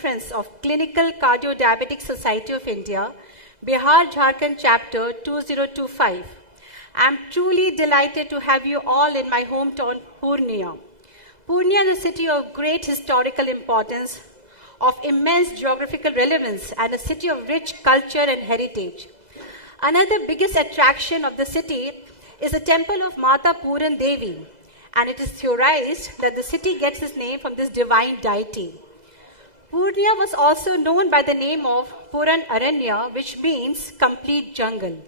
Conference of Clinical Cardio-Diabetic Society of India, Bihar Jharkhand Chapter 2025. I am truly delighted to have you all in my hometown, Purnea. Purnea is a city of great historical importance, of immense geographical relevance, and a city of rich culture and heritage. Another biggest attraction of the city is the temple of Mata Puran Devi, and it is theorized that the city gets its name from this divine deity. Purnea was also known by the name of Puran Aranya, which means complete jungle.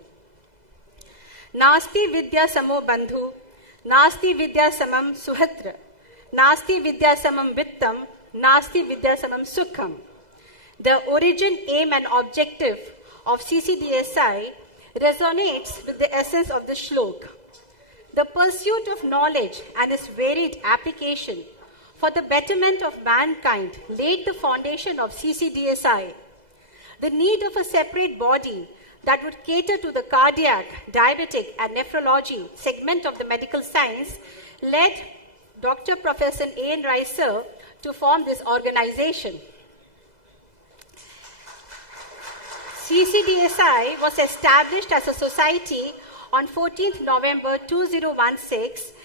Nasti Vidya Samo Bandhu, Nasti Vidya Samam Suhatra, Nasti Vidya Samam Vittam, Nasti Vidya Samam Sukham. The origin, aim, and objective of CCDSI resonates with the essence of the shlok. The pursuit of knowledge and its varied application for the betterment of mankind laid the foundation of CCDSI. The need of a separate body that would cater to the cardiac, diabetic, and nephrology segment of the medical science led Dr. Professor A.N. Rai sir to form this organization. CCDSI was established as a society on 14th November 2016,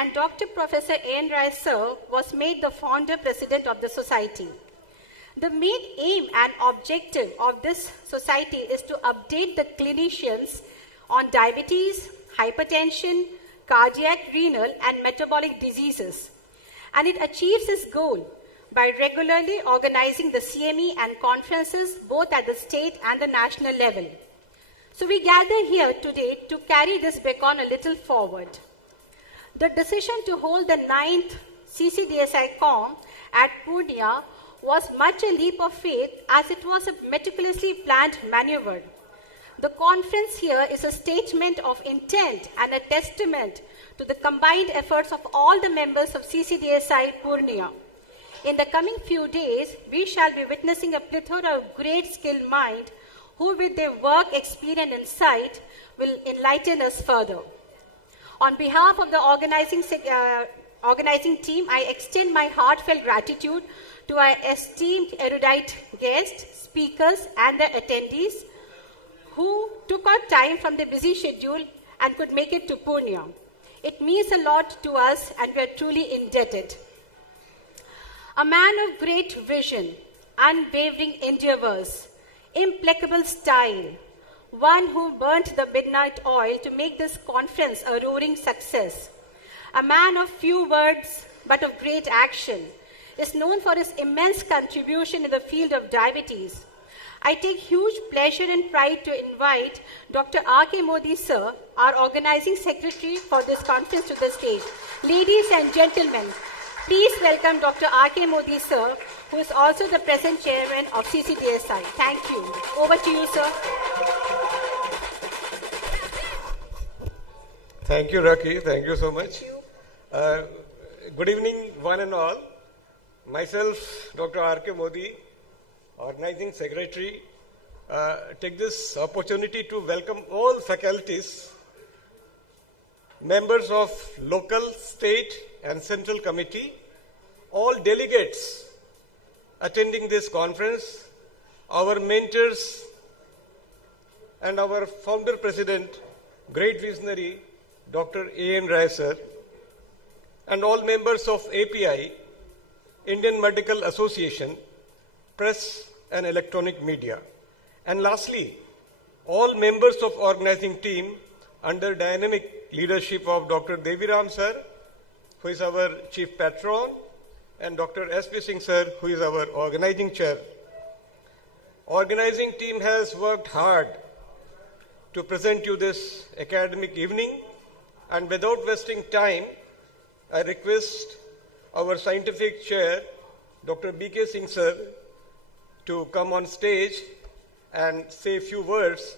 and Dr. Professor A.N. Rai sir was made the founder president of the society. The main aim and objective of this society is to update the clinicians on diabetes, hypertension, cardiac, renal, and metabolic diseases. And it achieves this goal by regularly organizing the CME and conferences both at the state and the national level. So we gather here today to carry this baton a little forward. The decision to hold the 9th Ccdsicon at Purnea was much a leap of faith, as it was a meticulously planned maneuver. The conference here is a statement of intent and a testament to the combined efforts of all the members of CCDSI Purnea. In the coming few days, we shall be witnessing a plethora of great skilled mind who with their work, experience, and insight will enlighten us further. On behalf of the organizing team, I extend my heartfelt gratitude to our esteemed erudite guests, speakers, and the attendees who took out time from their busy schedule and could make it to Purnea. It means a lot to us, and we are truly indebted. A man of great vision, unwavering endeavors, impeccable style, one who burnt the midnight oil to make this conference a roaring success. A man of few words but of great action, is known for his immense contribution in the field of diabetes. I take huge pleasure and pride to invite Dr. R.K. Modi sir, our organizing secretary for this conference, to the stage. Ladies and gentlemen, please welcome Dr. R.K. Modi sir, who is also the present chairman of CCDSI. Thank you. Over to you, sir. Thank you, Raki. Thank you so much. Good evening, one and all. Myself, Dr. R.K. Modi, Organizing Secretary, take this opportunity to welcome all faculties, members of local, state, and central committee, all delegates attending this conference, our mentors, and our founder president, great visionary, Dr. A.N. Rai sir, and all members of API, Indian Medical Association, press and electronic media. And lastly, all members of organizing team under dynamic leadership of Dr. Deviram sir, who is our chief patron, and Dr. S.P. Singh sir, who is our organizing chair. Organizing team has worked hard to present you this academic evening, and without wasting time, I request our scientific chair, Dr. B.K. Singh sir, to come on stage and say a few words,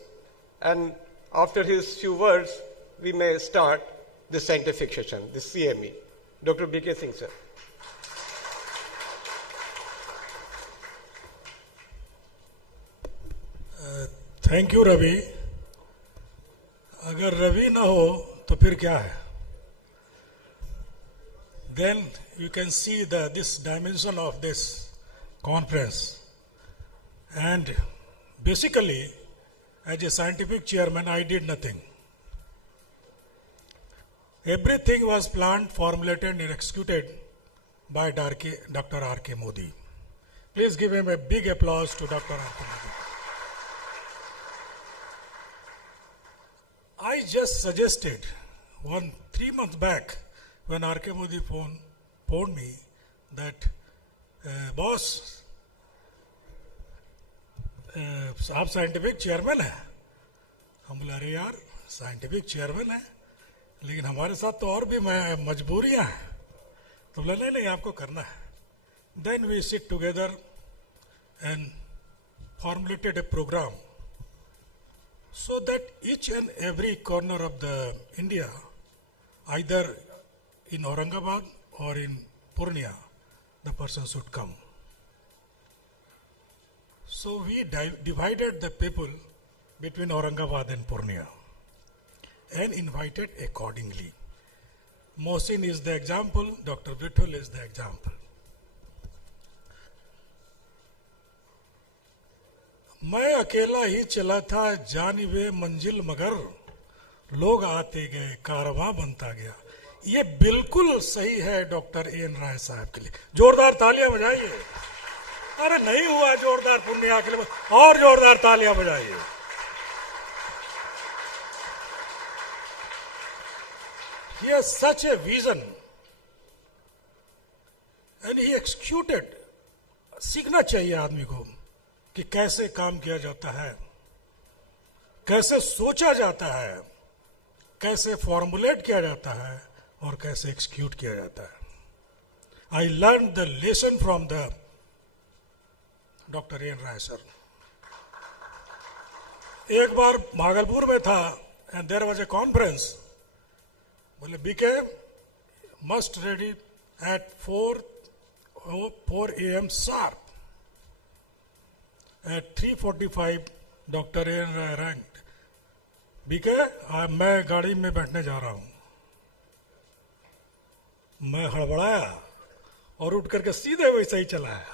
and after his few words, we may start the scientific session, the CME. Dr. B.K. Singh sir. Thank you, Ravi. अगर रवि ना हो तो फिर क्या है? Then you can see this dimension of this conference. And basically, as a scientific chairman, I did nothing. Everything was planned, formulated, and executed by Dr. R.K. Modi. Please give him a big applause to Dr. R.K. Modi. I just suggested 3 months back when R.K. Modi phoned me that, boss, आप scientific chairman हैं. हम बोले अरे यार scientific chairman है लेकिन हमारे साथ तो और भी मजबूरियां हैं. तो बोले नहीं नहीं आपको करना है. Then we sit together and formulated a program so that each and every corner of the India, either in Aurangabad or in Purnea, the person should come. So we divided the people between Aurangabad and Purnea and invited accordingly. Mohsin is the example, Dr. Vittal is the example. मैं अकेला ही चला था जानिबे मंजिल मगर लोग आते गए कारवां बनता गया. ये बिल्कुल सही है डॉक्टर एन राय साहब के लिए. जोरदार तालियां बजाइए. अरे नहीं हुआ जोरदार पुण्या के लिए और जोरदार तालियां बजाइए. He has such a vision and he executed. सीखना चाहिए आदमी को कि कैसे काम किया जाता है, कैसे सोचा जाता है, कैसे फॉर्मुलेट किया जाता है और कैसे एक्सक्यूट किया जाता है. I learned the lesson from the Dr. N. Rai sir. एक बार भागलपुर में था and there was a conference. बोले BK must ready at 4 a.m. sharp. At 3:45 Dr. N. Rai ranked. BK मैं गाड़ी में बैठने जा रहा हूं. मैं हड़बड़ाया और उठ करके सीधे वैसे ही चलाया.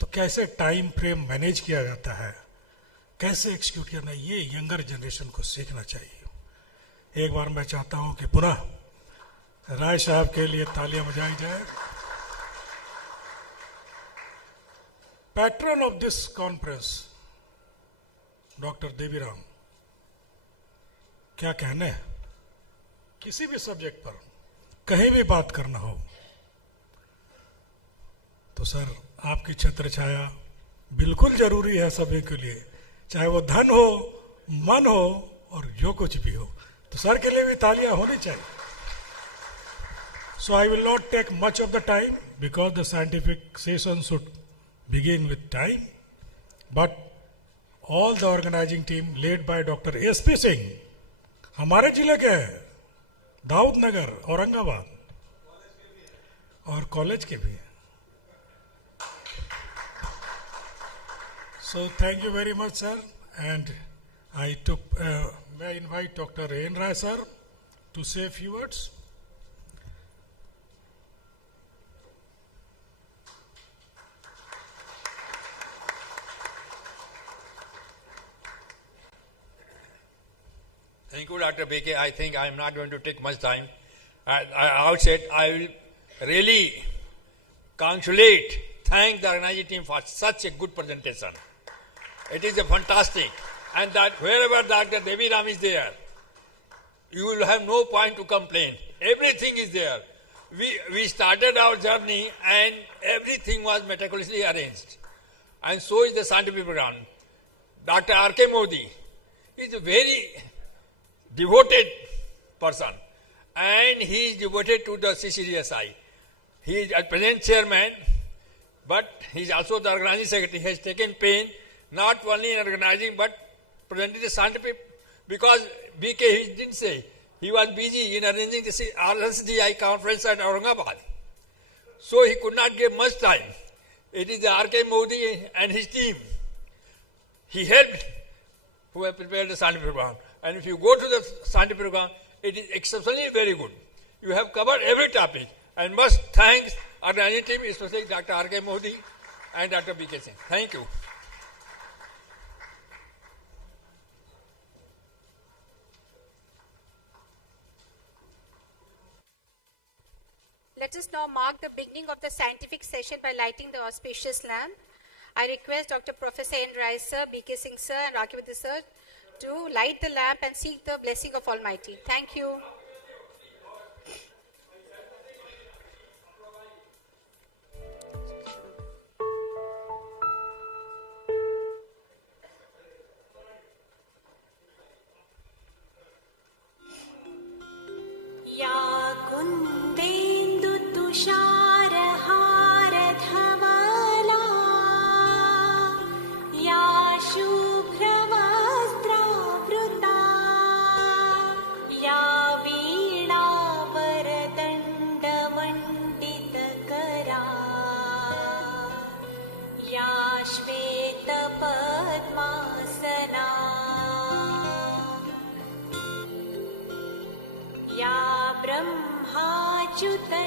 तो कैसे टाइम फ्रेम मैनेज किया जाता है, कैसे एक्सिक्यूट करना है, ये यंगर जनरेशन को सीखना चाहिए. एक बार मैं चाहता हूं कि पुनः राय साहब के लिए तालियां बजाई जाए. Pattern of this conference doctor Deviram, क्या कहने हैं. किसी भी सब्जेक्ट पर कहीं भी बात करना हो तो सर आपकी छत्र छाया बिल्कुल जरूरी है सभी के लिए, चाहे वो धन हो, मन हो और जो कुछ भी हो. तो सर के लिए भी तालियां होनी चाहिए. So I will not take much of the time because the scientific session should begin with time. But all the organizing team led by Dr. S.P. Singh, हमारे जिले के हैं, दाऊद नगर, औरंगाबाद और कॉलेज के भी. So thank you very much, sir. And may I invite Dr. N. Rai sir to say a few words. Thank you, Dr. BK. I think I am not going to take much time. At outset, I will really congratulate, thank the organizing team for such a good presentation. It is a fantastic. And that wherever Dr. Deviram is there, you will have no point to complain. Everything is there. We started our journey and everything was meticulously arranged. And so is the scientific program. Dr. R.K. Modi is a very devoted person and he is devoted to the CCDSI. He is at present chairman, but he is also the organizing secretary. He has taken pain not only in organizing but presenting the scientific, because BK he didn't say, he was busy in arranging the RSDI conference at Aurangabad. So he could not give much time. It is the R.K. Modi and his team. He helped who have prepared the scientific program. And if you go to the scientific program, it is exceptionally very good. You have covered every topic. And must thank our organizing team, especially Dr. R.K. Modi and Dr. B.K. Singh. Thank you. Let us now mark the beginning of the scientific session by lighting the auspicious lamp. I request Dr. Professor N. Rai sir, B.K. Singh sir and Rakivati sir to light the lamp and seek the blessing of Almighty. Thank you.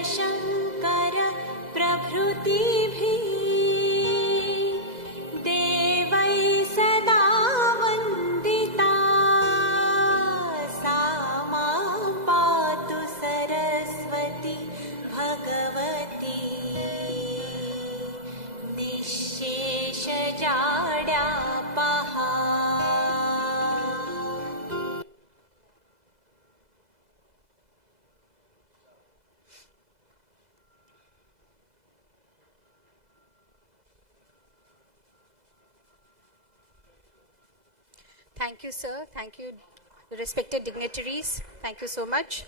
Shankar प्रभृतिभिः देवै सदा वन्दिता सा मां पातु Saraswati Bhagwati निःशेषजाड्यापहा. Thank you, sir. Thank you, respected dignitaries. Thank you so much.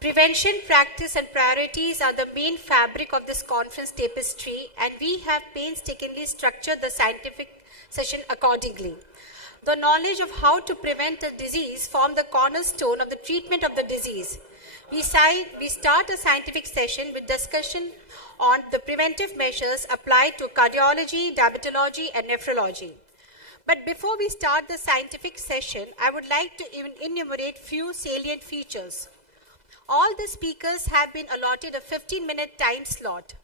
Prevention, practice, and priorities are the main fabric of this conference tapestry, and we have painstakingly structured the scientific session accordingly. The knowledge of how to prevent a disease forms the cornerstone of the treatment of the disease. We start a scientific session with discussion on the preventive measures applied to cardiology, diabetology, and nephrology. But before we start the scientific session, I would like to enumerate few salient features. All the speakers have been allotted a 15-minute time slot.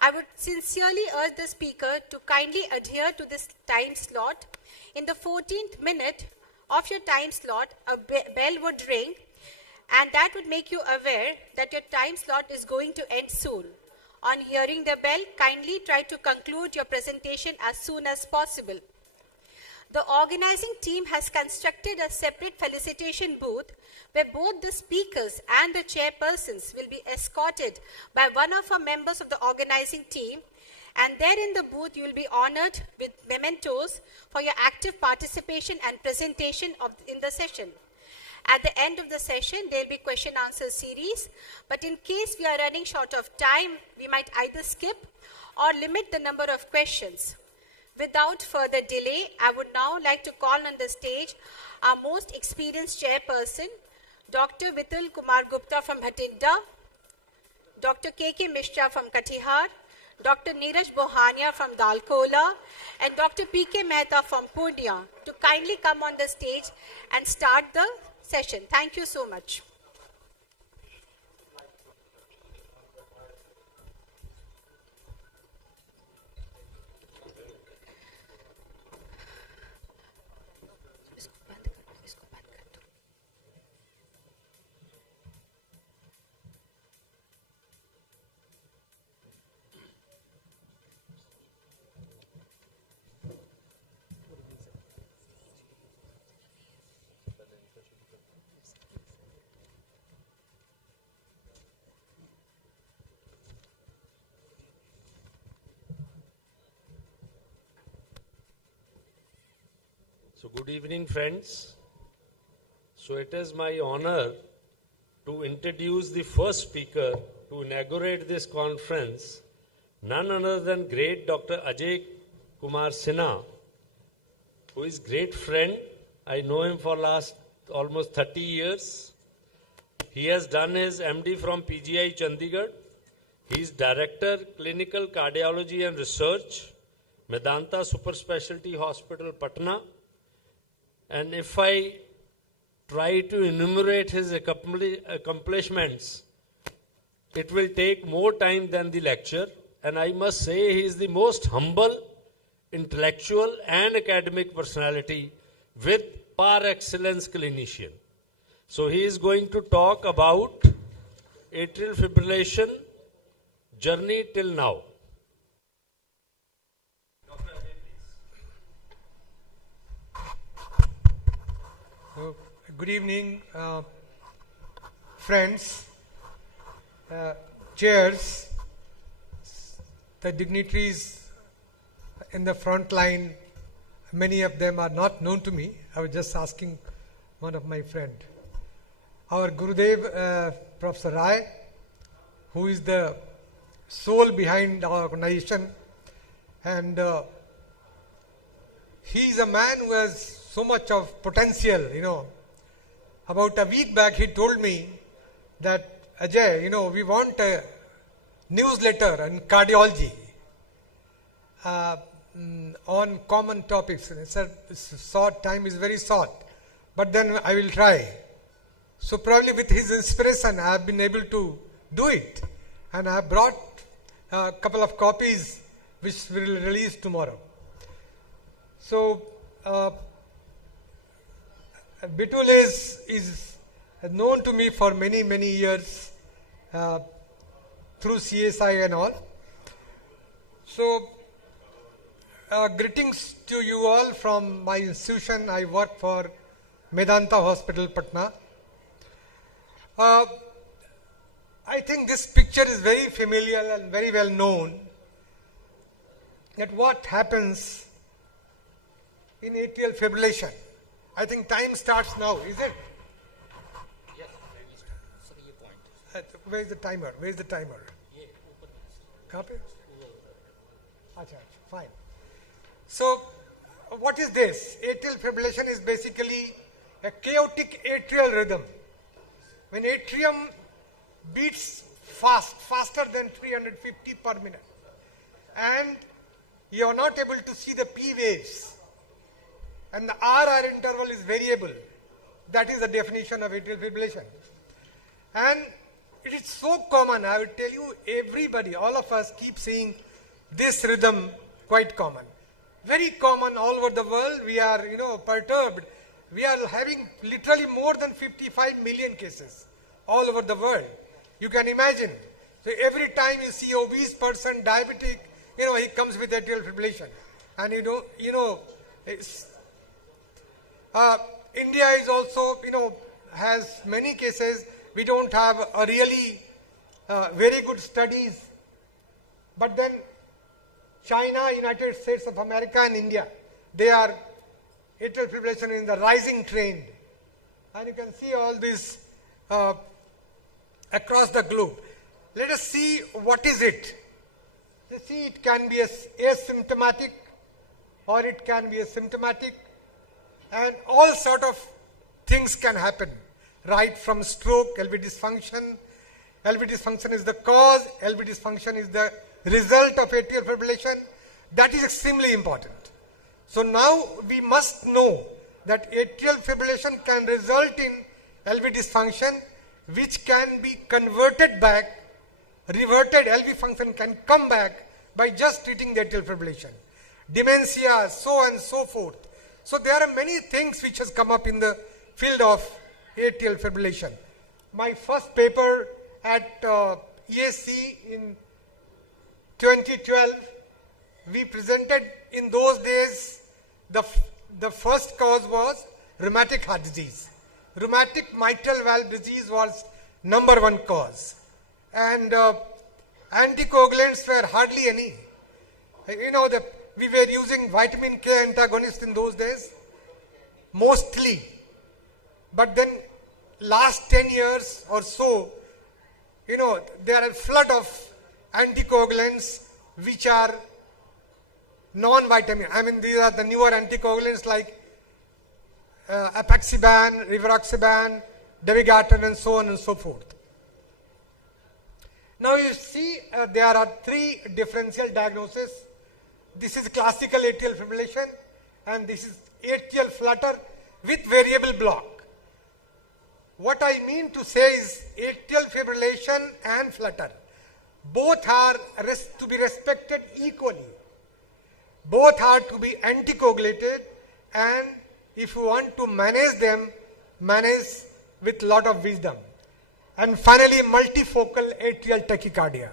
I would sincerely urge the speaker to kindly adhere to this time slot. In the 14th minute of your time slot, a bell would ring, and that would make you aware that your time slot is going to end soon. On hearing the bell, kindly try to conclude your presentation as soon as possible. The organizing team has constructed a separate felicitation booth where both the speakers and the chairpersons will be escorted by one of our members of the organizing team, and there in the booth you will be honored with mementos for your active participation and presentation in the session. At the end of the session, there will be question-answer series, but in case we are running short of time, we might either skip or limit the number of questions. Without further delay, I would now like to call on the stage our most experienced chairperson, Dr. Vitul Kumar Gupta from Bhatinda, Dr. K.K. Mishra from Katihar, Dr. Neeraj Bohania from Dalkola, and Dr. P.K. Mehta from Purnea to kindly come on the stage and start the session. Thank you so much. So good evening, friends. So it is my honor to introduce the first speaker to inaugurate this conference, none other than great Dr. Ajay Kumar Sinha, who is great friend. I know him for last almost 30 years. He has done his MD from PGI Chandigarh. He is Director, Clinical Cardiology and Research, Medanta Super Specialty Hospital, Patna. And if I try to enumerate his accomplishments, it will take more time than the lecture. and I must say he is the most humble, intellectual and academic personality with par excellence clinician. So he is going to talk about atrial fibrillation journey till now. Good evening, friends, chairs, the dignitaries in the front line. Many of them are not known to me. I was just asking one of my friend. Our Gurudev, Professor Rai, who is the soul behind our organization, and he is a man who has so much of potential, About a week back, he told me that, Ajay, we want a newsletter on cardiology on common topics. And I said, time is very short, but then I will try. So probably with his inspiration, I have been able to do it. And I have brought a couple of copies which we will release tomorrow. So, Bitul is known to me for many, many years through CSI and all. So, greetings to you all from my institution. I work for Medanta Hospital, Patna. I think this picture is very familiar and very well known, that what happens in atrial fibrillation. I think time starts now, is it? Yes, time is starting. So your point. Where is the timer? Where is the timer? Kahan pe? Acha, fine. So, what is this? Atrial fibrillation is basically a chaotic atrial rhythm. When atrium beats faster than 350 per minute, and you are not able to see the P waves, and the RR interval is variable. That is the definition of atrial fibrillation. And it is so common, I will tell you, everybody, all of us keep seeing this rhythm quite common. Very common all over the world. We are, perturbed. We are having literally more than 55 million cases all over the world. You can imagine. So every time you see obese person, diabetic, he comes with atrial fibrillation. And it's, India is also, has many cases. We don't have a really very good studies. But then China, United States of America and India, they are atrial fibrillation in the rising trend. And you can see all this across the globe. Let us see what is it. You see, it can be asymptomatic or it can be symptomatic, and all sort of things can happen, right from stroke, LV dysfunction. LV dysfunction is the cause, LV dysfunction is the result of atrial fibrillation. That is extremely important. So now we must know that atrial fibrillation can result in LV dysfunction, which can be converted back, reverted LV function can come back by just treating the atrial fibrillation. Dementia, so on and so forth. So there are many things which has come up in the field of atrial fibrillation. My first paper at ESC in 2012, we presented in those days, the first cause was rheumatic heart disease. Rheumatic mitral valve disease was number one cause. And anticoagulants were hardly any. We were using vitamin K antagonist in those days, mostly. But then last 10 years or so, there are a flood of anticoagulants which are non-vitamin. I mean, these are the newer anticoagulants like apixaban, rivaroxaban, dabigatran, and so on and so forth. Now you see there are three differential diagnoses. This is classical atrial fibrillation and this is atrial flutter with variable block. What I mean to say is atrial fibrillation and flutter both are to be respected equally. Both are to be anticoagulated, and if you want to manage them, manage with lot of wisdom. And finally, multifocal atrial tachycardia.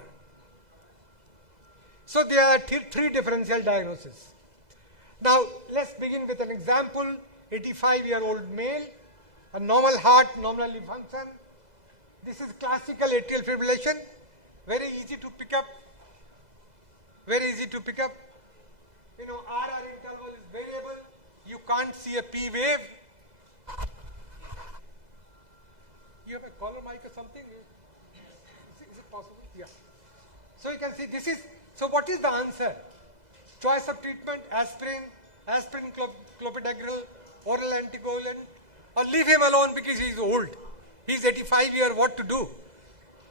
So there are three differential diagnoses. Now let's begin with an example. 85-year-old male, a normal heart, normal lung function. This is classical atrial fibrillation. Very easy to pick up. Very easy to pick up. You know, RR interval is variable. You can't see a P wave. You have a collar mic or something? Is it possible? Yeah. So you can see this is, so what is the answer? Choice of treatment, aspirin, clopidogrel, oral anticoagulant, or leave him alone because he is old. He is 85 years, what to do?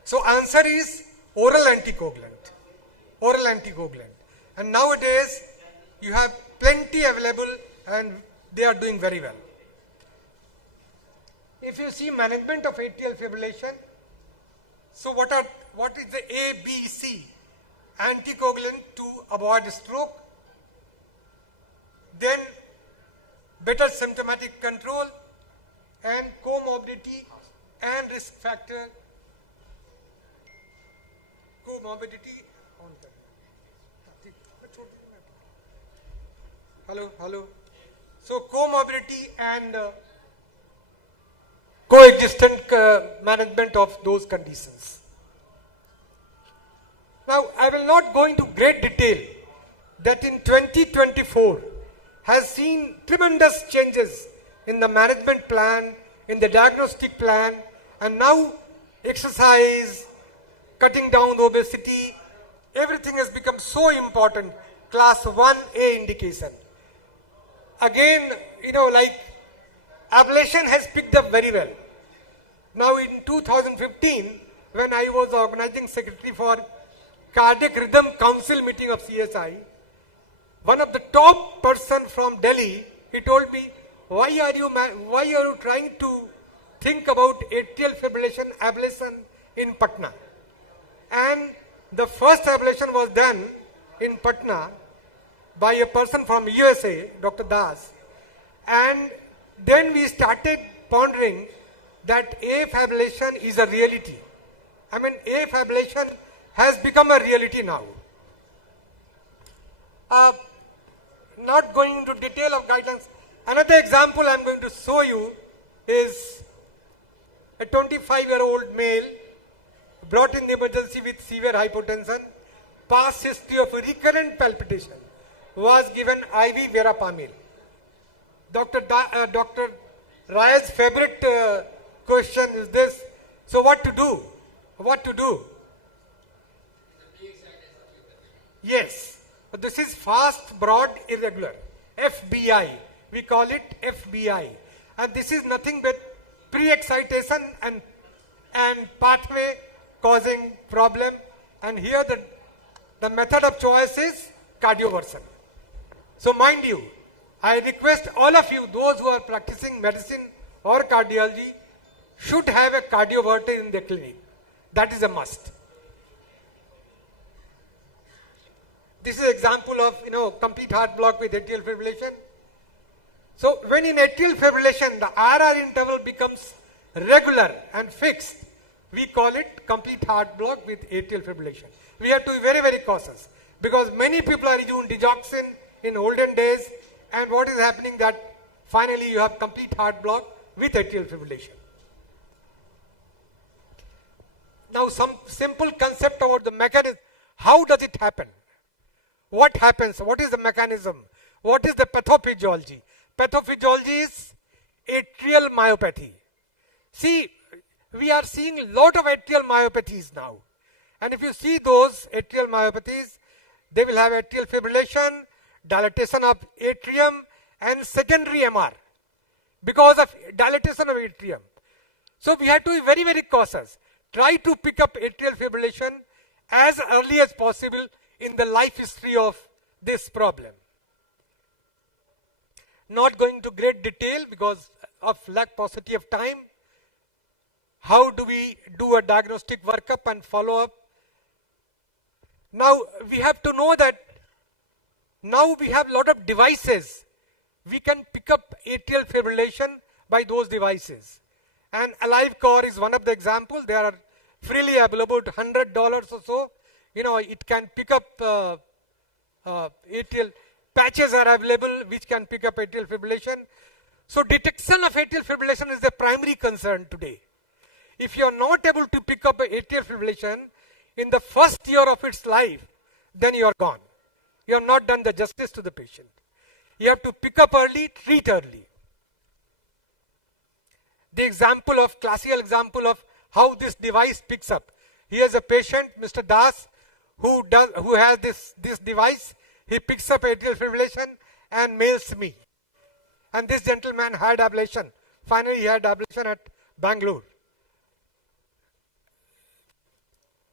So answer is oral anticoagulant. Oral anticoagulant. And nowadays, you have plenty available and they are doing very well. If you see management of atrial fibrillation, so what is the ABC? Anticoagulant to avoid stroke, then better symptomatic control and comorbidity and risk factor. Comorbidity. Hello. So comorbidity and coexistent management of those conditions. Now I will not go into great detail that in 2024 has seen tremendous changes in the management plan, in the diagnostic plan, and now exercise, cutting down the obesity, everything has become so important. Class 1A indication. Again, you know, like ablation has picked up very well. Now in 2015, when I was organizing secretary for Cardiac Rhythm Council meeting of CSI, one of the top person from Delhi, he told me, why are you trying to think about atrial fibrillation ablation in Patna? And the first ablation was done in Patna by a person from USA, Dr. Das. And then we started pondering that AF ablation is a reality. I mean, AF ablation has become a reality now. Not going into detail of guidelines. Another example I am going to show you is a 25-year-old male brought in the emergency with severe hypotension, past history of recurrent palpitation, was given IV verapamil. Dr. Ray's favorite question is this. So what to do? What to do? Yes. This is fast, broad, irregular. FBI. We call it FBI. And this is nothing but pre-excitation and pathway causing problem. And here the method of choice is cardioversion. So mind you, I request all of you, those who are practicing medicine or cardiology, should have a cardioverter in the clinic. That is a must. This is an example of, you know, complete heart block with atrial fibrillation. So when in atrial fibrillation, the RR interval becomes regular and fixed, we call it complete heart block with atrial fibrillation. We have to be very, very cautious because many people are using digoxin in olden days, and what is happening that finally you have complete heart block with atrial fibrillation. Now some simple concept about the mechanism. How does it happen? What happens? What is the mechanism? What is the pathophysiology? Pathophysiology is atrial myopathy. See, we are seeing a lot of atrial myopathies now. And if you see those atrial myopathies, they will have atrial fibrillation, dilatation of atrium, and secondary MR because of dilatation of atrium. So we have to be very, very cautious. Try to pick up atrial fibrillation as early as possible in the life history of this problem. Not going into great detail because of paucity of time. How do we do a diagnostic workup and follow up? Now we have to know that now we have a lot of devices. We can pick up atrial fibrillation by those devices. And AliveCore is one of the examples. They are freely available at $100 or so. You know, it can pick up atrial patches are available which can pick up atrial fibrillation. So detection of atrial fibrillation is the primary concern today. If you are not able to pick up atrial fibrillation in the first year of its life, then you are gone. You have not done the justice to the patient. You have to pick up early, treat early. The classical example of how this device picks up. Here's a patient, Mr. Das, who has this device. He picks up atrial fibrillation and mails me. And this gentleman had ablation. Finally, he had ablation at Bangalore.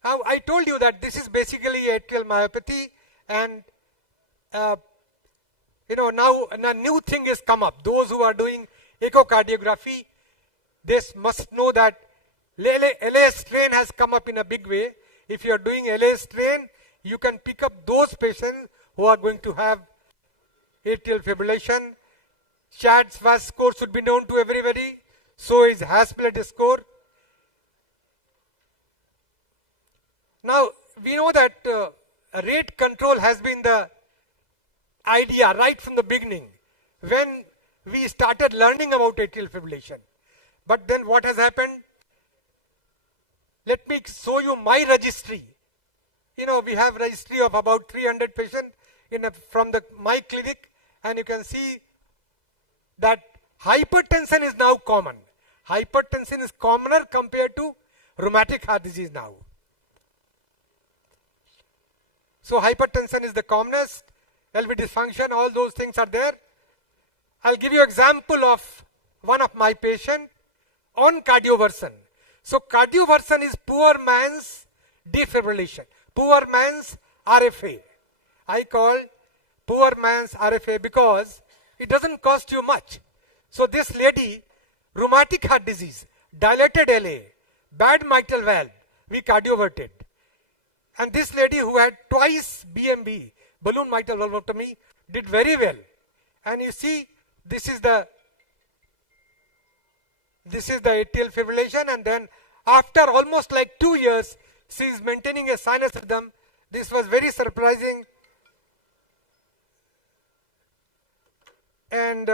Now, I told you that this is basically atrial myopathy, and now a new thing has come up. Those who are doing echocardiography, they must know that LA strain has come up in a big way. If you are doing LA strain, you can pick up those patients who are going to have atrial fibrillation. Schwarz score should be known to everybody. So is Hasbled score. Now, we know that rate control has been the idea right from the beginning when we started learning about atrial fibrillation. But then what has happened? Let me show you my registry. You know, we have registry of about 300 patients from my clinic, and you can see that hypertension is now common. Hypertension is commoner compared to rheumatic heart disease now. So hypertension is the commonest, LV dysfunction, all those things are there. I'll give you an example of one of my patients on cardioversion. So cardioversion is poor man's defibrillation, poor man's RFA. I call poor man's RFA because it doesn't cost you much. So this lady, rheumatic heart disease, dilated LA, bad mitral valve, we cardioverted. And this lady who had twice BMV, balloon mitral valvotomy, did very well. And you see, this is the atrial fibrillation, and then after almost like 2 years, she is maintaining a sinus rhythm. This was very surprising. And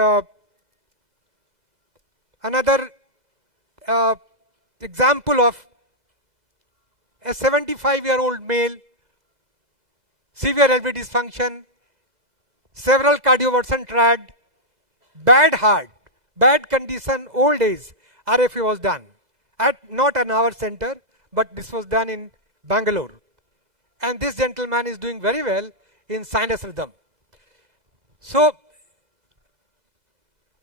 another example of a 75-year-old male, severe LV dysfunction, several cardioversion tried, bad heart, bad condition, old age, RFA was done. Not an our center, but this was done in Bangalore. And this gentleman is doing very well in sinus rhythm. So,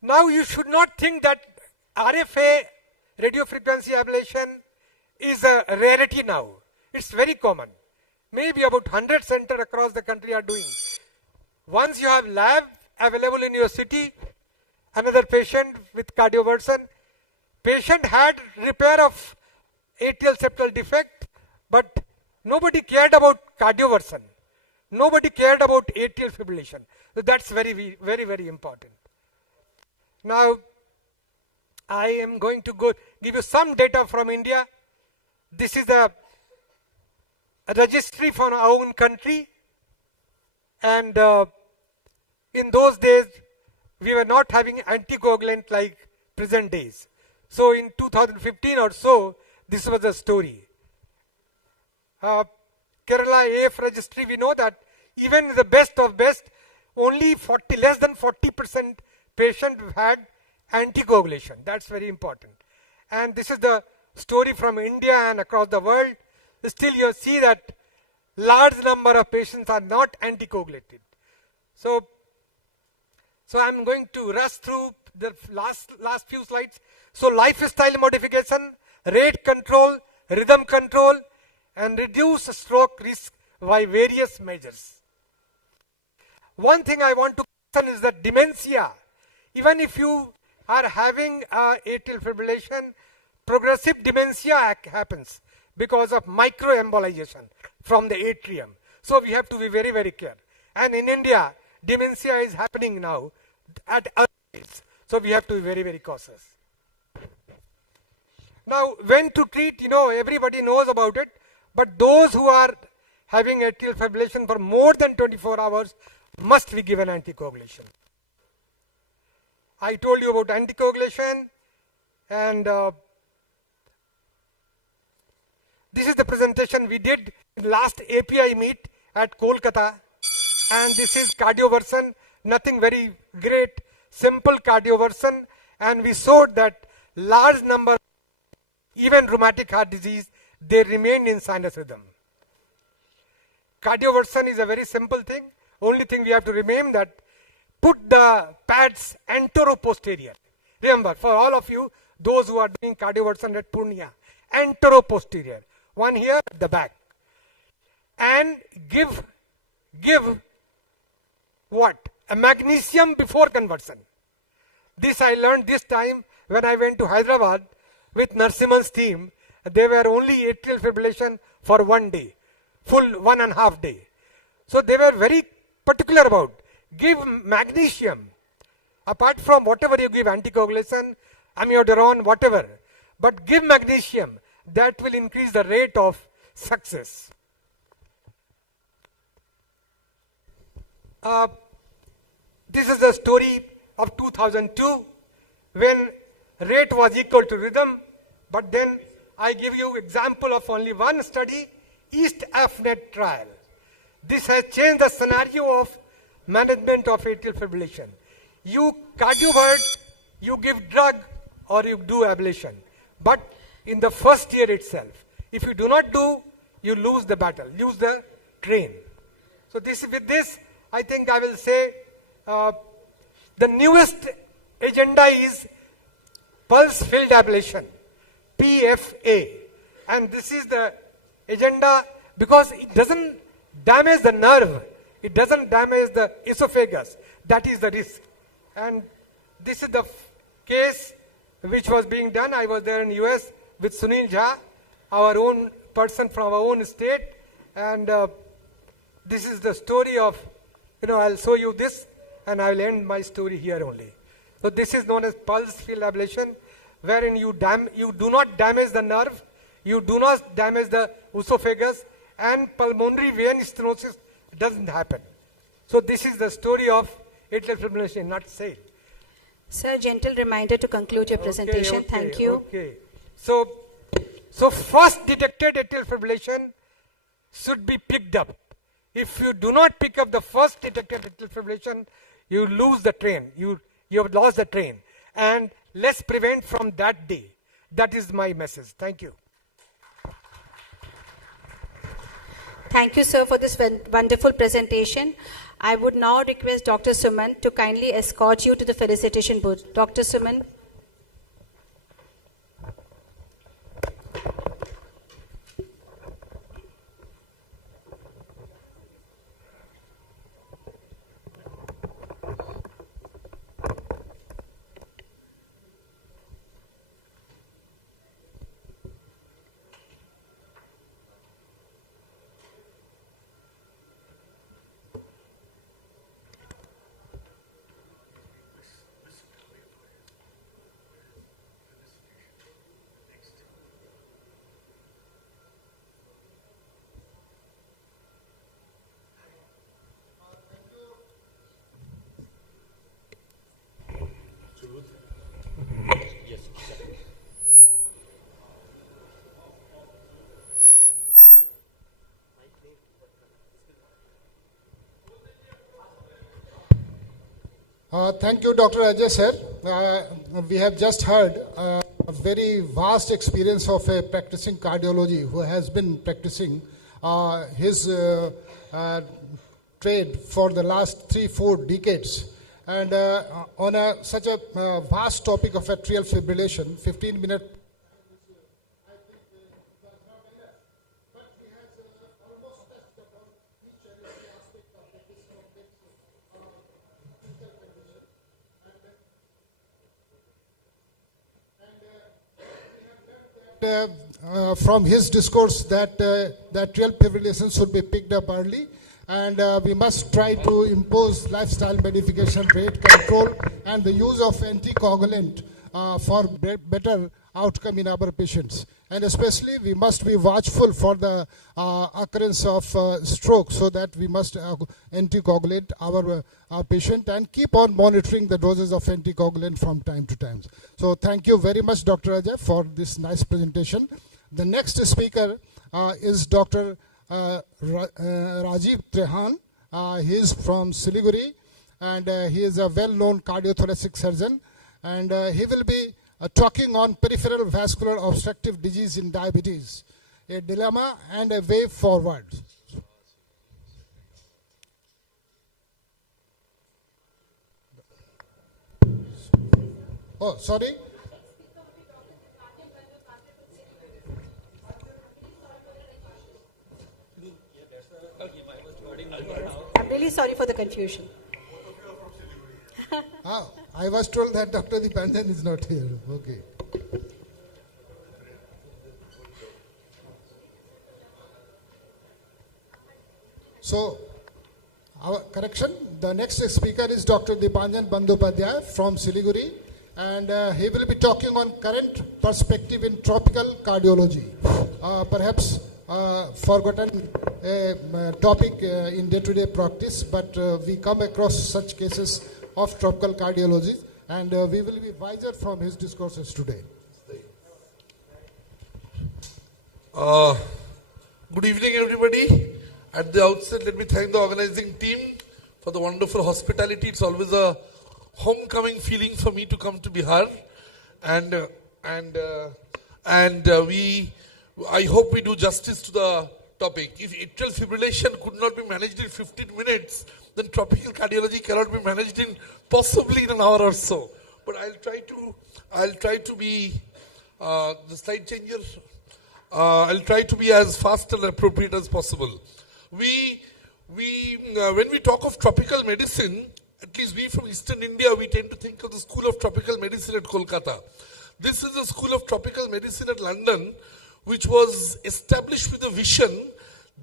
now you should not think that RFA, radiofrequency ablation, is a rarity now. It's very common. Maybe about 100 centers across the country are doing. Once you have lab available in your city, another patient with cardioversion, patient had repair of atrial septal defect, but nobody cared about cardioversion. Nobody cared about atrial fibrillation. So that's very, very, very important. Now, I am going to give you some data from India. This is a registry from our own country, and in those days we were not having anticoagulant like present days. So in 2015 or so, this was the story. Kerala AF registry, we know that even the best of best, only less than 40% patient had anticoagulation. That's very important. And this is the story from India and across the world. Still you see that large number of patients are not anticoagulated. So I'm going to rush through the last few slides. So lifestyle modification, rate control, rhythm control, and reduce stroke risk by various measures. One thing I want to mention is that dementia. Even if you are having atrial fibrillation, progressive dementia happens because of microembolization from the atrium. So we have to be very, very careful. And in India, dementia is happening now at early age. So we have to be very, very cautious. Now, when to treat, everybody knows about it, but those who are having atrial fibrillation for more than 24 hours must be given anticoagulation. I told you about anticoagulation, and this is the presentation we did in last API meet at Kolkata, and this is cardioversion, nothing very great, simple cardioversion, and we showed that large number, even rheumatic heart disease, they remain in sinus rhythm. Cardioversion is a very simple thing. Only thing we have to remember that put the pads antero-posterior. Remember, for all of you, those who are doing cardioversion at Purnea, antero-posterior. One here at the back. And give what? A magnesium before conversion. This I learned this time when I went to Hyderabad with Narsimhan's team. They were only atrial fibrillation for 1 day, full 1.5 day. So they were very particular about give magnesium apart from whatever you give, anticoagulation, amiodarone, whatever, but give magnesium. That will increase the rate of success. This is the story of 2002 when rate was equal to rhythm, but then I give you example of only one study, East AFNet trial. This has changed the scenario of management of atrial fibrillation. You cardiovert, you give drug or you do ablation. But in the first year itself, if you do not do, you lose the battle, lose the train. So with this, I think I will say the newest agenda is pulse field ablation, PFA. And this is the agenda because it doesn't damage the nerve, it doesn't damage the esophagus. That is the risk. And this is the case which was being done. I was there in US with Sunil Jha, our own person from our own state. And this is the story of, I'll show you this and I'll end my story here only. So this is known as pulse field ablation, wherein you do not damage the nerve, you do not damage the esophagus, and pulmonary vein stenosis doesn't happen. So this is the story of atrial fibrillation in a nutshell. Sir, gentle reminder to conclude your presentation. Thank you. Okay. So first detected atrial fibrillation should be picked up. If you do not pick up the first detected atrial fibrillation, you lose the train. You have lost the train. And let's prevent from that day. That is my message. Thank you. Thank you, sir, for this wonderful presentation. I would now request Dr. Suman to kindly escort you to the felicitation booth. Dr. Suman. Thank you, Dr. Ajay sir. We have just heard a very vast experience of a practicing cardiology who has been practicing his trade for the last 3-4 decades. And on such a vast topic of atrial fibrillation, 15-minute. From his discourse that atrial fibrillation should be picked up early, and we must try to impose lifestyle modification, rate control, and the use of anticoagulant for better outcome in our patients. And especially we must be watchful for the occurrence of stroke, so that we must anticoagulate our patient and keep on monitoring the doses of anticoagulant from time to time. So thank you very much, Dr. Ajay, for this nice presentation. The next speaker is Dr. Rajiv Trehan. He is from Siliguri, and he is a well-known cardiothoracic surgeon, and he will be talking on peripheral vascular obstructive disease in diabetes, a dilemma and a way forward. Oh, sorry. I'm really sorry for the confusion. I was told that Dr. Dipanjan is not here. Okay. So, our correction, the next speaker is Dr. Dipanjan Bandyopadhyay from Siliguri, and he will be talking on current perspective in tropical cardiology. Perhaps forgotten topic in day-to-day practice, but we come across such cases of tropical cardiology, and we will be wiser from his discourses today. Good evening, everybody. At the outset, let me thank the organizing team for the wonderful hospitality. It's always a homecoming feeling for me to come to Bihar, I hope we do justice to the topic. If atrial fibrillation could not be managed in 15 minutes, then tropical cardiology cannot be managed in possibly in an hour or so. But I'll try to be the slide changer. I'll try to be as fast and appropriate as possible. When we talk of tropical medicine, at least we from Eastern India, we tend to think of the School of Tropical Medicine at Kolkata. This is the School of Tropical Medicine at London, which was established with a vision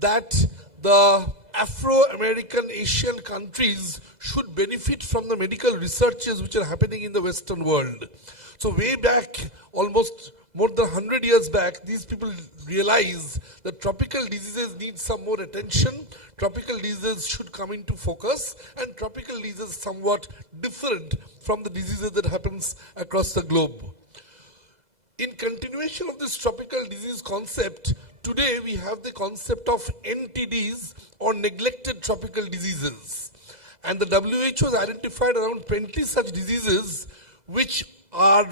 that the Afro-American Asian countries should benefit from the medical researches which are happening in the Western world. So way back, almost more than 100 years back, these people realized that tropical diseases need some more attention. Tropical diseases should come into focus, and tropical diseases somewhat different from the diseases that happens across the globe. In continuation of this tropical disease concept, today we have the concept of NTDs, or neglected tropical diseases. And the WHO has identified around 20 such diseases which are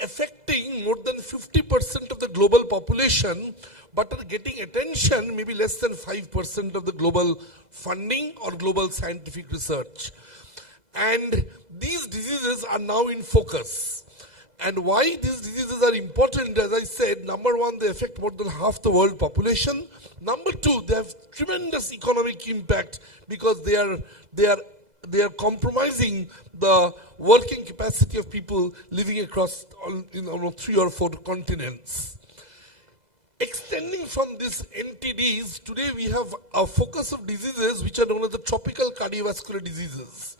affecting more than 50% of the global population, but are getting attention maybe less than 5% of the global funding or global scientific research. And these diseases are now in focus. And why these diseases are important, as I said, number one, they affect more than half the world population. Number two, they have tremendous economic impact because they are compromising the working capacity of people living across 3 or 4 continents. Extending from these NTDs, today we have a focus of diseases which are known as the tropical cardiovascular diseases.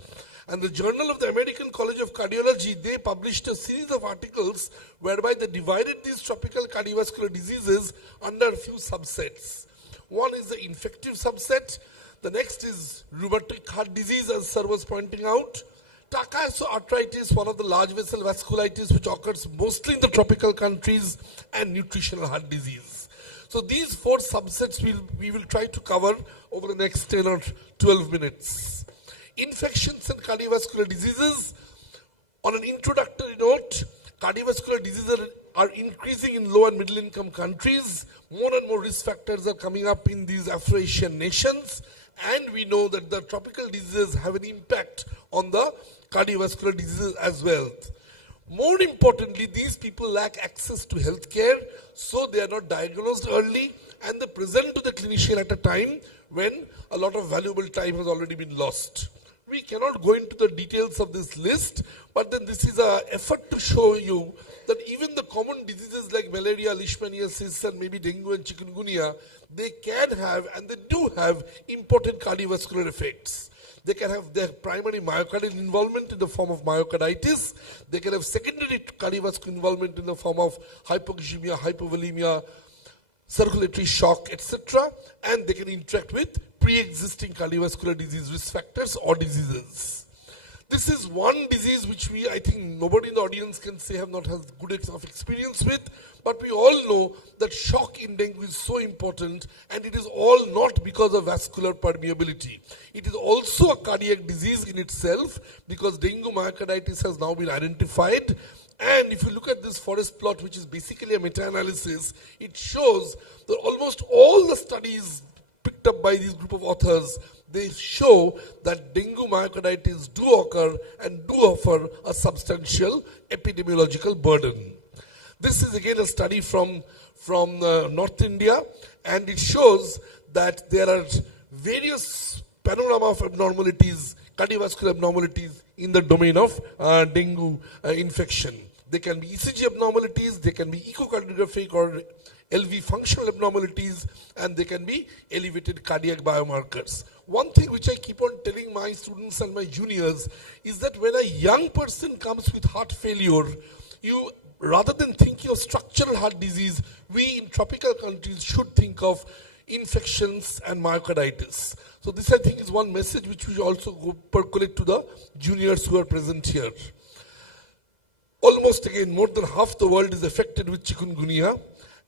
And the Journal of the American College of Cardiology, they published a series of articles whereby they divided these tropical cardiovascular diseases under a few subsets. One is the infective subset. The next is rheumatic heart disease, as Sir was pointing out. Takayasu arthritis, one of the large vessel vasculitis, which occurs mostly in the tropical countries, and nutritional heart disease. So these 4 subsets we will try to cover over the next 10 or 12 minutes. Infections and cardiovascular diseases. On an introductory note, cardiovascular diseases are increasing in low and middle income countries. More and more risk factors are coming up in these Afro-Asian nations. And we know that the tropical diseases have an impact on the cardiovascular diseases as well. More importantly, these people lack access to healthcare, so they are not diagnosed early, and they present to the clinician at a time when a lot of valuable time has already been lost. We cannot go into the details of this list, but then this is an effort to show you that even the common diseases like malaria, leishmaniasis, and maybe dengue and chikungunya, they can have and they do have important cardiovascular effects. They can have their primary myocardial involvement in the form of myocarditis. They can have secondary cardiovascular involvement in the form of hypoglycemia, hypovolemia, circulatory shock, etc. And they can interact with pre-existing cardiovascular disease risk factors or diseases. This is one disease which I think nobody in the audience can say have not had good enough experience with, but we all know that shock in dengue is so important, and it is all not because of vascular permeability. It is also a cardiac disease in itself, because dengue myocarditis has now been identified. And if you look at this forest plot, which is basically a meta-analysis, it shows that almost all the studies picked up by this group of authors, they show that dengue myocarditis do occur and do offer a substantial epidemiological burden. This is again a study from North India, and it shows that there are various panorama of abnormalities, cardiovascular abnormalities in the domain of dengue infection. They can be ECG abnormalities, they can be echocardiographic or LV functional abnormalities, and they can be elevated cardiac biomarkers. One thing which I keep on telling my students and my juniors is that when a young person comes with heart failure, you, rather than thinking of structural heart disease, we in tropical countries should think of infections and myocarditis. So this, I think, is one message which we also go percolate to the juniors who are present here. Almost again, more than half the world is affected with chikungunya,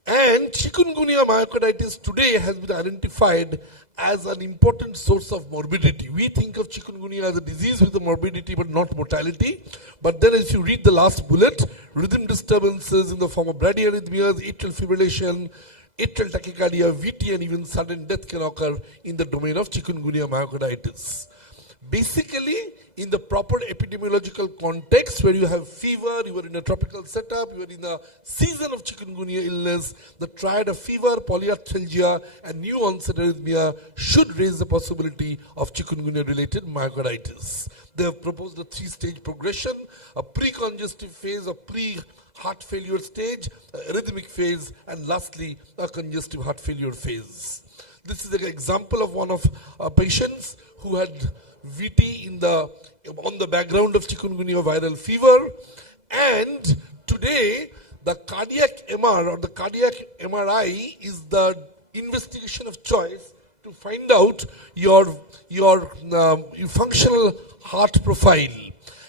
and chikungunya myocarditis today has been identified as an important source of morbidity. We think of chikungunya as a disease with a morbidity but not mortality. But then as you read the last bullet, rhythm disturbances in the form of bradyarrhythmias, atrial fibrillation, atrial tachycardia, VT, and even sudden death can occur in the domain of chikungunya myocarditis. Basically, in the proper epidemiological context where you have fever, you are in a tropical setup, you are in a season of chikungunya illness, the triad of fever, polyarthralgia, and new onset arrhythmia should raise the possibility of chikungunya-related myocarditis. They have proposed a 3-stage progression: a pre-congestive phase, a pre-heart failure stage, a arrhythmic phase, and lastly, a congestive heart failure phase. This is an example of one of our patients who had VT on the background of chikungunya viral fever, and today the cardiac MR or the cardiac MRI is the investigation of choice to find out your functional heart profile.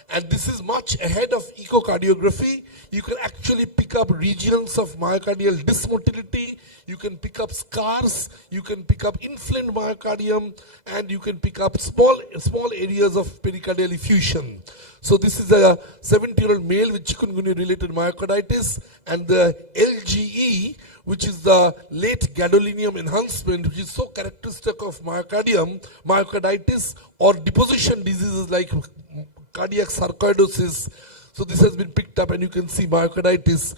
And this is much ahead of echocardiography. You can actually pick up regions of myocardial dysmotility, you can pick up scars, you can pick up inflamed myocardium, and you can pick up small areas of pericardial effusion. So this is a 70-year-old male with chikungunya-related myocarditis, and the LGE, which is the late gadolinium enhancement, which is so characteristic of myocarditis or deposition diseases like cardiac sarcoidosis. So this has been picked up, and you can see myocarditis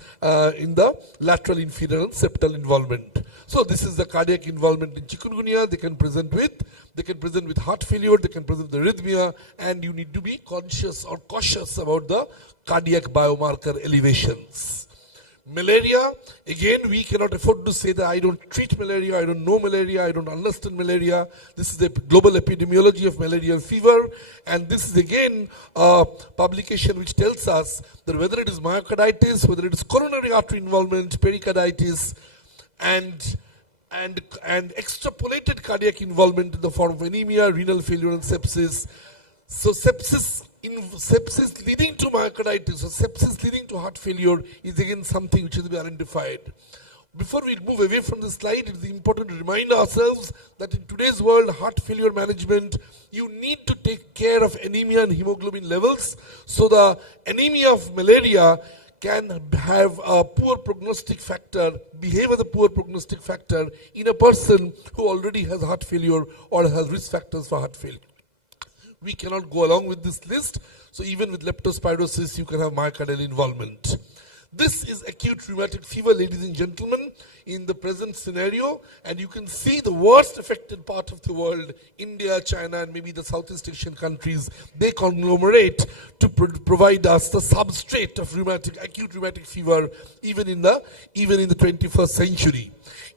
in the lateral inferior and septal involvement. So this is the cardiac involvement in chikungunya. They can present with heart failure, they can present with arrhythmia, and you need to be conscious or cautious about the cardiac biomarker elevations. Malaria, again, we cannot afford to say that I don't treat malaria, I don't know malaria, I don't understand malaria. This is the global epidemiology of malarial fever, and this is again a publication which tells us that whether it is myocarditis, whether it is coronary artery involvement, pericarditis, and extrapolated cardiac involvement in the form of anemia, renal failure, and sepsis. So sepsis leading to myocarditis, or sepsis leading to heart failure, is again something which is to be identified. Before we move away from the slide, it is important to remind ourselves that in today's world, heart failure management, you need to take care of anemia and hemoglobin levels. So the anemia of malaria can have a poor prognostic factor, behave as a poor prognostic factor in a person who already has heart failure or has risk factors for heart failure. We cannot go along with this list. So even with leptospirosis, you can have myocardial involvement. This is acute rheumatic fever, ladies and gentlemen, in the present scenario, and you can see the worst affected part of the world, India, China, and maybe the Southeast Asian countries, they conglomerate to provide us the substrate of acute rheumatic fever, even in the 21st century.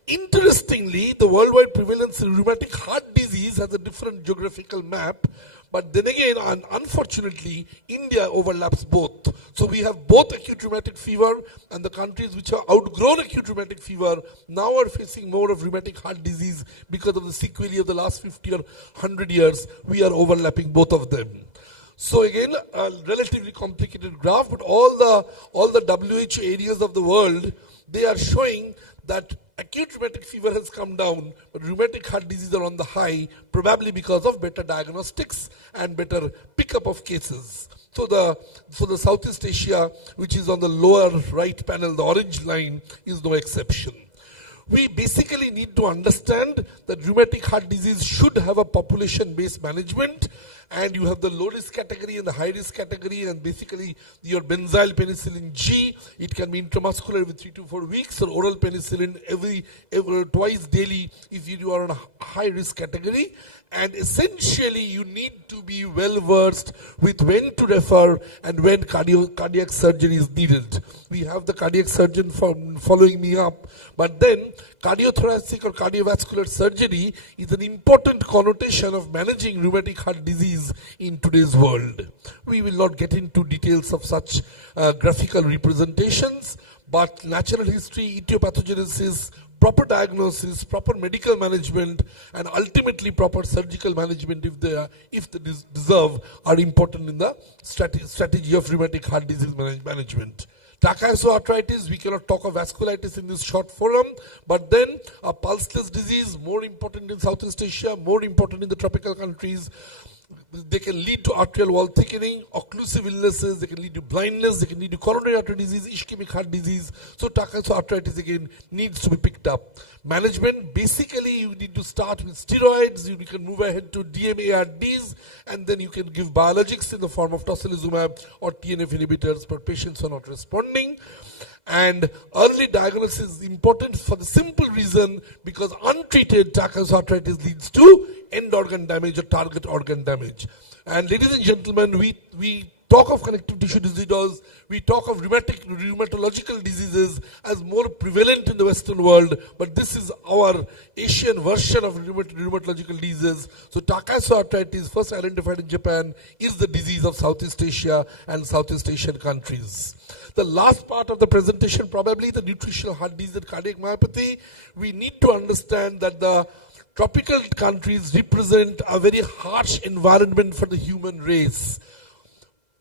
Interestingly, the worldwide prevalence in rheumatic heart disease has a different geographical map, but then again, unfortunately, India overlaps both. So we have both acute rheumatic fever, and the countries which have outgrown acute rheumatic fever now are facing more of rheumatic heart disease because of the sequelae of the last 50 or 100 years. We are overlapping both of them. So again, a relatively complicated graph, but all the WHO areas of the world, they are showing that acute rheumatic fever has come down, but rheumatic heart disease are on the high, probably because of better diagnostics and better pickup of cases. So the Southeast Asia, which is on the lower right panel, the orange line, is no exception. We basically need to understand that rheumatic heart disease should have a population-based management, and you have the low-risk category and the high-risk category, and basically your benzyl penicillin G, it can be intramuscular every 3 to 4 weeks, or oral penicillin every twice daily if you are on a high-risk category. And essentially, you need to be well versed with when to refer and when cardiac surgery is needed. We have the cardiac surgeon following me up, but then cardiothoracic or cardiovascular surgery is an important connotation of managing rheumatic heart disease in today's world. We will not get into details of such graphical representations, but natural history, etiopathogenesis, proper diagnosis, proper medical management, and ultimately proper surgical management, if they deserve, are important in the strategy of rheumatic heart disease management. Trachyarthritis, we cannot talk of vasculitis in this short forum, but then a pulseless disease, more important in Southeast Asia, more important in the tropical countries. They can lead to arterial wall thickening, occlusive illnesses, they can lead to blindness, they can lead to coronary artery disease, ischemic heart disease. So trachyarthritis again needs to be picked up. Management, basically you need to start with steroids, you can move ahead to DMARDs, and then you can give biologics in the form of tocilizumab or TNF inhibitors, but patients are not responding. And early diagnosis is important for the simple reason because untreated trachyarthritis leads to end organ damage or target organ damage. And ladies and gentlemen, we talk of connective tissue disorders, we talk of rheumatological diseases as more prevalent in the Western world, but this is our Asian version of rheumatological diseases. So trachyarthritis, first identified in Japan, is the disease of Southeast Asia and Southeast Asian countries. The last part of the presentation, probably the nutritional heart disease and cardiac myopathy, we need to understand that the tropical countries represent a very harsh environment for the human race.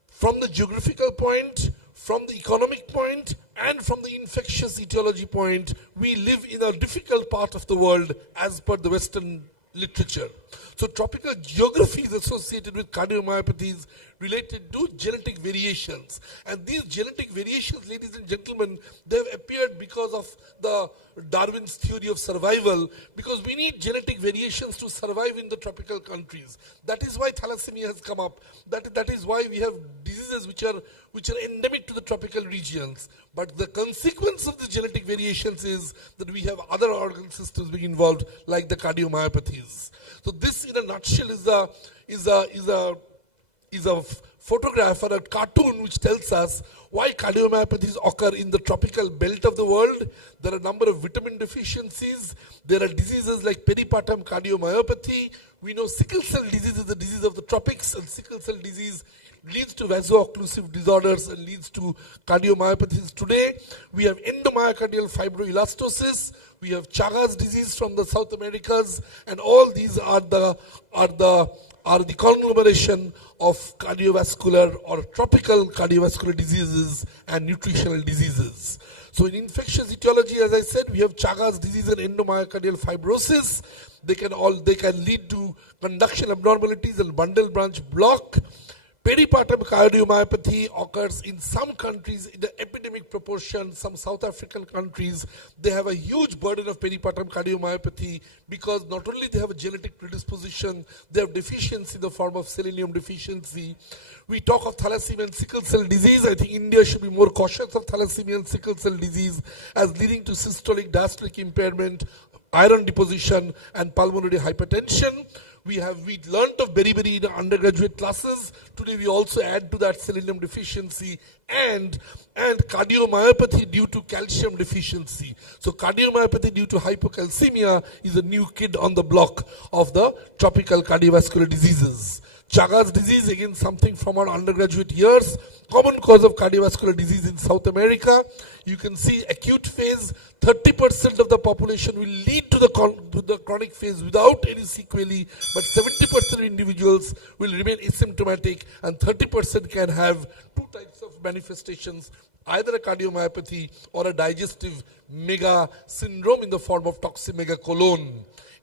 From the geographical point, from the economic point, and from the infectious etiology point, we live in a difficult part of the world as per the Western literature. So tropical geography is associated with cardiomyopathies related to genetic variations. And these genetic variations, ladies and gentlemen, they have appeared because of the Darwin's theory of survival, because we need genetic variations to survive in the tropical countries. That is why thalassemia has come up. That is why we have diseases which are endemic to the tropical regions. But the consequence of the genetic variations is that we have other organ systems being involved, like the cardiomyopathies. So this, in a nutshell, is a photograph or a cartoon which tells us why cardiomyopathies occur in the tropical belt of the world. There are a number of vitamin deficiencies. There are diseases like peripartum cardiomyopathy. We know sickle cell disease is a disease of the tropics, and sickle cell disease leads to vaso-occlusive disorders and leads to cardiomyopathies. Today, we have endomyocardial fibroelastosis, we have Chagas disease from the South Americas, and all these are the conglomeration of cardiovascular or tropical cardiovascular diseases and nutritional diseases. So in infectious etiology, as I said, we have Chagas disease and endomyocardial fibrosis. They can lead to conduction abnormalities and bundle branch block. Peripartum cardiomyopathy occurs in some countries in the epidemic epidemic proportion. Some South African countries, they have a huge burden of peripartum cardiomyopathy because not only they have a genetic predisposition, they have deficiency in the form of selenium deficiency. We talk of thalassemia and sickle cell disease. I think India should be more cautious of thalassemia and sickle cell disease as leading to systolic, diastolic impairment, iron deposition, and pulmonary hypertension. We learnt of beriberi in undergraduate classes. Today we also add to that selenium deficiency and cardiomyopathy due to calcium deficiency. So cardiomyopathy due to hypocalcemia is a new kid on the block of the tropical cardiovascular diseases. Chagas disease, again something from our undergraduate years, common cause of cardiovascular disease in South America. You can see acute phase, 30% of the population will lead to the chronic phase without any sequelae, but 70% of individuals will remain asymptomatic and 30% can have two types of manifestations, either a cardiomyopathy or a digestive mega syndrome in the form of toximegacolon.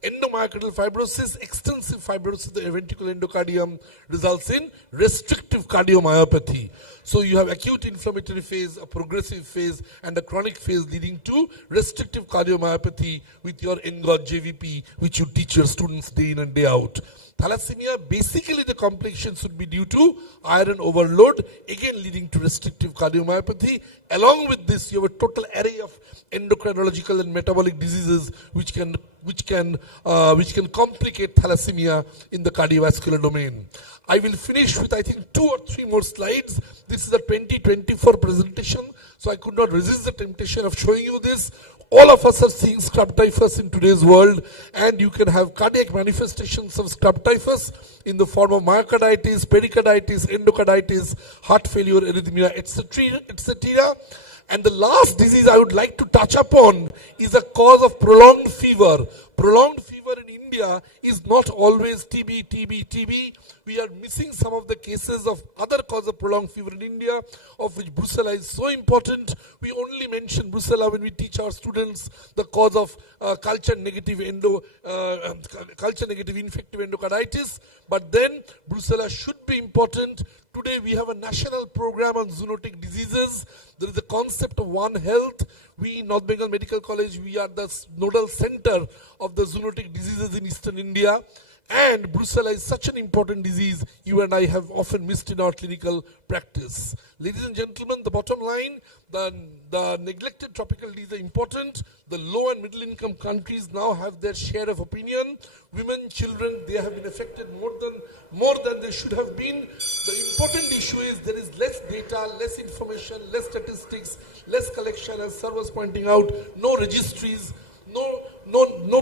Endomyocardial fibrosis, extensive fibrosis of the ventricular endocardium results in restrictive cardiomyopathy. So you have acute inflammatory phase, a progressive phase, and a chronic phase leading to restrictive cardiomyopathy with your NGOT JVP, which you teach your students day in and day out. Thalassemia, basically the complications would be due to iron overload, again leading to restrictive cardiomyopathy. Along with this, you have a total array of endocrinological and metabolic diseases which can complicate thalassemia in the cardiovascular domain. I will finish with, I think, 2 or 3 more slides. This is a 2024 presentation, so I could not resist the temptation of showing you this. All of us are seeing scrub typhus in today's world, and you can have cardiac manifestations of scrub typhus in the form of myocarditis, pericarditis, endocarditis, heart failure, arrhythmia, etc., etc. And the last disease I would like to touch upon is a cause of prolonged fever. Prolonged fever in India is not always TB. We are missing some of the cases of other cause of prolonged fever in India, of which brucella is so important. We only mention brucella when we teach our students the cause of culture negative infective endocarditis. But then brucella should be important. Today we have a national program on zoonotic diseases. There is a concept of One Health. We in North Bengal Medical College, we are the nodal center of the zoonotic diseases in Eastern India. And brucella is such an important disease you and I have often missed in our clinical practice. Ladies and gentlemen, the bottom line, the neglected tropical diseases are important. The low and middle income countries now have their share of opinion. Women, children, they have been affected more than they should have been. The important issue is there is less data, less information, less statistics, less collection, as sir was pointing out, no registries, no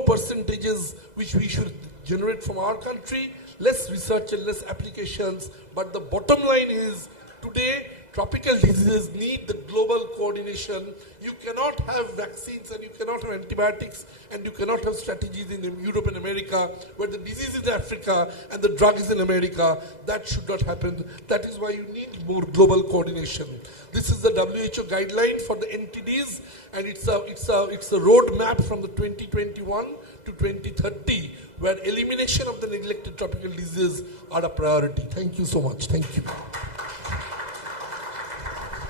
percentages which we should generate from our country, less research and less applications. But the bottom line is, today, tropical diseases need the global coordination. You cannot have vaccines and you cannot have antibiotics and you cannot have strategies in Europe and America where the disease is in Africa and the drug is in America. That should not happen. That is why you need more global coordination. This is the WHO guideline for the NTDs, and it's a roadmap from the 2021 to 2030 where elimination of the neglected tropical diseases are a priority. Thank you so much. Thank you.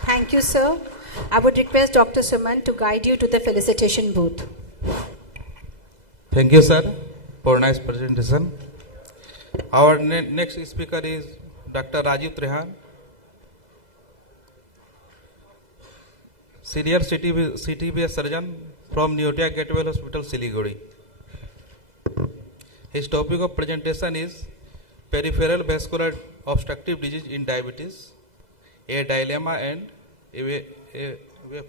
Thank you, sir. I would request Dr. Suman to guide you to the felicitation booth. Thank you, sir, for nice presentation. Our next speaker is Dr. Rajiv Trehan, Senior CTBS Surgeon from Neotia Gateway Hospital, Siliguri. His topic of presentation is Peripheral Vascular Obstructive Disease in Diabetes, a Dilemma and a way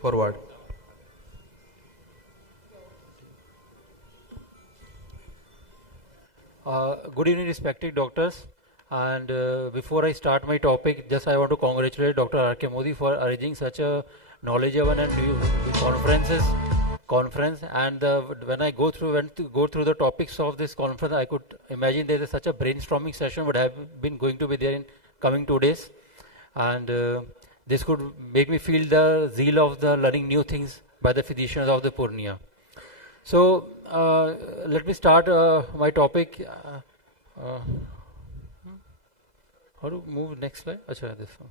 forward. Good evening, respected doctors. And before I start my topic, just I want to congratulate Dr. R.K. Modi for arranging such a knowledgeable and conference. And when I went to go through the topics of this conference, I could imagine there is such a brainstorming session would have been going to be there in coming 2 days. And this could make me feel the zeal of the learning new things by the physicians of the Purnea. So let me start my topic. How to move next slide? Achha, this one.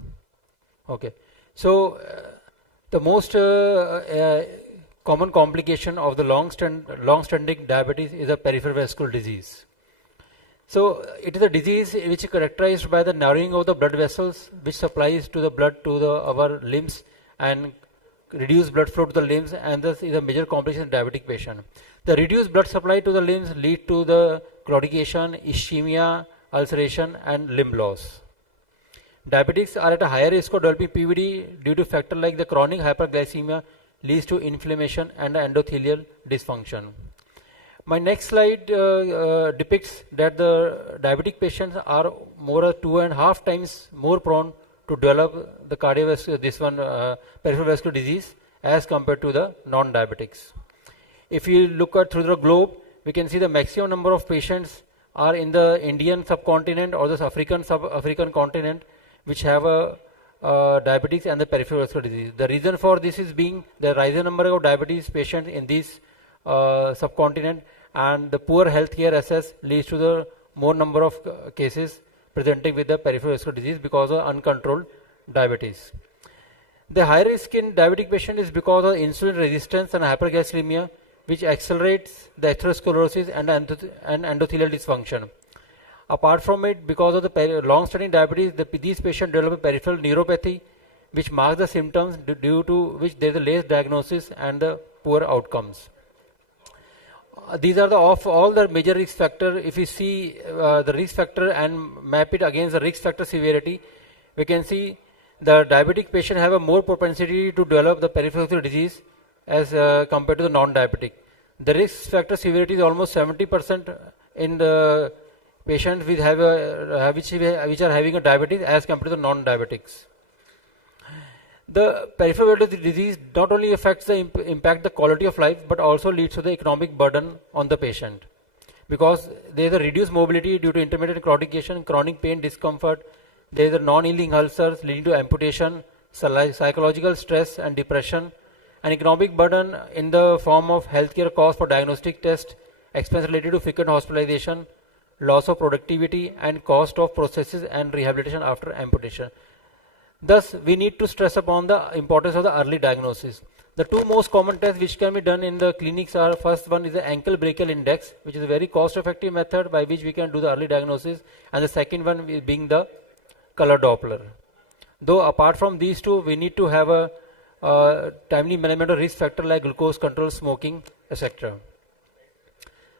Okay. So The most common complication of the long-standing diabetes is a peripheral vascular disease. So it is a disease which is characterized by the narrowing of the blood vessels which supplies to the blood to our limbs and reduced blood flow to the limbs, and thus is a major complication in diabetic patient. The reduced blood supply to the limbs lead to the claudication, ischemia, ulceration and limb loss. Diabetics are at a higher risk of developing PVD due to factors like the chronic hyperglycemia leads to inflammation and endothelial dysfunction. My next slide depicts that the diabetic patients are more than 2.5 times more prone to develop the cardiovascular, peripheral vascular disease as compared to the non-diabetics. If you look at through the globe, we can see the maximum number of patients are in the Indian subcontinent or the African continent, which have a diabetes and the peripheral vascular disease. The reason for this is being the rising number of diabetes patients in this subcontinent, and the poor healthcare access leads to the more number of cases presenting with the peripheral vascular disease because of uncontrolled diabetes. The high risk in diabetic patient is because of insulin resistance and hyperglycemia, which accelerates the atherosclerosis and endothelial dysfunction. Apart from it, because of the long-standing diabetes, these patients develop a peripheral neuropathy, which marks the symptoms due to which there is a late diagnosis and the poor outcomes. These are of all the major risk factors. If you see the risk factor and map it against the risk factor severity, we can see the diabetic patient have a more propensity to develop the peripheral disease as compared to the non-diabetic. The risk factor severity is almost 70% in the patients which are having a diabetes as compared to the non-diabetics. The peripheral vascular disease not only affects the impact the quality of life, but also leads to the economic burden on the patient, because there is a reduced mobility due to intermittent claudication, chronic pain, discomfort. There is a non-healing ulcers leading to amputation, psychological stress and depression, an economic burden in the form of healthcare costs for diagnostic tests, expense related to frequent hospitalization, loss of productivity, and cost of prosthesis and rehabilitation after amputation. Thus, we need to stress upon the importance of the early diagnosis. The two most common tests which can be done in the clinics are, first one is the ankle brachial index, which is a very cost-effective method by which we can do the early diagnosis, and the second one being the color Doppler. Though apart from these two, we need to have a timely management of risk factor like glucose control, smoking, etc.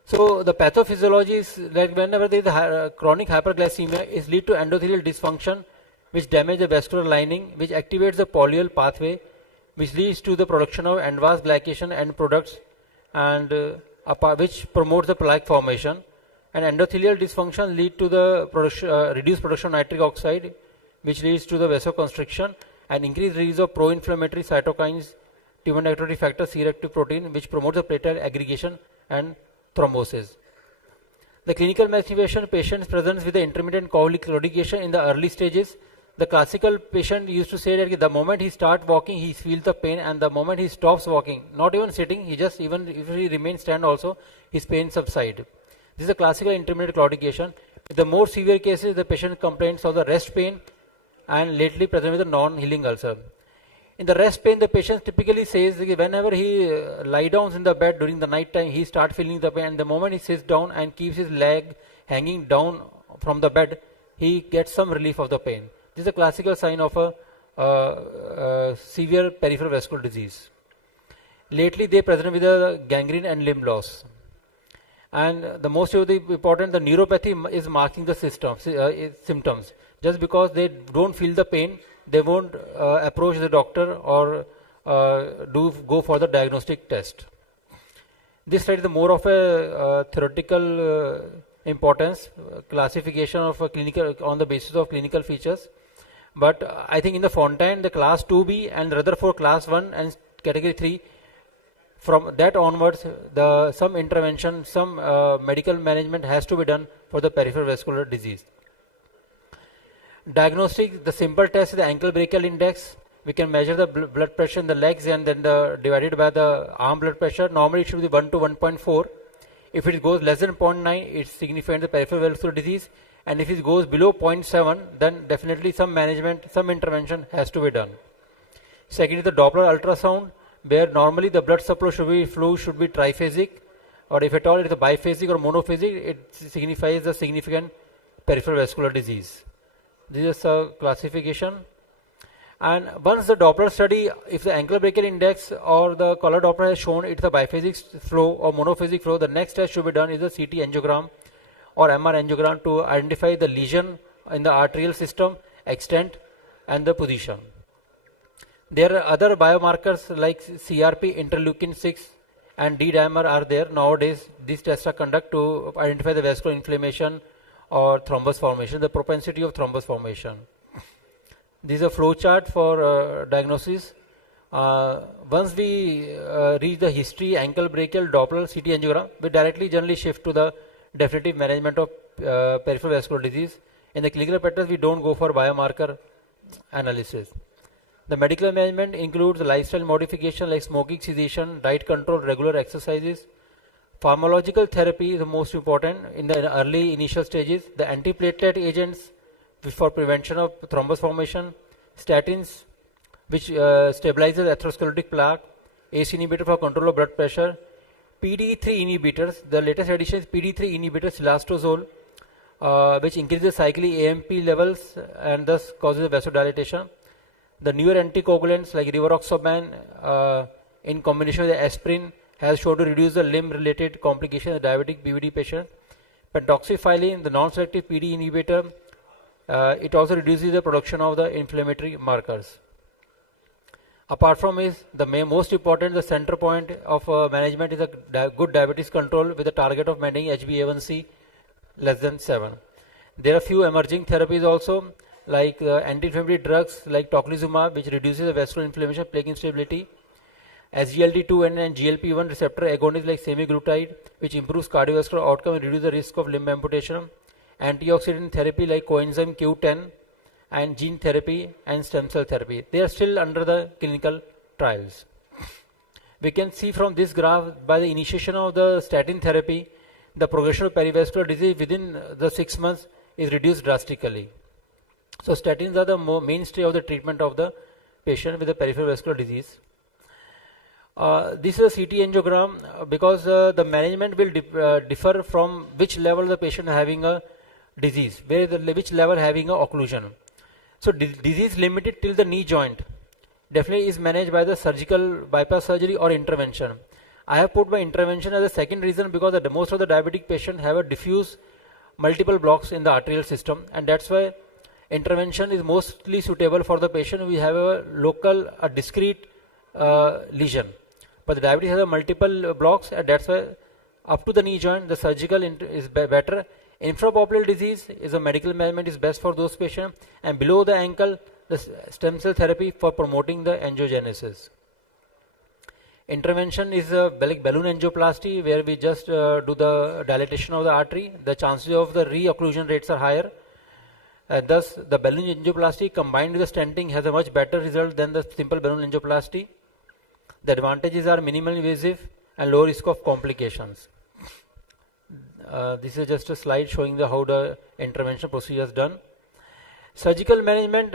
So the pathophysiology is like whenever there is a chronic hyperglycemia, it leads to endothelial dysfunction, which damages the vascular lining, which activates the polyol pathway, which leads to the production of advanced glycation end products, and which promotes the plaque formation. And endothelial dysfunction leads to the reduced production of nitric oxide, which leads to the vasoconstriction and increased release of pro-inflammatory cytokines, tumor necrotic factor, C-reactive protein, which promotes the platelet aggregation and thrombosis. The clinical manifestation, patients presents with the intermittent claudication in the early stages. The classical patient used to say that the moment he starts walking, he feels the pain, and the moment he stops walking, not even sitting, he just, even if he remains stand also, his pain subsides. This is a classical intermittent claudication. In the more severe cases, the patient complains of the rest pain and lately present with a non-healing ulcer. In the rest pain, the patient typically says that whenever he lie down in the bed during the night time, he starts feeling the pain, and the moment he sits down and keeps his leg hanging down from the bed, he gets some relief of the pain. This is a classical sign of a severe peripheral vascular disease. Lately, they present with a gangrene and limb loss. And the most important, the neuropathy is marking the symptoms. Just because they don't feel the pain, they won't approach the doctor or go for the diagnostic test. This slide is more of a theoretical importance, classification of a clinical on the basis of clinical features. But I think in the Fontaine, the class 2B and Rutherford class 1 and category 3, from that onwards, some intervention, some medical management has to be done for the peripheral vascular disease. Diagnostic, the simple test is the ankle brachial index. We can measure the blood pressure in the legs and then divided by the arm blood pressure. Normally it should be 1 to 1.4. If it goes less than 0.9, it signifies the peripheral vascular disease. And if it goes below 0.7, then definitely some management, some intervention has to be done. Second is the Doppler ultrasound, where normally the blood supply flow should be triphasic, or if at all it is a biphasic or monophasic, it signifies the significant peripheral vascular disease. This is a classification. And once the Doppler study, if the ankle brachial index or the color Doppler has shown it's a biphasic flow or monophasic flow, the next test should be done is a CT angiogram or MR angiogram to identify the lesion in the arterial system, extent and the position. There are other biomarkers like CRP, interleukin 6 and D-dimer are there. Nowadays, these tests are conducted to identify the vascular inflammation or thrombus formation, the propensity of thrombus formation. This is a flow chart for diagnosis. Once we reach the history, ankle brachial, Doppler, CT angiogram, we directly generally shift to the definitive management of peripheral vascular disease. In the clinical practice, we don't go for biomarker analysis. The medical management includes lifestyle modification like smoking cessation, diet control, regular exercises. Pharmacological therapy is the most important in the early initial stages. The antiplatelet agents for prevention of thrombus formation, statins which stabilizes atherosclerotic plaque, ACE inhibitor for control of blood pressure, PDE3 inhibitors, the latest addition is PDE3 inhibitors, silastazole, which increases cyclic AMP levels and thus causes vasodilation. The newer anticoagulants like rivaroxaban in combination with aspirin has shown to reduce the limb-related complications in diabetic PVD patient. Pentoxifylline, the non-selective PD inhibitor, it also reduces the production of the inflammatory markers. Apart from this, the most important, the center point of management is a good diabetes control with a target of maintaining HbA1c less than 7. There are few emerging therapies also like anti-inflammatory drugs like tocilizumab, which reduces the vascular inflammation, plaque instability. SGLT2 and GLP-1 receptor agonists like semaglutide, which improves cardiovascular outcome and reduces the risk of limb amputation. Antioxidant therapy like coenzyme Q10 and gene therapy and stem cell therapy. They are still under the clinical trials. We can see from this graph, by the initiation of the statin therapy, the progression of perivascular disease within the 6 months is reduced drastically. So statins are the mainstay of the treatment of the patient with the peripheral vascular disease. This is a CT angiogram because the management will differ from which level the patient having a disease, which level having a occlusion. So disease limited till the knee joint definitely is managed by the surgical bypass surgery or intervention. I have put my intervention as a second reason because most of the diabetic patients have a diffuse multiple blocks in the arterial system, and that's why intervention is mostly suitable for the patient. We have a local, a discrete lesion, but the diabetes has a multiple blocks, and that's why up to the knee joint the surgical is better. Infrapopliteal disease is a medical management is best for those patients, and below the ankle the stem cell therapy for promoting the angiogenesis. Intervention is a balloon angioplasty where we just do the dilatation of the artery. The chances of the re-occlusion rates are higher. Thus, the balloon angioplasty combined with the stenting has a much better result than the simple balloon angioplasty. The advantages are minimally invasive and low risk of complications. This is just a slide showing how the intervention procedure is done. Surgical management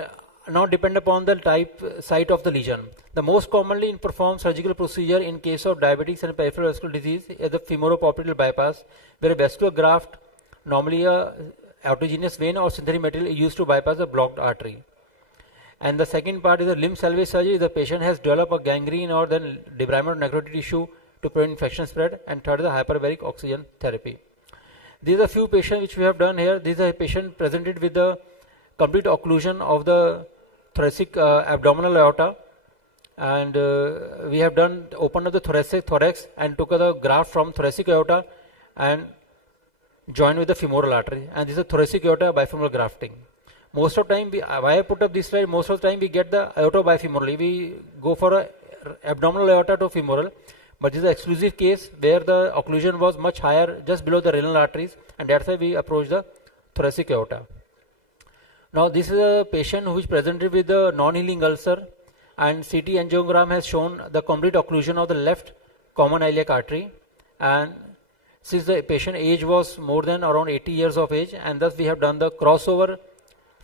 now depend upon the site of the lesion. The most commonly performed surgical procedure in case of diabetes and peripheral vascular disease is the femoropopliteal bypass, where a vascular graft, normally a autogenous vein or synthetic material, is used to bypass a blocked artery. And the second part is the limb salvage surgery. The patient has developed a gangrene or then debridement of necrotic tissue to prevent infection spread. And third is the hyperbaric oxygen therapy. These are a few patients which we have done here. These are a patient presented with the complete occlusion of the thoracic abdominal aorta, and we have opened up the thorax and took the graft from thoracic aorta and joined with the femoral artery, and this is a thoracic aorta bifemoral grafting. Most of the time, why I put up this slide, most of the time we get the aorta bifemorally. We go for a abdominal aorta to femoral, but this is an exclusive case where the occlusion was much higher just below the renal arteries, and that's why we approach the thoracic aorta. Now this is a patient who is presented with a non-healing ulcer, and CT angiogram has shown the complete occlusion of the left common iliac artery, and since the patient age was more than around 80 years of age, and thus we have done the crossover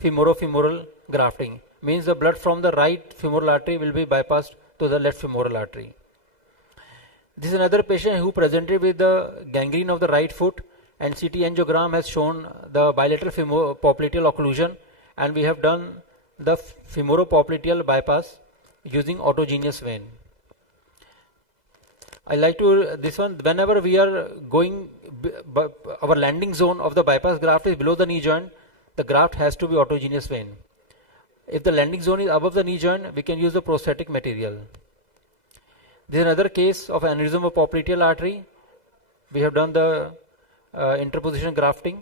femoro-femoral grafting. means the blood from the right femoral artery will be bypassed to the left femoral artery. This is another patient who presented with the gangrene of the right foot, and CT angiogram has shown the bilateral femoropopliteal occlusion, and we have done the femoropopliteal bypass using autogenous vein. I like to, this one, whenever we are going, our landing zone of the bypass graft is below the knee joint, the graft has to be autogenous vein. If the landing zone is above the knee joint, we can use the prosthetic material. This is another case of aneurysm of popliteal artery. We have done the interposition grafting.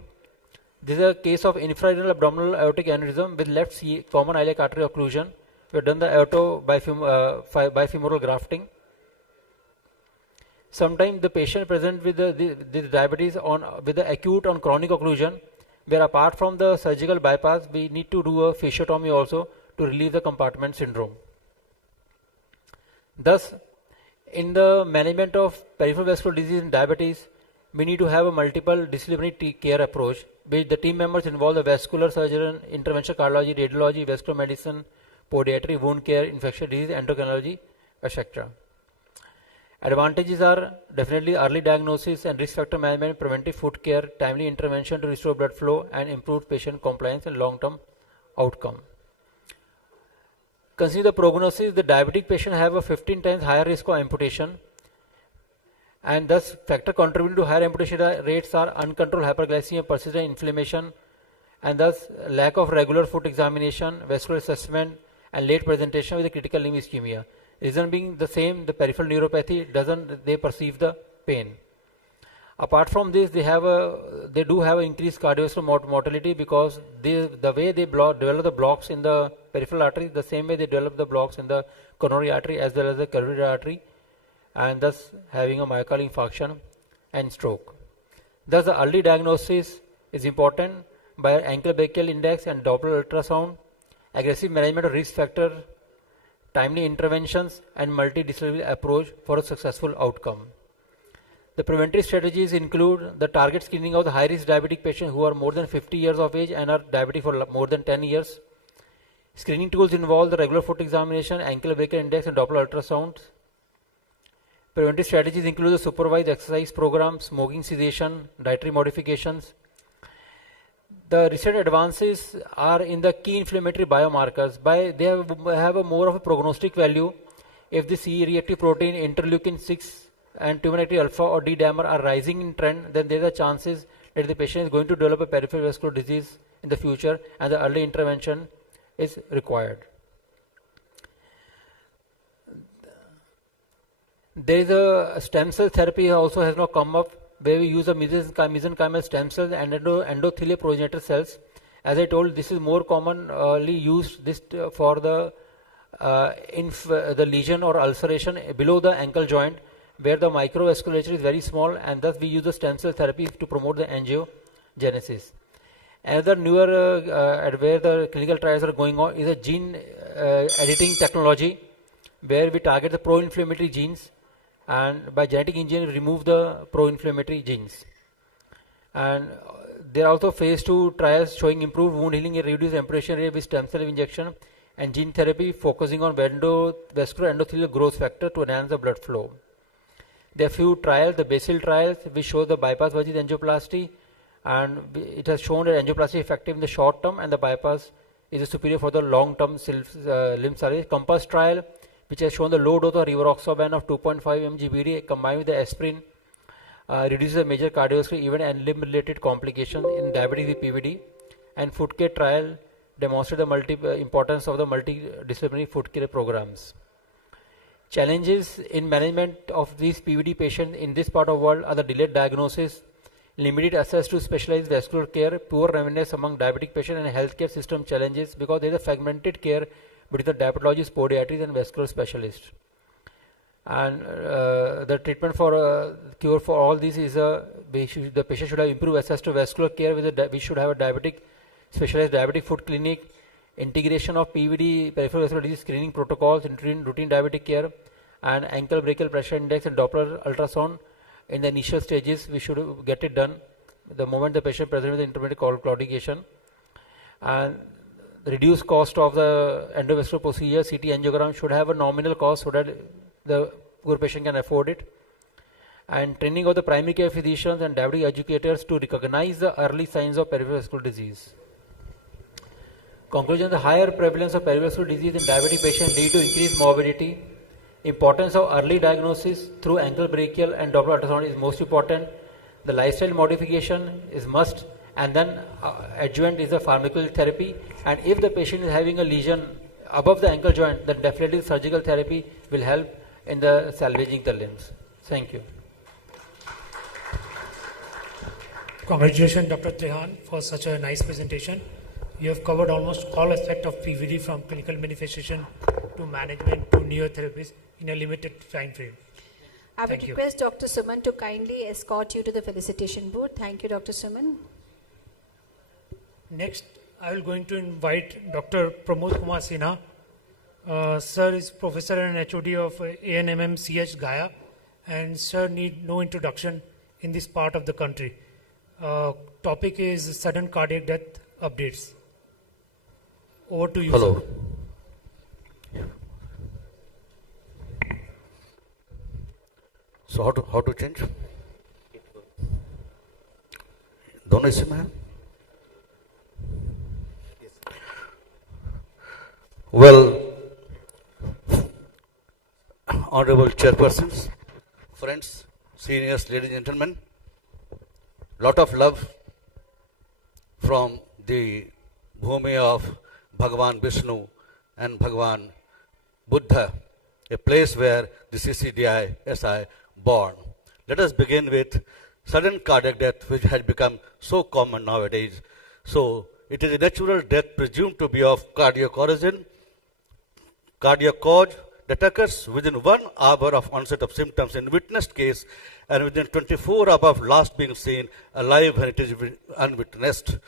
This is a case of infrarenal abdominal aortic aneurysm with left common iliac artery occlusion. We have done the aorto bifemoral grafting. Sometimes the patient present with the diabetes with the acute on chronic occlusion, where apart from the surgical bypass, we need to do a fasciotomy also to relieve the compartment syndrome. Thus, in the management of peripheral vascular disease in diabetes, we need to have a multiple disciplinary care approach, which the team members involve the vascular surgeon, interventional cardiology, radiology, vascular medicine, podiatry, wound care, infectious disease, endocrinology, etc. Advantages are definitely early diagnosis and risk factor management, preventive foot care, timely intervention to restore blood flow, and improve patient compliance and long-term outcome. Considering the prognosis, the diabetic patient have a 15 times higher risk of amputation, and thus factor contributing to higher amputation rates are uncontrolled hyperglycemia, persistent inflammation, and thus lack of regular foot examination, vascular assessment, and late presentation with a critical limb ischemia. Reason being the same, the peripheral neuropathy they perceive the pain. Apart from this, they do have increased cardiovascular mortality because the way they develop the blocks in the peripheral artery, the same way they develop the blocks in the coronary artery as well as the carotid artery, and thus having a myocardial infarction and stroke. Thus, the early diagnosis is important by ankle brachial index and Doppler ultrasound, aggressive management of risk factor, timely interventions, and multidisciplinary approach for a successful outcome. The preventive strategies include the target screening of the high-risk diabetic patients who are more than 50 years of age and are diabetic for more than 10 years. Screening tools involve the regular foot examination, ankle brachial index, and Doppler ultrasound. Preventive strategies include the supervised exercise program, smoking cessation, dietary modifications. The recent advances are in the key inflammatory biomarkers. They have a more of a prognostic value. If the C-reactive protein, interleukin 6, and tumor-necrotic alpha or D-dimer are rising in trend, then there are chances that the patient is going to develop a peripheral vascular disease in the future, and the early intervention is required. There is a stem cell therapy also has now come up, where we use a mesenchymal stem cells and endothelial progenitor cells. As I told, this is more commonly used for the lesion or ulceration below the ankle joint, where the microvasculature is very small, and thus we use the stem cell therapy to promote the angiogenesis. Another newer where the clinical trials are going on is a gene editing technology, where we target the pro-inflammatory genes, and by genetic engineering remove the pro-inflammatory genes. And there are also phase 2 trials showing improved wound healing and reduced amputation rate with stem cell injection and gene therapy focusing on vascular endothelial growth factor to enhance the blood flow. There are few trials, the BASIL trials, which show the bypass versus angioplasty, and it has shown that angioplasty is effective in the short term and the bypass is superior for the long term limb salvage. COMPASS trial, which has shown the low dose of rivaroxaban of 2.5 mg BD combined with the aspirin reduces the major cardiovascular event and limb related complications in diabetes with PVD. And foot care trial demonstrated the importance of the multidisciplinary foot care programs. Challenges in management of these PVD patients in this part of the world are the delayed diagnosis, limited access to specialized vascular care, poor awareness among diabetic patients, and healthcare system challenges because there is a fragmented care between the diabetologists, podiatrists, and vascular specialists. And the treatment for cure for all this is the patient should have improved access to vascular care. We should have a specialized diabetic foot clinic, integration of PVD, peripheral vascular disease screening protocols, routine diabetic care, and ankle brachial pressure index and Doppler ultrasound in the initial stages. We should get it done the moment the patient presents with intermittent claudication. And reduced cost of the endovascular procedure, CT angiogram should have a nominal cost so that the poor patient can afford it. And training of the primary care physicians and diabetic educators to recognize the early signs of peripheral vascular disease. Conclusion: the higher prevalence of perivascular disease in diabetic patients lead to increased morbidity. Importance of early diagnosis through ankle brachial and Doppler ultrasound is most important. The lifestyle modification is must, and then adjuvant is a pharmacotherapy. And if the patient is having a lesion above the ankle joint, then definitely surgical therapy will help in the salvaging the limbs. Thank you. Congratulations, Dr. Trehan, for such a nice presentation. You have covered almost all aspects of PVD from clinical manifestation to management to neotherapies in a limited time frame. I would request Dr. Suman to kindly escort you to the felicitation booth. Thank you, Dr. Suman. Next, I will going to invite Dr. Pramod Kumar Sinha. Sir is professor and HOD of ANMM CH Gaya, and sir need no introduction in this part of the country. Topic is sudden cardiac death updates. Over to you. Hello. Sir. So how to change? दोनों इसमें है? Well, honorable chairpersons, friends, seniors, ladies and gentlemen, lot of love from the bhumi of Bhagavan Vishnu and Bhagavan Buddha, a place where the CCDSI born. Let us begin with sudden cardiac death, which has become so common nowadays. So it is a natural death presumed to be of cardiac origin, cardiac cause that occurs within 1 hour of onset of symptoms in witnessed case and within 24 hours of last being seen alive when it is unwitnessed.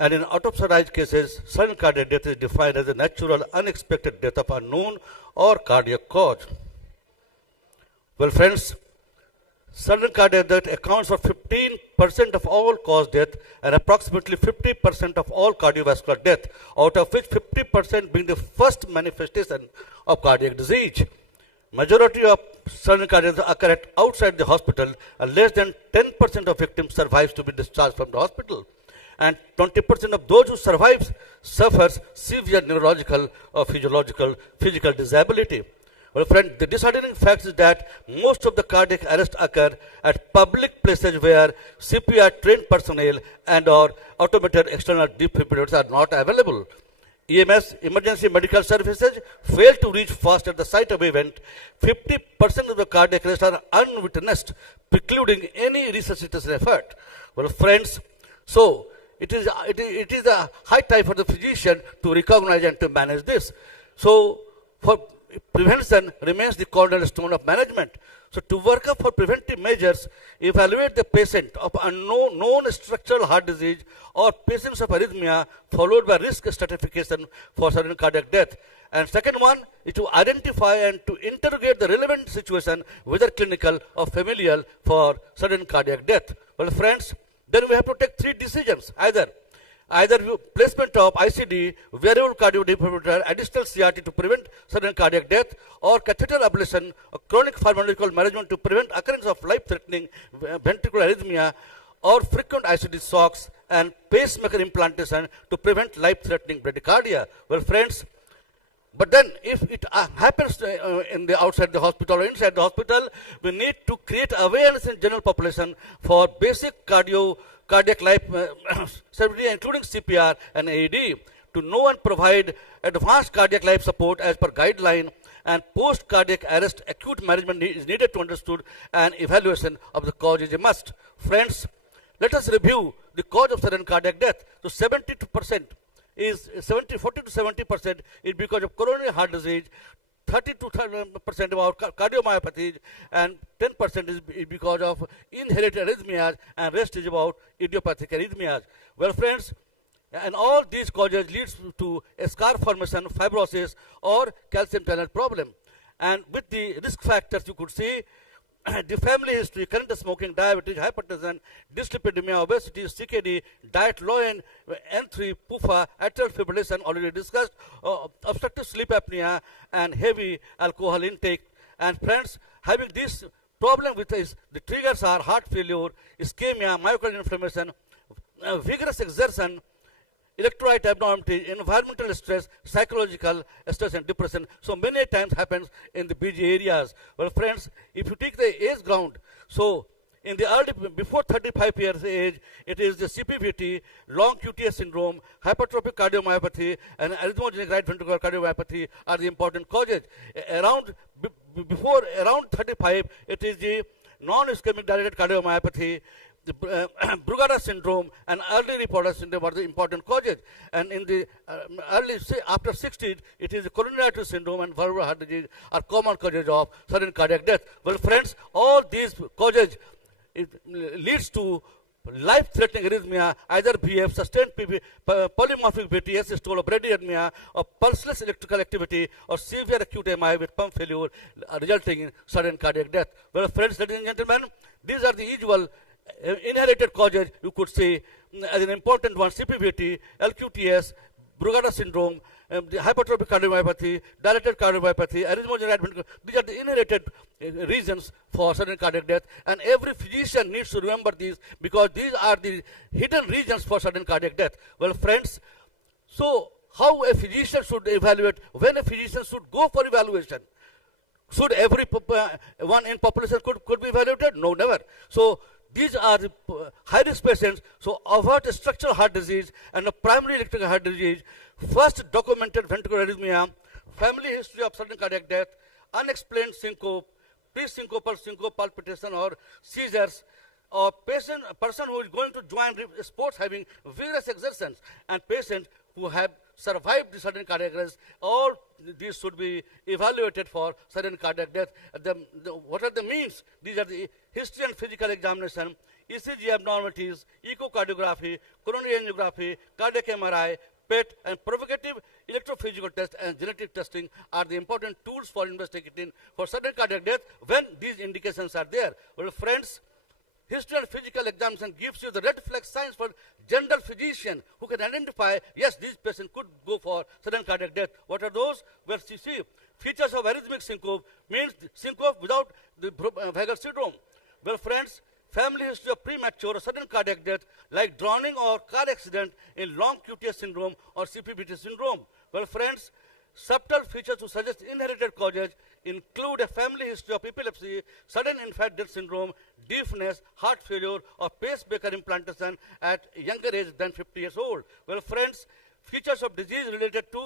And in autopsized cases, sudden cardiac death is defined as a natural, unexpected death of unknown or cardiac cause. Well, friends, sudden cardiac death accounts for 15% of all cause death and approximately 50% of all cardiovascular death, out of which 50% being the first manifestation of cardiac disease. Majority of sudden cardiac deaths occur outside the hospital, and less than 10% of victims survives to be discharged from the hospital. And 20% of those who survive suffers severe neurological or physical disability. Well, friend, the disheartening fact is that most of the cardiac arrests occur at public places where CPR trained personnel and or automated external defibrillators are not available. EMS, emergency medical services, fail to reach fast at the site of event. 50% of the cardiac arrests are unwitnessed, precluding any resuscitation effort. Well, friends, so it is a high time for the physician to recognize and to manage this. So, for prevention remains the cornerstone of management. So, to work up for preventive measures, evaluate the patient of unknown structural heart disease or patients of arrhythmia, followed by risk stratification for sudden cardiac death. And second one is to identify and to interrogate the relevant situation, whether clinical or familial, for sudden cardiac death. Well, friends, then we have to take 3 decisions. Either placement of ICD, variable cardiodefibrillator, additional CRT to prevent sudden cardiac death, or catheter ablation, or chronic pharmacological management to prevent occurrence of life-threatening ventricular arrhythmia, or frequent ICD shocks and pacemaker implantation to prevent life-threatening bradycardia. Well, friends, but then if it happens in the outside the hospital or inside the hospital, we need to create awareness in general population for basic cardiac life safety, including CPR and AED, to know and provide advanced cardiac life support as per guideline, and post-cardiac arrest acute management is needed to understood, and evaluation of the cause is a must. Friends, let us review the cause of sudden cardiac death. So 40 to 70% is because of coronary heart disease, 30 to 30% about cardiomyopathy, and 10% is because of inherited arrhythmias, and rest is about idiopathic arrhythmias. Well, friends, and all these causes leads to a scar formation, fibrosis, or calcium channel problem. And with the risk factors, you could see the family history, current smoking, diabetes, hypertension, dyslipidemia, obesity, CKD, diet low in N3, PUFA, atrial fibrillation already discussed, obstructive sleep apnea, and heavy alcohol intake. And friends, having this problem with this, the triggers are heart failure, ischemia, myocardial inflammation, vigorous exertion, electrolyte abnormality, environmental stress, psychological stress and depression. So many times happens in the busy areas. Well, friends, if you take the age ground, so in the early, before 35 years age, it is the CPVT, long QTS syndrome, hypertrophic cardiomyopathy, and arrhythmogenic right ventricular cardiomyopathy are the important causes. Before around 35, it is the non-ischemic dilated cardiomyopathy, the Brugada syndrome and early reporter syndrome are the important causes. And in the early, after 60, it is the coronary artery syndrome and valvular heart disease are common causes of sudden cardiac death. Well, friends, all these causes leads to life-threatening arrhythmia, either BF, sustained polymorphic VT, systole, or bradyarrhythmia, or pulseless electrical activity, or severe acute MI with pump failure, resulting in sudden cardiac death. Well, friends, ladies and gentlemen, these are the usual inherited causes you could say as an important one: CPVT, LQTS, Brugada syndrome, the hypertrophic cardiomyopathy, dilated cardiomyopathy, arrhythmogenic right ventricular. These are the inherited reasons for sudden cardiac death, and every physician needs to remember these because these are the hidden reasons for sudden cardiac death. Well, friends, so how a physician should evaluate? When a physician should go for evaluation? Should every one in population could be evaluated? No, never. So these are the high-risk patients. So overt structural heart disease and a primary electrical heart disease, first documented ventricular arrhythmia, family history of sudden cardiac death, unexplained syncope, pre-syncopal syncope palpitation or seizures, or person who is going to join sports having vigorous exertions, and patients who have survived the sudden cardiac arrest. All these should be evaluated for sudden cardiac death. What are the means? These are the history and physical examination, ECG abnormalities, echocardiography, coronary angiography, cardiac MRI, PET, and provocative electrophysical test and genetic testing are the important tools for investigating for sudden cardiac death when these indications are there. Well, friends, history and physical examination gives you the red flag signs for general physician who can identify, yes, this patient could go for sudden cardiac death. What are those? Well, you see, features of arrhythmic syncope means syncope without the vagal syndrome. Well, friends, family history of premature or sudden cardiac death like drowning or car accident in long QTS syndrome or CPVT syndrome. Well, friends, subtle features to suggest inherited causes include a family history of epilepsy, sudden infant death syndrome, deafness, heart failure, or pacemaker implantation at younger age than 50 years old. Well, friends, features of disease related to,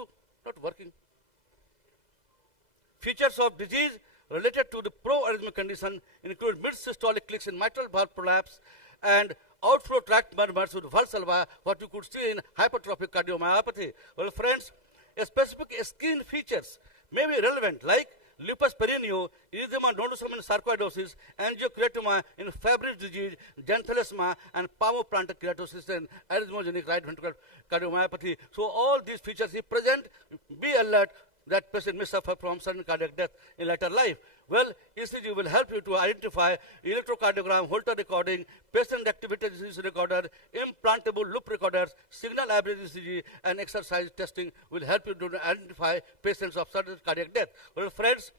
features of disease related to the pro-arrhythmic condition include mid-systolic clicks in mitral valve prolapse and outflow tract murmurs with valsalva, what you could see in hypertrophic cardiomyopathy. Well, friends, specific skin features may be relevant like lupus perineo, erythema nodosum in sarcoidosis, angiokeratoma in Fabry's disease, xanthelasma, and palmoplantar keratosis and arrhythmogenic right ventricular cardiomyopathy. So all these features if present, be alert that patient may suffer from sudden cardiac death in later life. Well, ECG will help you to identify electrocardiogram, Holter recording, patient activity disease recorder, implantable loop recorders, signal average ECG, and exercise testing will help you to identify patients of sudden cardiac death. Well, friends,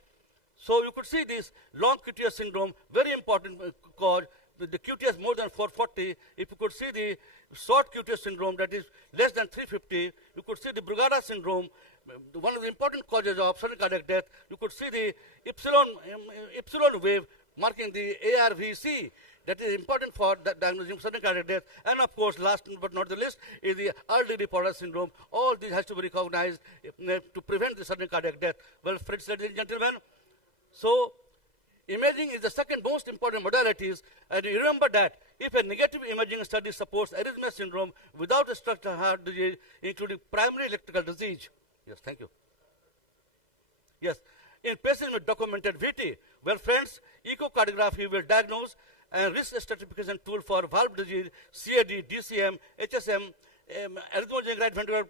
so you could see this long QTS syndrome, very important cause. The QTS more than 440. If you could see the short QTS syndrome, that is less than 350, you could see the Brugada syndrome, one of the important causes of sudden cardiac death. You could see the epsilon wave marking the ARVC. That is important for diagnosing sudden cardiac death. And of course, last but not the least, is the early reporter syndrome. All these has to be recognized to prevent the sudden cardiac death. Well, friends, ladies and gentlemen, so imaging is the second most important modalities, and you remember that if a negative imaging study supports arrhythmia syndrome without a structural heart disease, including primary electrical disease. Yes, thank you. Yes, in patients with documented VT, well, friends, echocardiography will diagnose and risk stratification tool for valve disease, CAD, DCM, HSM, arrhythmogenic right ventricular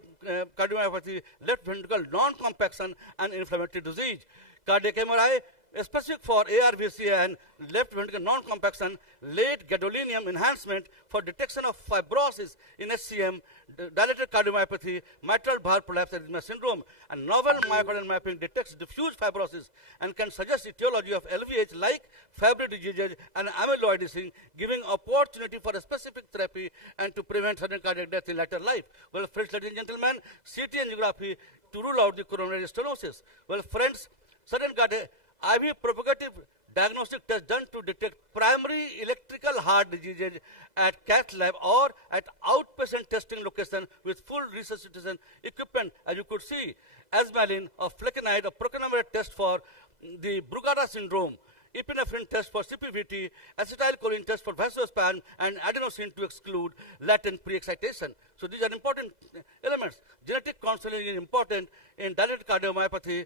cardiomyopathy, left ventricle non-compaction, and inflammatory disease. Cardiac MRI specific for ARVC and left ventricular non-compaction, late gadolinium enhancement for detection of fibrosis in HCM, dilated cardiomyopathy, mitral valve prolapse arrhythmia syndrome, and novel myocardial mapping detects diffuse fibrosis and can suggest etiology of LVH like Fabry disease and amyloidism, giving opportunity for a specific therapy and to prevent sudden cardiac death in later life. Well, friends, ladies and gentlemen, CT angiography to rule out the coronary stenosis. Well, friends, sudden cardiac IV propagative diagnostic test done to detect primary electrical heart diseases at cath lab or at outpatient testing location with full resuscitation equipment, as you could see, asmalin or flecainide or procalcitonin test for the Brugada syndrome, epinephrine test for CPVT, acetylcholine test for vasospasm, and adenosine to exclude latent pre-excitation. So these are important elements. Genetic counseling is important in dilated cardiomyopathy,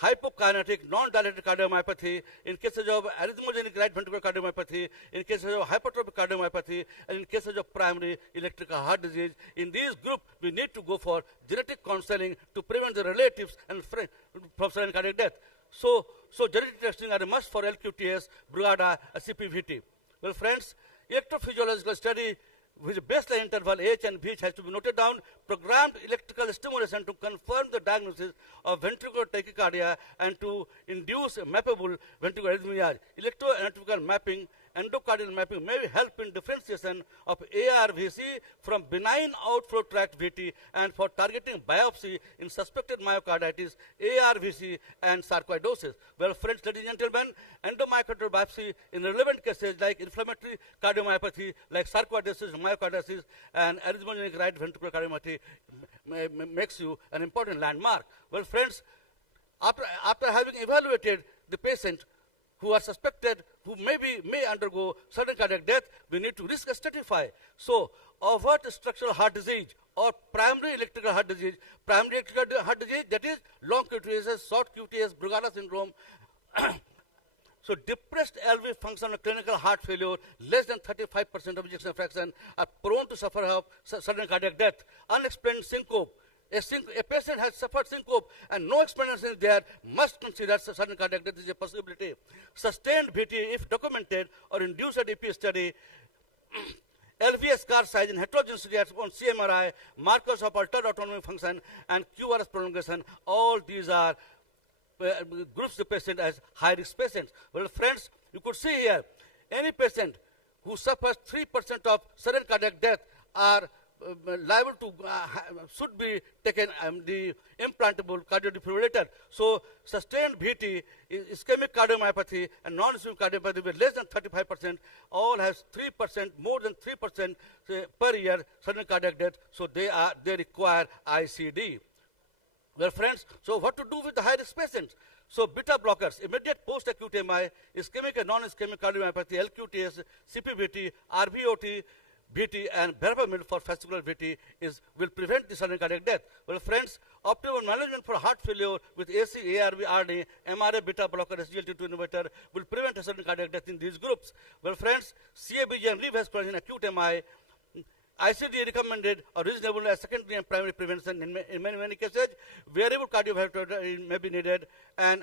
hypokinetic, non-dilated cardiomyopathy, in cases of arrhythmogenic right ventricular cardiomyopathy, in cases of hypertrophic cardiomyopathy, and in cases of primary electrical heart disease. In these groups, we need to go for genetic counseling to prevent the relatives and friends from sudden cardiac death. So genetic testing are a must for LQTS, Brugada, CPVT. Well, friends, electrophysiological study with baseline interval H and VH has to be noted down. Programmed electrical stimulation to confirm the diagnosis of ventricular tachycardia and to induce mappable ventricular arrhythmia. Electroanatomical mapping, endocardial mapping may help in differentiation of ARVC from benign outflow tract VT and for targeting biopsy in suspected myocarditis, ARVC, and sarcoidosis. Well, friends, ladies and gentlemen, endomyocardial biopsy in relevant cases like inflammatory cardiomyopathy, like sarcoidosis, myocarditis, and arrhythmogenic right ventricular cardiomyopathy makes you an important landmark. Well, friends, after having evaluated the patient who are suspected, who may undergo sudden cardiac death, we need to risk stratify. So, overt structural heart disease or primary electrical heart disease, that is long QTS, short QTS, Brugada syndrome. So, depressed LV function of clinical heart failure, less than 35% of ejection fraction, are prone to suffer of sudden cardiac death. Unexplained syncope. A patient has suffered syncope and no explanation is there, must consider sudden cardiac death is a possibility. Sustained VT, if documented or induced at EP study, LV scar size and heterogeneity on CMRI, markers of altered autonomic function, and QRS prolongation, all these are groups the patient as high-risk patients. Well, friends, you could see here, any patient who suffers 3% of sudden cardiac death are liable to, should be taken the implantable cardiodefibrillator. So, sustained VT, ischemic cardiomyopathy, and non-ischemic cardiomyopathy with less than 35%, all has 3%, more than 3% per year sudden cardiac death. So, they require ICD. Well, friends, so what to do with the high-risk patients? So, beta blockers, immediate post-acute MI, ischemic and non-ischemic cardiomyopathy, LQTS, CPVT, RVOT, VT, and verapamil for fascicular VT will prevent the sudden cardiac death. Well, friends, optimal management for heart failure with AC, ARB, RD, MRA, beta blocker, SGLT2 inhibitor will prevent a sudden cardiac death in these groups. Well, friends, CABG and revascularization acute MI, ICD recommended or reasonable as secondary and primary prevention in many cases. Variable cardiovascular may be needed, and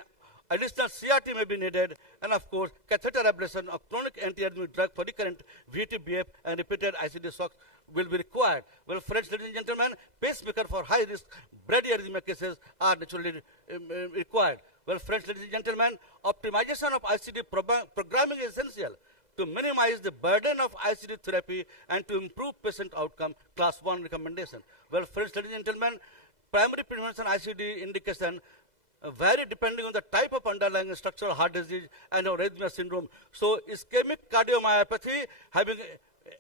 additional CRT may be needed, and of course, catheter ablation of chronic antiarrhythmic drug for recurrent VTBF and repeated ICD shocks will be required. Well, friends, ladies and gentlemen, pacemaker for high-risk bradyarrhythmia cases are naturally required. Well, friends, ladies and gentlemen, optimization of ICD programming is essential to minimize the burden of ICD therapy and to improve patient outcome, class 1 recommendation. Well, friends, ladies and gentlemen, primary prevention ICD indication vary depending on the type of underlying structural heart disease and arrhythmia syndrome. So, ischemic cardiomyopathy having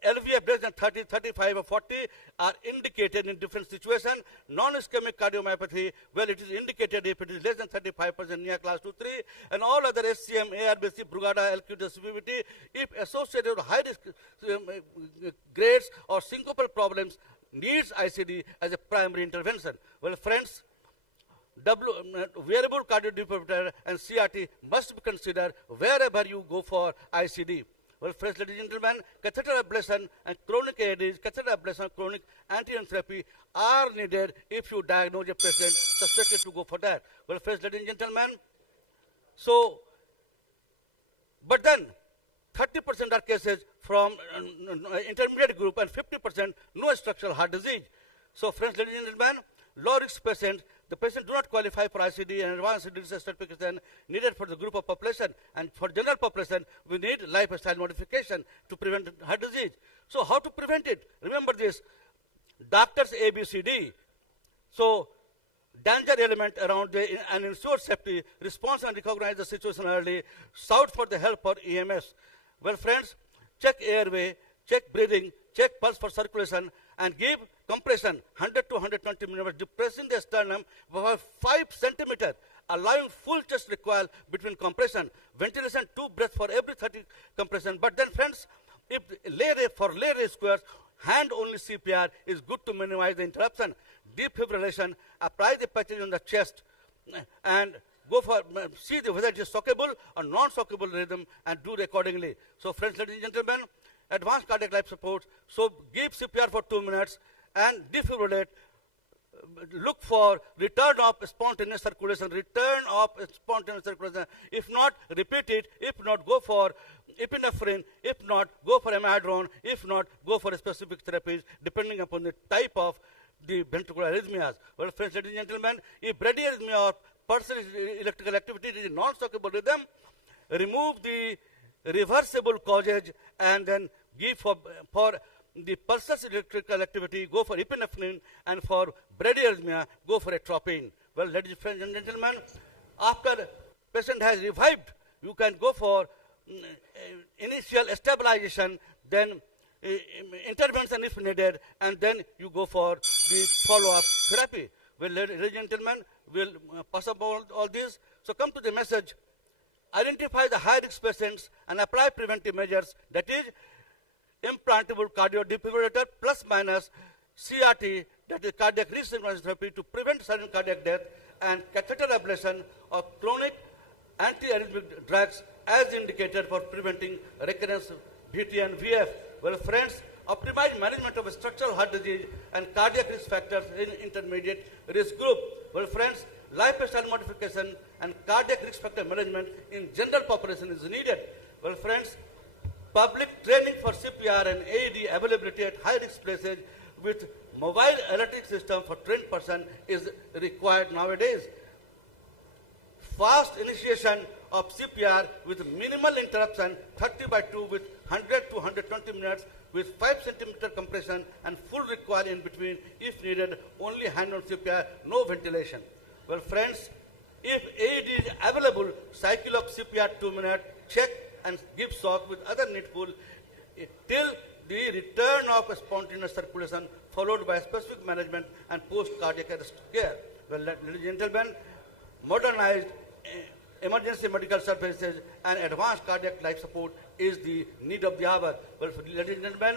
LVF less than 30, 35 or 40 are indicated in different situations. Non-ischemic cardiomyopathy, well, it is indicated if it is less than 35% near class 2, 3, and all other SCM, ARBC, Brugada, LQT, CPVT, if associated with high-risk grades or syncopal problems, needs ICD as a primary intervention. Well, friends, variable cardiodefibrillator and CRT must be considered wherever you go for ICD. Well, friends, ladies and gentlemen, catheter ablation and chronic AIDs, catheter ablation and chronic antiangiogenic therapy are needed if you diagnose a patient suspected to go for that. Well, friends, ladies and gentlemen, so But then 30% are cases from intermediate group and 50% no structural heart disease. So friends, ladies and gentlemen, low risk patients, the patient do not qualify for ICD and advanced disease certification needed for the group of population, and for general population we need lifestyle modification to prevent heart disease. So how to prevent it? Remember this, doctors ABCD. So danger element around and ensure safety, response and recognize the situation early, shout for the help for EMS. Well friends, check airway, check breathing, check pulse for circulation, and give compression 100 to 120 millimeters, depressing the sternum for 5 centimeters, allowing full chest recoil between compression, ventilation 2 breaths for every 30 compression. But then friends, if for lay ray squares, hand only CPR is good to minimize the interruption. Deep fibrillation, apply the patches on the chest and go for, see whether it is shockable or non-shockable rhythm and do accordingly. So friends, ladies and gentlemen, advanced cardiac life support, so give CPR for 2 minutes and defibrillate. Look for return of spontaneous circulation, If not, repeat it. If not, go for epinephrine. If not, go for amiodarone. If not, go for specific therapies depending upon the type of the ventricular arrhythmias. Well, friends, ladies and gentlemen, if bradyarrhythmia or pulsar electrical activity is a non-shockable rhythm, remove the reversible causes and then give for the pulsar electrical activity, go for epinephrine, and for bradyarrhythmia, go for atropine. Well, ladies and gentlemen, after patient has revived, you can go for initial stabilization, then intervention if needed, and then you go for the follow-up therapy. Well, ladies and gentlemen, we'll pass up all this. So come to the message. Identify the high-risk patients and apply preventive measures, that is implantable cardio defibrillator plus minus CRT, that is cardiac resynchronization therapy, to prevent sudden cardiac death, and catheter ablation of chronic antiarrhythmic drugs as indicated for preventing recurrence VT and VF. Well, friends, optimize management of structural heart disease and cardiac risk factors in intermediate risk group. Well, friends, lifestyle modification and cardiac risk factor management in general population is needed. Well, friends, public training for CPR and AED availability at high-risk places with mobile electric system for trained person is required nowadays. Fast initiation of CPR with minimal interruption, 30/2 with 100 to 120 minutes with 5 centimeter compression and full recoil in between if needed, only hand on CPR, no ventilation. Well, friends, if AED is available, cycle of CPR 2 minutes, check and give shock with other needful till the return of spontaneous circulation, followed by specific management and post-cardiac arrest care. Well, ladies and gentlemen, modernized emergency medical services and advanced cardiac life support is the need of the hour. Well, ladies and gentlemen,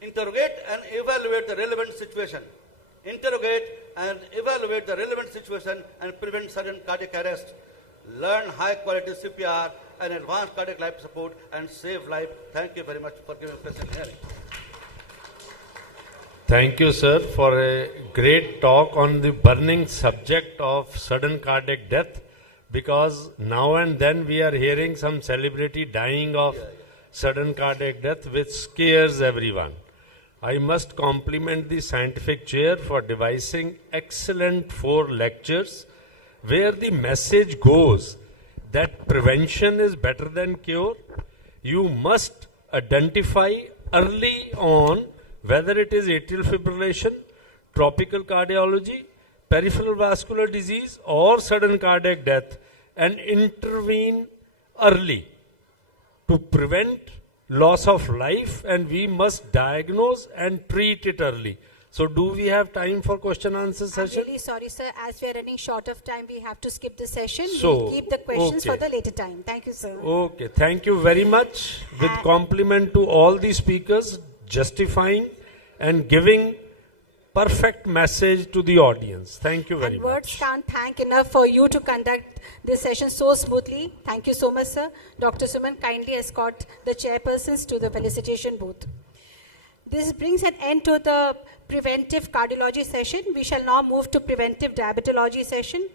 interrogate and evaluate the relevant situation. Interrogate and evaluate the relevant situation and prevent sudden cardiac arrest. Learn high-quality CPR and advanced cardiac life support and save life. Thank you very much for giving present hearing. Thank you, sir, for a great talk on the burning subject of sudden cardiac death, because now and then we are hearing some celebrity dying of sudden cardiac death, which scares everyone. I must compliment the scientific chair for devising excellent 4 lectures where the message goes that prevention is better than cure. You must identify early on whether it is atrial fibrillation, tropical cardiology, peripheral vascular disease, or sudden cardiac death, and intervene early to prevent loss of life, and we must diagnose and treat it early. So do we have time for question answer session? I'm really sorry, sir. As we are running short of time, we have to skip the session. So, we'll keep the questions okay. for the later time. Thank you, sir. Okay, thank you very much. With compliment to all the speakers, justifying and giving perfect message to the audience. Thank you very much. Words can't thank enough for you to conduct this session so smoothly. Thank you so much, sir. Dr. Suman, kindly escort the chairpersons to the felicitation booth. This brings an end to the preventive cardiology session. We shall now move to preventive diabetology session,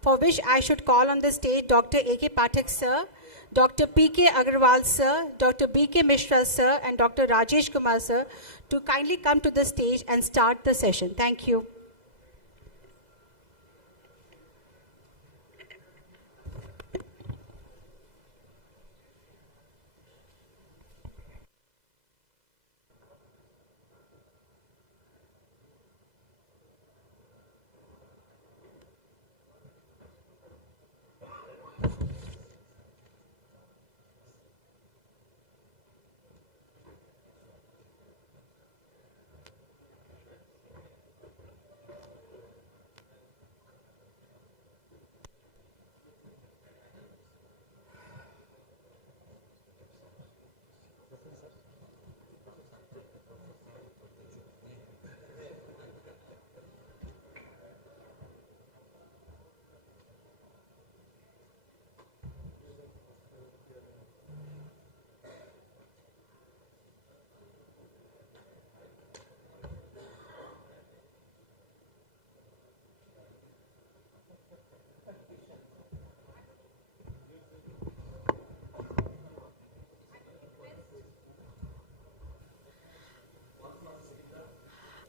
for which I should call on the stage Dr. A.K. Pathak, sir, Dr. P.K. Agarwal sir, Dr. B.K. Mishra sir, and Dr. Rajesh Kumar sir to kindly come to the stage and start the session. Thank you.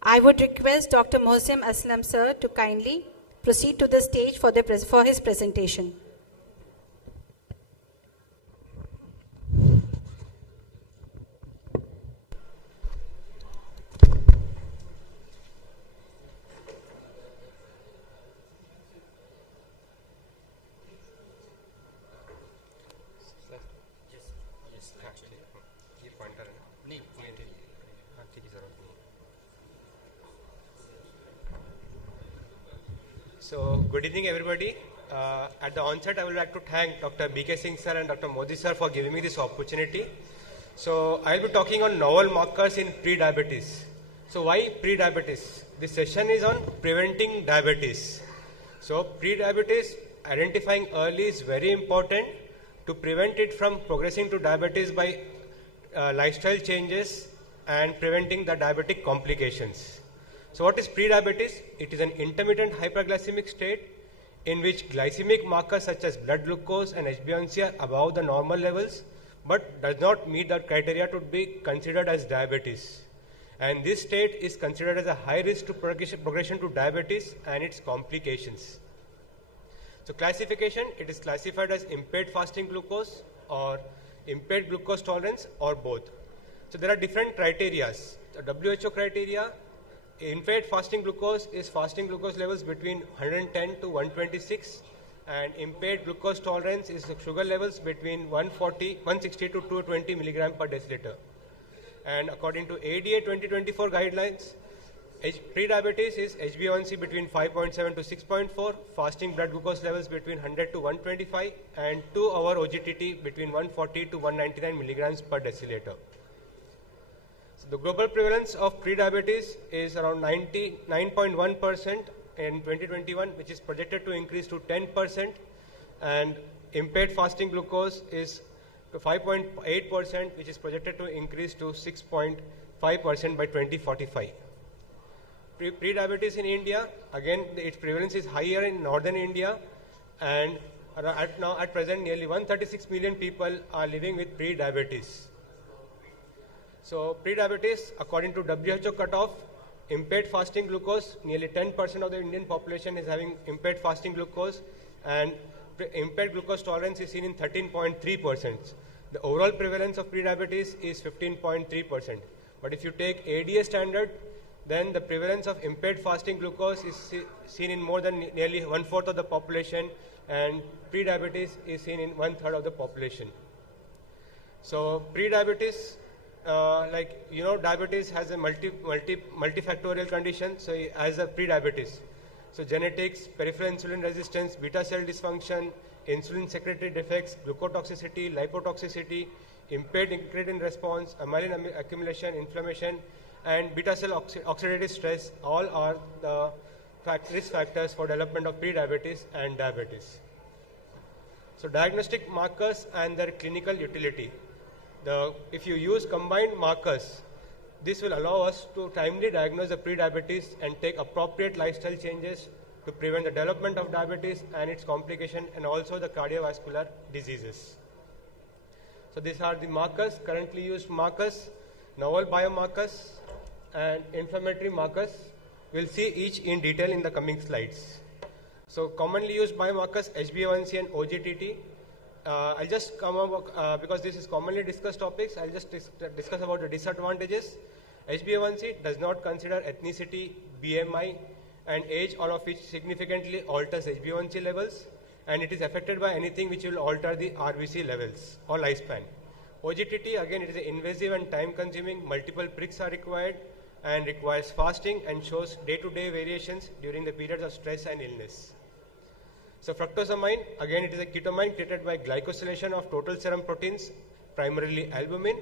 I would request Dr. Mohsin Aslam sir to kindly proceed to the stage for his presentation. So, good evening everybody. At the onset, I would like to thank Dr. B.K. Singh sir and Dr. Modi sir for giving me this opportunity. So, I will be talking on novel markers in pre-diabetes. So, why pre-diabetes? This session is on preventing diabetes. So, pre-diabetes, identifying early is very important to prevent it from progressing to diabetes by lifestyle changes and preventing the diabetic complications. So what is pre-diabetes? It is an intermittent hyperglycemic state in which glycemic markers such as blood glucose and HbA1c are above the normal levels but does not meet the criteria to be considered as diabetes. And this state is considered as a high risk to progression to diabetes and its complications. So classification, it is classified as impaired fasting glucose or impaired glucose tolerance or both. So there are different criteria. The WHO criteria, impaired fasting glucose is fasting glucose levels between 110 to 126, and impaired glucose tolerance is the sugar levels between 160 to 220 milligram per deciliter. And according to ADA 2024 guidelines, pre-diabetes is HbA1c between 5.7 to 6.4, fasting blood glucose levels between 100 to 125, and 2-hour OGTT between 140 to 199 milligrams per deciliter. The global prevalence of pre-diabetes is around 99.1% in 2021, which is projected to increase to 10%, and impaired fasting glucose is 5.8%, which is projected to increase to 6.5% by 2045. Pre-diabetes in India, again, its prevalence is higher in northern India, and at present nearly 136 million people are living with pre-diabetes. So pre-diabetes, according to WHO cutoff, impaired fasting glucose, nearly 10% of the Indian population is having impaired fasting glucose, and impaired glucose tolerance is seen in 13.3%. The overall prevalence of pre-diabetes is 15.3%. But if you take ADA standard, then the prevalence of impaired fasting glucose is seen in more than nearly 1/4 of the population, and pre-diabetes is seen in 1/3 of the population. So pre-diabetes, diabetes has a multifactorial condition. So as a pre-diabetes, so genetics, peripheral insulin resistance, beta cell dysfunction, insulin secretory defects, glucotoxicity, lipotoxicity, impaired incretin response, amylin accumulation, inflammation, and beta cell oxidative stress, all are the risk factors for development of pre-diabetes and diabetes. So diagnostic markers and their clinical utility. If you use combined markers, this will allow us to timely diagnose the pre-diabetes and take appropriate lifestyle changes to prevent the development of diabetes and its complication, and also the cardiovascular diseases. So these are the markers, currently used markers, novel biomarkers, and inflammatory markers. We'll see each in detail in the coming slides. So commonly used biomarkers, HbA1c and OGTT. I'll just come up, because this is commonly discussed topics, I'll just discuss about the disadvantages. HbA1c does not consider ethnicity, BMI, and age, all of which significantly alters HbA1c levels, and it is affected by anything which will alter the RBC levels or lifespan. OGTT, again, it is invasive and time consuming, multiple pricks are required and requires fasting and shows day-to-day variations during the periods of stress and illness. So fructosamine, again, it is a ketamine created by glycosylation of total serum proteins, primarily albumin.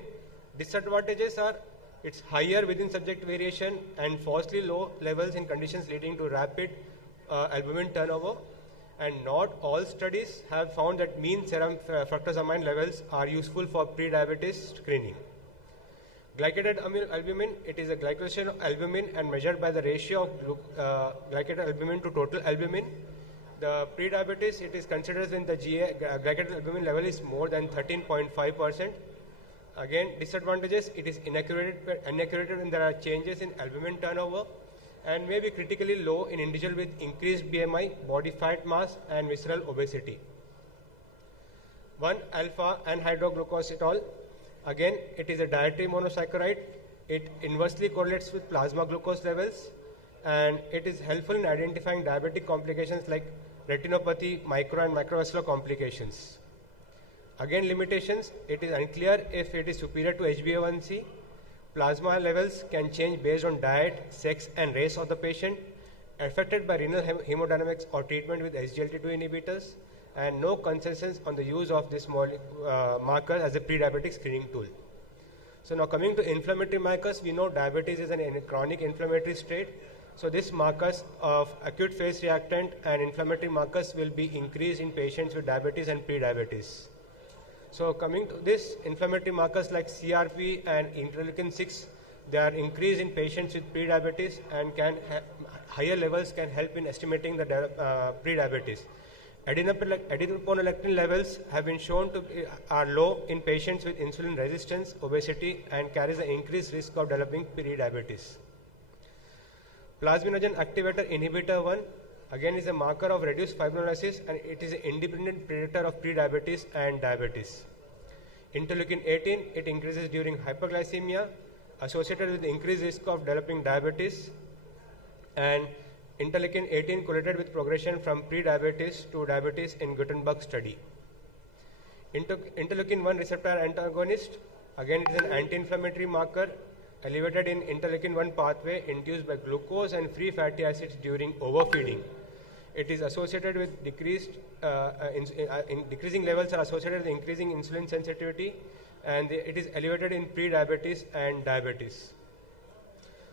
Disadvantages are it's higher within subject variation and falsely low levels in conditions leading to rapid albumin turnover. And not all studies have found that mean serum fructosamine levels are useful for pre-diabetes screening. Glycated albumin, it is a glycosylation of albumin and measured by the ratio of glycated albumin to total albumin. The pre-diabetes, it is considered when the glycated albumin level is more than 13.5%. Again, disadvantages, it is inaccurate when there are changes in albumin turnover and may be critically low in individuals with increased BMI, body fat mass, and visceral obesity. 1-alpha anhydroglucositol, again, it is a dietary monosaccharide. It inversely correlates with plasma glucose levels, and it is helpful in identifying diabetic complications like retinopathy, micro and macrovascular complications. Again, limitations, it is unclear if it is superior to HbA1c. Plasma levels can change based on diet, sex, and race of the patient, affected by renal hemodynamics or treatment with SGLT2 inhibitors, and no consensus on the use of this marker as a pre-diabetic screening tool. So now coming to inflammatory markers, we know diabetes is a chronic inflammatory state. So these markers of acute phase reactant and inflammatory markers will be increased in patients with diabetes and pre-diabetes. So coming to this, inflammatory markers like CRP and interleukin 6, they are increased in patients with pre-diabetes and higher levels can help in estimating the pre-diabetes. Adenoponectin levels have been shown to are low in patients with insulin resistance, obesity, and carries an increased risk of developing pre-diabetes. Plasminogen activator inhibitor 1, again, is a marker of reduced fibrinolysis, and it is an independent predictor of pre-diabetes and diabetes. Interleukin 18, it increases during hyperglycemia, associated with increased risk of developing diabetes, and interleukin 18 correlated with progression from pre-diabetes to diabetes in Gutenberg study. Interleukin 1 receptor antagonist, again, it is an anti-inflammatory marker elevated in interleukin 1 pathway induced by glucose and free fatty acids during overfeeding. It is associated with decreasing levels are associated with increasing insulin sensitivity, and it is elevated in pre-diabetes and diabetes.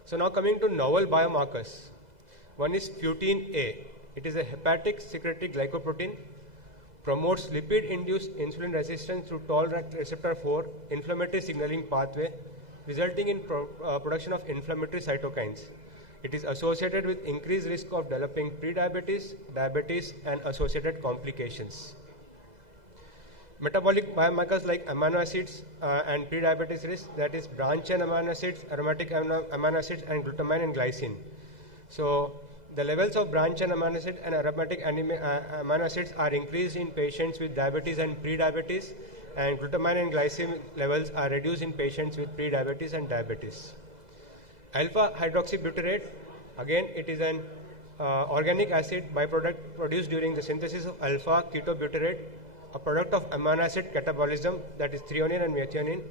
So now coming to novel biomarkers. One is futin A. It is a hepatic secretory glycoprotein, promotes lipid-induced insulin resistance through toll receptor 4 inflammatory signaling pathway, resulting in production of inflammatory cytokines. It is associated with increased risk of developing pre-diabetes, diabetes, and associated complications. Metabolic biomarkers like amino acids and pre-diabetes risk, that is branch chain amino acids, aromatic amino acids, and glutamine and glycine. So the levels of branch chain amino acid and aromatic amino acids are increased in patients with diabetes and pre-diabetes, and glutamine and glycine levels are reduced in patients with pre-diabetes and diabetes. Alpha hydroxybutyrate, again, it is an organic acid byproduct produced during the synthesis of alpha ketobutyrate, a product of amino acid catabolism, that is threonine and methionine,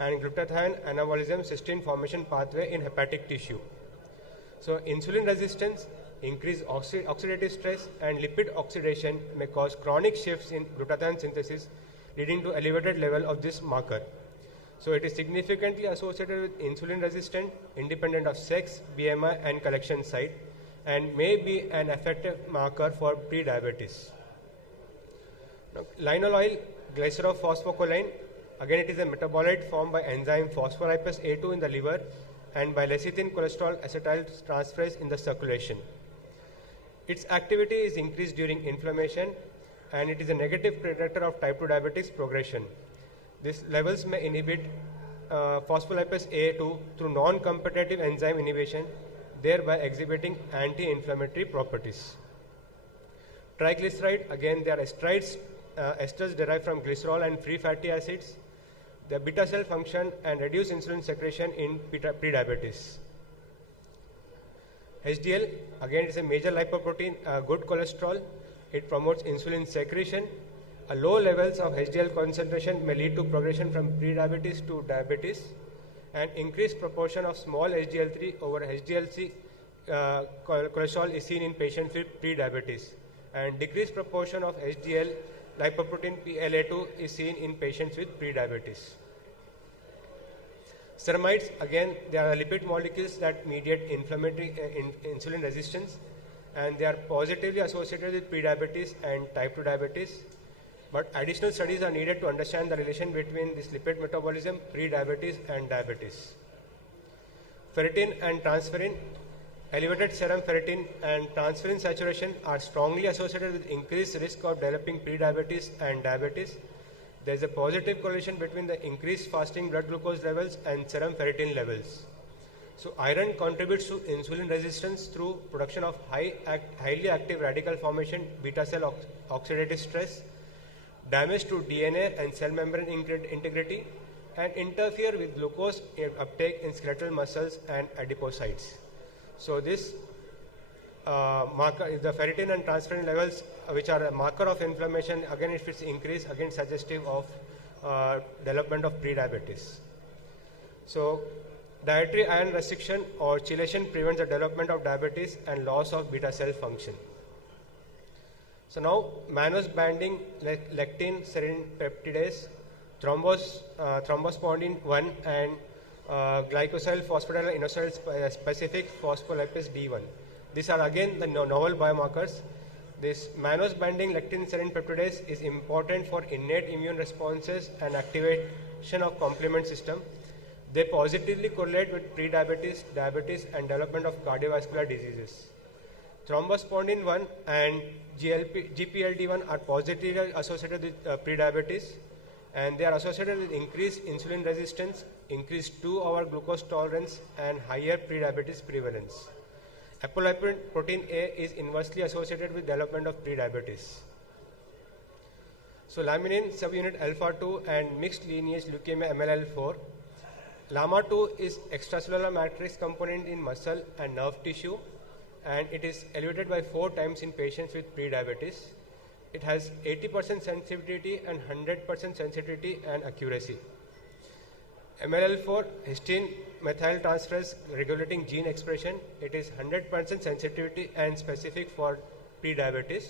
and glutathione anabolism cysteine formation pathway in hepatic tissue. So insulin resistance, increased oxidative stress, and lipid oxidation may cause chronic shifts in glutathione synthesis, leading to elevated level of this marker. So it is significantly associated with insulin resistance, independent of sex, BMI, and collection site, and may be an effective marker for pre-diabetes. Now, linol oil, glycerophosphocholine, again, it is a metabolite formed by enzyme phospholipase A2 in the liver and by lecithin cholesterol acetyltransferase in the circulation. Its activity is increased during inflammation, and it is a negative predictor of type 2 diabetes progression. These levels may inhibit phospholipase A2 through non-competitive enzyme inhibition, thereby exhibiting anti-inflammatory properties. Triglyceride, again, they are esters derived from glycerol and free fatty acids. The beta cell function and reduce insulin secretion in prediabetes. HDL, again, is a major lipoprotein, good cholesterol. It promotes insulin secretion. Low levels of HDL concentration may lead to progression from prediabetes to diabetes, and increased proportion of small HDL3 over HDLC cholesterol is seen in patients with prediabetes, and decreased proportion of HDL lipoprotein PLA2 is seen in patients with prediabetes. Ceramides, again, they are lipid molecules that mediate inflammatory insulin resistance, and they are positively associated with prediabetes and type 2 diabetes. But additional studies are needed to understand the relation between this lipid metabolism, prediabetes, and diabetes. Ferritin and transferrin, elevated serum ferritin and transferrin saturation are strongly associated with increased risk of developing prediabetes and diabetes. There is a positive correlation between the increased fasting blood glucose levels and serum ferritin levels. So iron contributes to insulin resistance through production of highly active radical formation, beta cell oxidative stress, damage to DNA and cell membrane integrity, and interfere with glucose uptake in skeletal muscles and adipocytes. So this marker is the ferritin and transferrin levels, which are a marker of inflammation. Again, if it's increased, again suggestive of development of prediabetes. So dietary iron restriction or chelation prevents the development of diabetes and loss of beta cell function. So now mannose banding lectin serine peptidase, thrombospondin 1 and glycosyl phosphatidylinositol specific phospholipase D1. These are again the novel biomarkers. This mannose banding lectin serine peptidase is important for innate immune responses and activation of complement system. They positively correlate with prediabetes, diabetes, and development of cardiovascular diseases. Thrombospondin 1 and GPLD1 are positively associated with prediabetes, and they are associated with increased insulin resistance, increased 2-hour glucose tolerance, and higher prediabetes prevalence. Apolipoprotein A is inversely associated with development of prediabetes. So laminin subunit alpha 2 and mixed lineage leukemia MLL4. LAMA2 is extracellular matrix component in muscle and nerve tissue, and it is elevated by 4 times in patients with prediabetes. It has 80% sensitivity and 100% sensitivity and accuracy. MLL4 histone methyltransferase regulating gene expression. It is 100% sensitivity and specific for prediabetes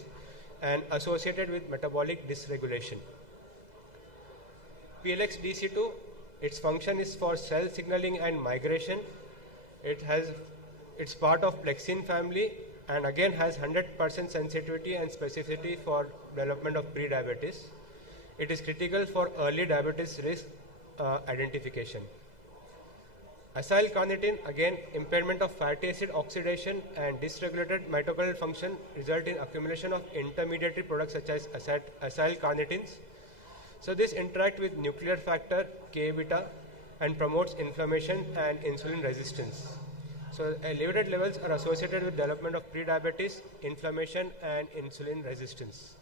and associated with metabolic dysregulation. PLX-DC2, its function is for cell signaling and migration. It's part of plexin family and again has 100% sensitivity and specificity for development of prediabetes. It is critical for early diabetes risk identification. Acyl carnitine, again impairment of fatty acid oxidation and dysregulated mitochondrial function result in accumulation of intermediary products such as acyl carnitines. So this interact with nuclear factor K beta and promotes inflammation and insulin resistance. So elevated levels are associated with development of prediabetes, inflammation, and insulin resistance.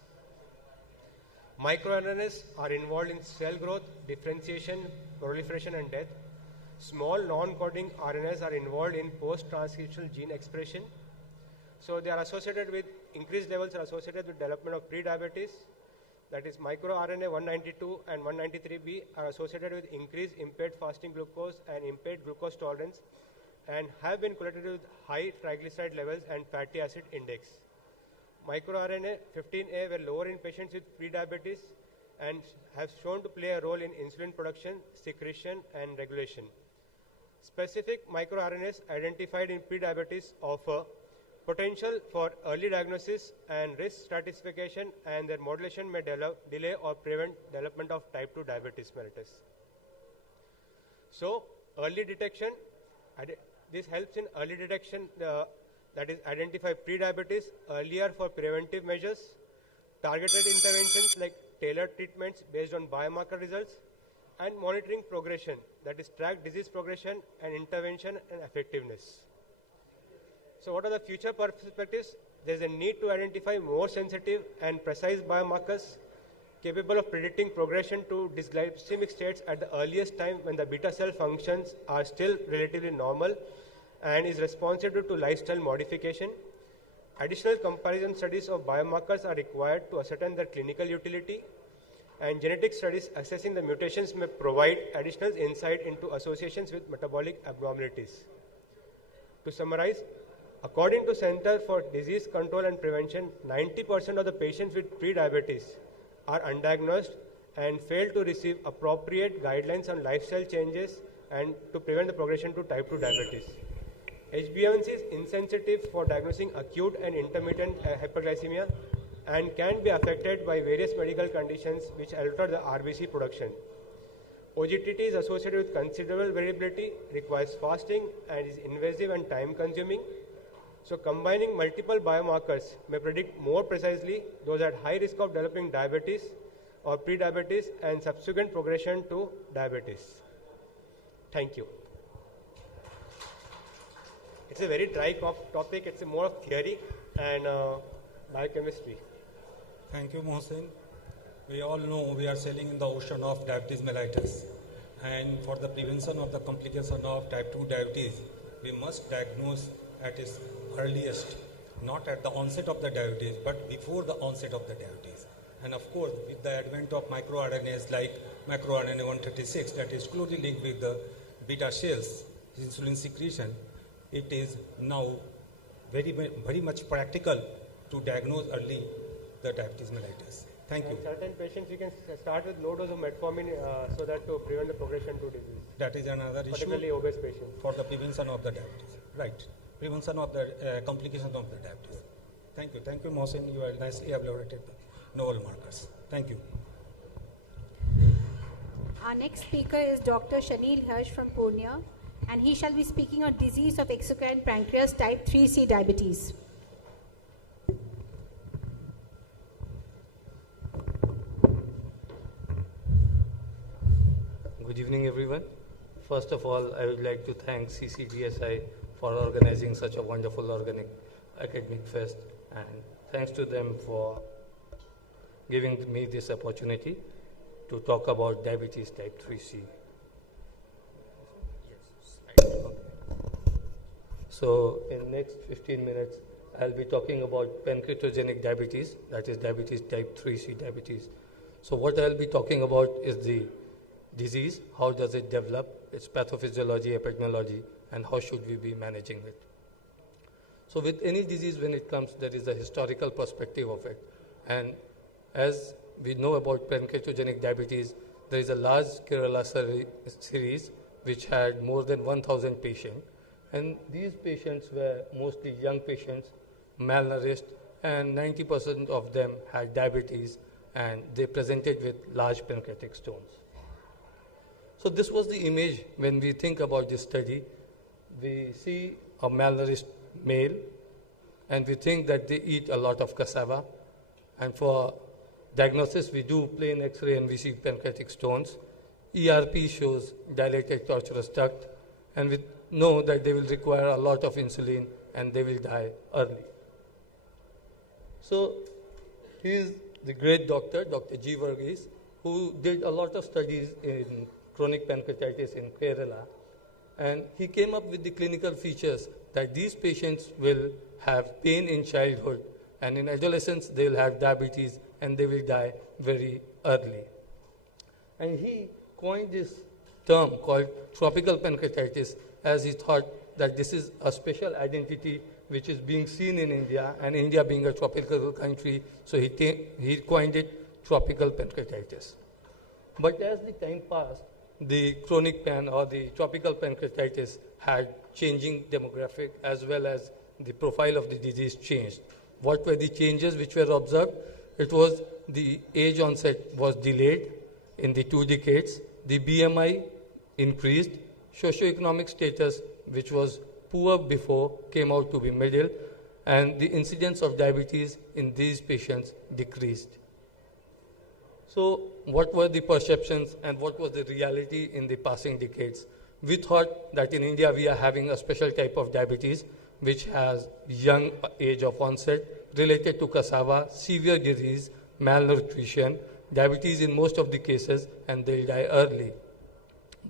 MicroRNAs are involved in cell growth, differentiation, proliferation, and death. Small non-coding RNAs are involved in post-transcriptional gene expression. So they are associated with increased levels are associated with development of prediabetes. That is microRNA 192 and 193B are associated with increased impaired fasting glucose and impaired glucose tolerance and have been correlated with high triglyceride levels and fatty acid index. MicroRNA 15A were lower in patients with prediabetes and have shown to play a role in insulin production, secretion, and regulation. Specific microRNAs identified in prediabetes offer potential for early diagnosis and risk stratification, and their modulation may delay or prevent development of type 2 diabetes mellitus. So, early detection, this helps in early detection, that is identify prediabetes earlier for preventive measures, targeted interventions like tailored treatments based on biomarker results, and monitoring progression, that is track disease progression and intervention and effectiveness. So what are the future perspectives? There's a need to identify more sensitive and precise biomarkers capable of predicting progression to dysglycemic states at the earliest time when the beta cell functions are still relatively normal and is responsive to lifestyle modification. Additional comparison studies of biomarkers are required to ascertain their clinical utility, and genetic studies assessing the mutations may provide additional insight into associations with metabolic abnormalities. To summarize, according to Center for Disease Control and Prevention, 90% of the patients with pre-diabetes are undiagnosed and fail to receive appropriate guidelines on lifestyle changes and to prevent the progression to type 2 diabetes. HbA1c is insensitive for diagnosing acute and intermittent hyperglycemia and can be affected by various medical conditions which alter the RBC production. OGTT is associated with considerable variability, requires fasting, and is invasive and time consuming. So combining multiple biomarkers may predict more precisely those at high risk of developing diabetes or pre-diabetes and subsequent progression to diabetes. Thank you. It's a very dry topic. It's more of theory and biochemistry. Thank you, Mohsin. We all know we are sailing in the ocean of diabetes mellitus, and for the prevention of the complication of type 2 diabetes, we must diagnose at its earliest, not at the onset of the diabetes, but before the onset of the diabetes. And of course, with the advent of microRNAs like microRNA 136 that is closely linked with the beta cells, insulin secretion, it is now very much practical to diagnose early the diabetes mellitus. Thank you. In certain patients, you can start with low dose of metformin so that to prevent the progression to disease. That is another issue. Particularly obese patients. For the prevention of the diabetes. Right. Prevention of the complications of the diabetes. Thank you. Thank you, Mohsin. You have nicely elaborated the novel markers. Thank you. Our next speaker is Dr. Shanil Hirsch from Purnea, and he shall be speaking on disease of exocrine pancreas type 3C diabetes. Good evening, everyone. First of all, I would like to thank CCDSI for organizing such a wonderful academic fest, and thanks to them for giving me this opportunity to talk about diabetes type 3C. So in next 15 minutes, I'll be talking about pancreatogenic diabetes, that is diabetes type 3C diabetes. So what I'll be talking about is the disease, how does it develop, its pathophysiology, epidemiology, and how should we be managing it. So with any disease, when it comes, there is a historical perspective of it. And as we know about pancreatogenic diabetes, there is a large Kerala series which had more than 1,000 patients. And these patients were mostly young patients, malnourished, and 90% of them had diabetes, and they presented with large pancreatic stones. So this was the image when we think about this study. We see a malnourished male, and we think that they eat a lot of cassava. And for diagnosis, we do plain X-ray and we see pancreatic stones. ERP shows dilated tortuous duct, and we know that they will require a lot of insulin and they will die early. So he is the great doctor, Dr. G. Varghese, who did a lot of studies in chronic pancreatitis in Kerala, and he came up with the clinical features that these patients will have pain in childhood, and in adolescence they will have diabetes and they will die very early. And he coined this term called tropical pancreatitis, as he thought that this is a special identity which is being seen in India, and India being a tropical country, so he coined it tropical pancreatitis. But as the time passed, the chronic pan or the tropical pancreatitis had changing demographic as well as the profile of the disease changed. What were the changes which were observed? It was the age onset was delayed in the 2 decades, the BMI increased, socioeconomic status, which was poor before, came out to be middle, and the incidence of diabetes in these patients decreased. So what were the perceptions and what was the reality in the passing decades? We thought that in India we are having a special type of diabetes which has young age of onset, related to cassava, severe disease, malnutrition, diabetes in most of the cases, and they'll die early.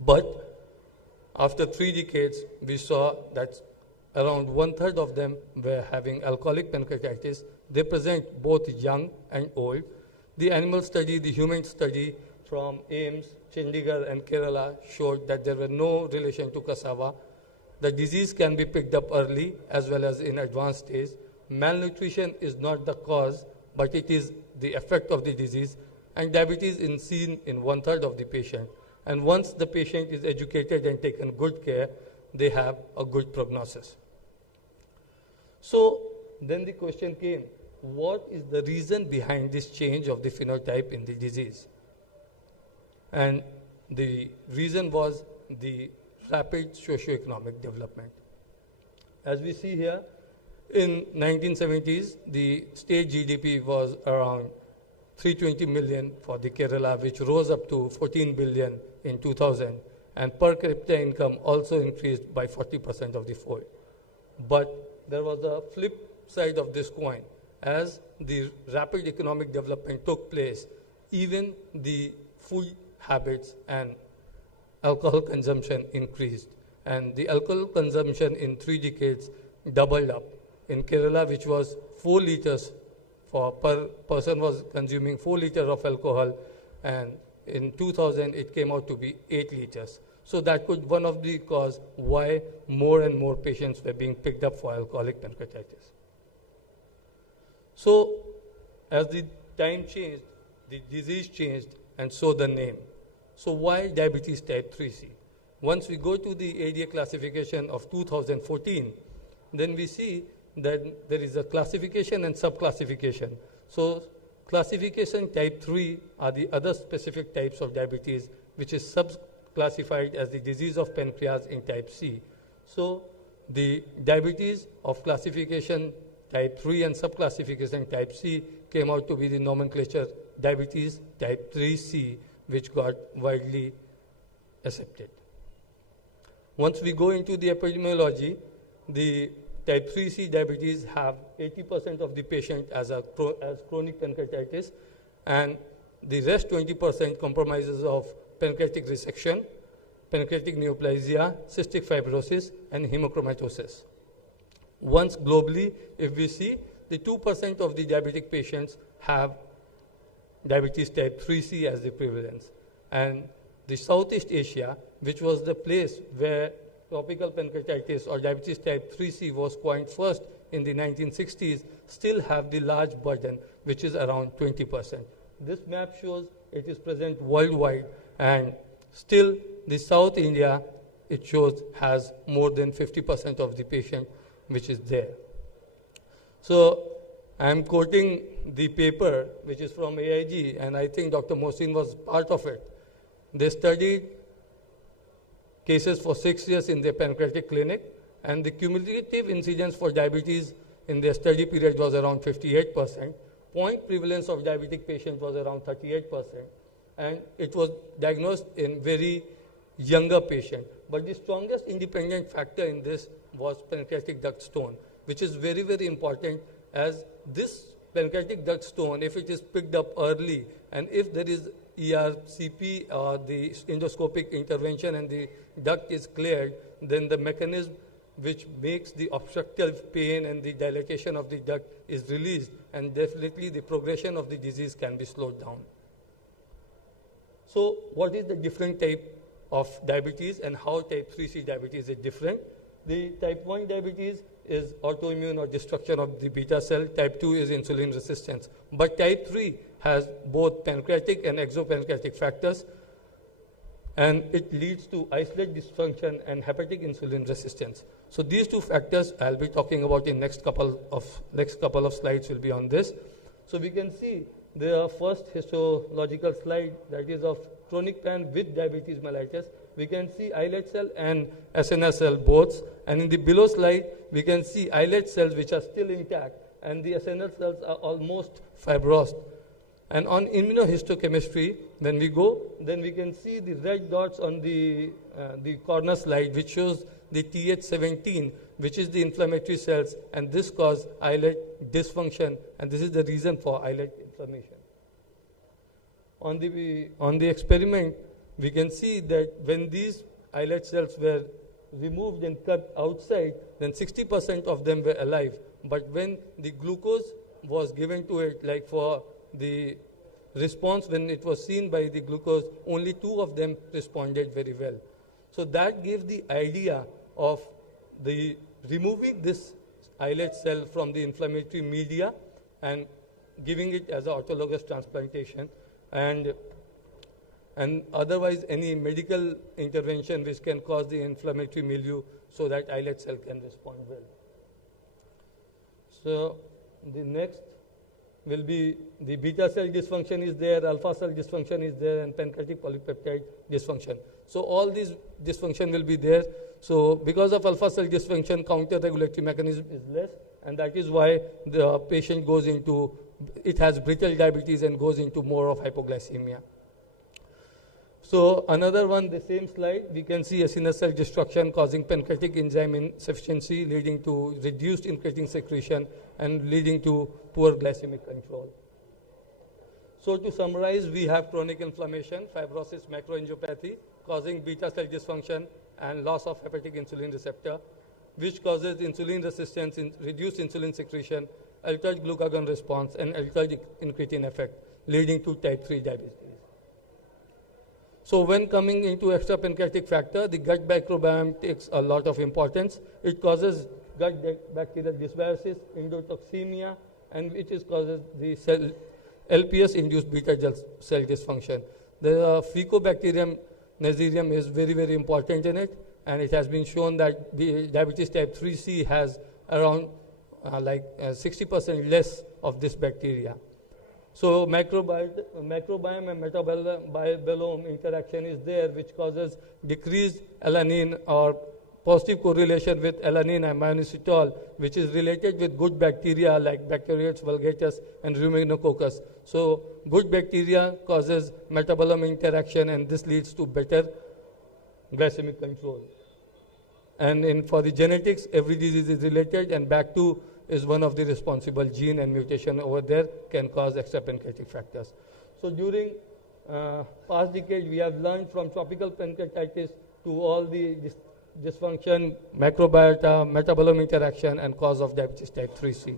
But after 3 decades, we saw that around 1/3 of them were having alcoholic pancreatitis. They present both young and old. The animal study, the human study from AIMS, Chandigarh and Kerala showed that there were no relation to cassava. The disease can be picked up early as well as in advanced stage. Malnutrition is not the cause, but it is the effect of the disease. And diabetes is seen in 1/3 of the patient. And once the patient is educated and taken good care, they have a good prognosis. So then the question came, what is the reason behind this change of the phenotype in the disease? And the reason was the rapid socioeconomic development. As we see here, in 1970s, the state GDP was around 320 million for the Kerala, which rose up to 14 billion in 2000, and per capita income also increased by 40% of the fold. But there was a flip side of this coin. As the rapid economic development took place, even the food habits and alcohol consumption increased. And the alcohol consumption in 3 decades doubled up. In Kerala, which was 4 liters per person was consuming 4 liters of alcohol, and in 2000 it came out to be 8 liters. So that could one of the cause why more and more patients were being picked up for alcoholic pancreatitis. So as the time changed, the disease changed, and so the name. So why diabetes type 3C? Once we go to the ADA classification of 2014, then we see that there is a classification and subclassification. So classification type 3 are the other specific types of diabetes, which is subclassified as the disease of pancreas in type C. So the diabetes of classification type 3 and subclassification type C came out to be the nomenclature diabetes type 3C, which got widely accepted. Once we go into the epidemiology, the type 3C diabetes have 80% of the patient as chronic pancreatitis, and the rest 20% compromises of pancreatic resection, pancreatic neoplasia, cystic fibrosis, and hemochromatosis. Once globally, if we see, the 2% of the diabetic patients have diabetes type 3C as the prevalence. And the Southeast Asia, which was the place where tropical pancreatitis or diabetes type 3C was coined first in the 1960s, still have the large burden, which is around 20%. This map shows it is present worldwide, and still the South India, it shows, has more than 50% of the patient which is there. So I am quoting the paper, which is from AIG, and I think Dr. Mohsin was part of it. They studied cases for 6 years in their pancreatic clinic, and the cumulative incidence for diabetes in their study period was around 58%. Point prevalence of diabetic patients was around 38%, and it was diagnosed in very younger patient. But the strongest independent factor in this was pancreatic duct stone, which is very, very important, as this pancreatic duct stone, if it is picked up early, and if there is ERCP or the endoscopic intervention and the duct is cleared, then the mechanism which makes the obstructive pain and the dilatation of the duct is released, and definitely the progression of the disease can be slowed down. So what is the different type of diabetes and how type 3C diabetes is different? The type 1 diabetes is autoimmune or destruction of the beta cell. Type 2 is insulin resistance. But type 3 has both pancreatic and exopancreatic factors, and it leads to islet dysfunction and hepatic insulin resistance. So these 2 factors I'll be talking about in next couple of slides will be on this. So we can see the first histological slide, that is of chronic pan with diabetes mellitus. We can see islet cell and SNS cell both, and in the below slide we can see islet cells which are still intact, and the SNS cells are almost fibrosed. And on immunohistochemistry, when we go, then we can see the red dots on the corner slide, which shows the Th17, which is the inflammatory cells, and this cause islet dysfunction, and this is the reason for islet inflammation. On the experiment, we can see that when these islet cells were removed and cut outside, then 60% of them were alive. But when the glucose was given to it, like for the response when it was seen by the glucose, only 2 of them responded very well. So that gave the idea of the removing this islet cell from the inflammatory media and giving it as an autologous transplantation, and otherwise any medical intervention which can cause the inflammatory milieu so that islet cell can respond well. So the next will be the beta cell dysfunction is there, alpha cell dysfunction is there, and pancreatic polypeptide dysfunction. So all these dysfunction will be there. So because of alpha cell dysfunction, counter-regulatory mechanism is less, and that is why the patient goes into, it has brittle diabetes and goes into more of hypoglycemia. So another one, the same slide, we can see acinar cell destruction causing pancreatic enzyme insufficiency, leading to reduced incretin secretion and leading to poor glycemic control. So to summarize, we have chronic inflammation, fibrosis, macroangiopathy, causing beta cell dysfunction and loss of hepatic insulin receptor, which causes insulin resistance, reduced insulin secretion, altered glucagon response, and altered incretin effect, leading to type 3 diabetes. So when coming into extrapancreatic factor, the gut microbiome takes a lot of importance. It causes gut bacterial dysbiosis, endotoxemia, and which causes the cell LPS-induced beta cell dysfunction. The Faecobacterium Neisseria is very, very important in it, and it has been shown that the diabetes type 3C has around 60% less of this bacteria. So microbiome and metabolome interaction is there, which causes decreased alanine or positive correlation with alanine and myoinositol, which is related with good bacteria like Bacteroides vulgatus and Rhuminococcus. So good bacteria causes metabolome interaction, and this leads to better glycemic control. And for the genetics, every disease is related, and BAC2 is one of the responsible gene, and mutation over there can cause extrapancreatic factors. So during past decade, we have learned from tropical pancreatitis to all the dysfunction, microbiota, metabolome interaction, and cause of diabetes type 3C.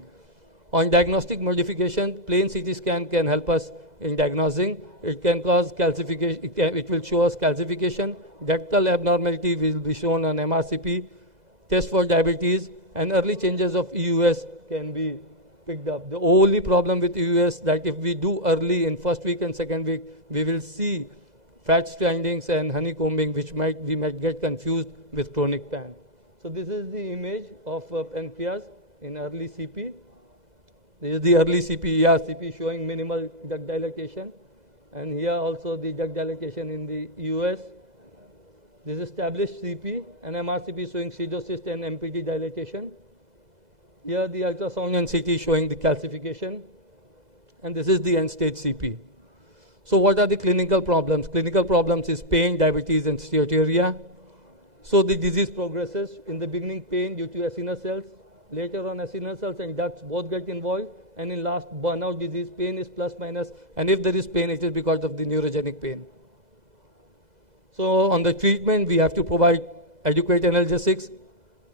On diagnostic modification, plain CT scan can help us in diagnosing. It can cause calcification, it will show us calcification. Ductal abnormality will be shown on MRCP. Test for diabetes, and early changes of EUS can be picked up. The only problem with EUS that if we do early in first week and second week, we will see fat strandings and honeycombing, which we might get confused with chronic pan. So this is the image of pancreas in early CP. This is the early CP, ERCP showing minimal duct dilatation, and here also the duct dilatation in the EUS. This is established CP, and MRCP showing pseudocyst and MPD dilatation. Here the ultrasound and CT showing the calcification, and this is the end stage CP. So what are the clinical problems? Clinical problems is pain, diabetes, and steatorrhea. So the disease progresses. In the beginning, pain due to acinar cells. Later on, acinar cells and ducts both get involved. And in last, burnout disease, pain is plus minus. And if there is pain, it is because of the neurogenic pain. So on the treatment, we have to provide adequate analgesics.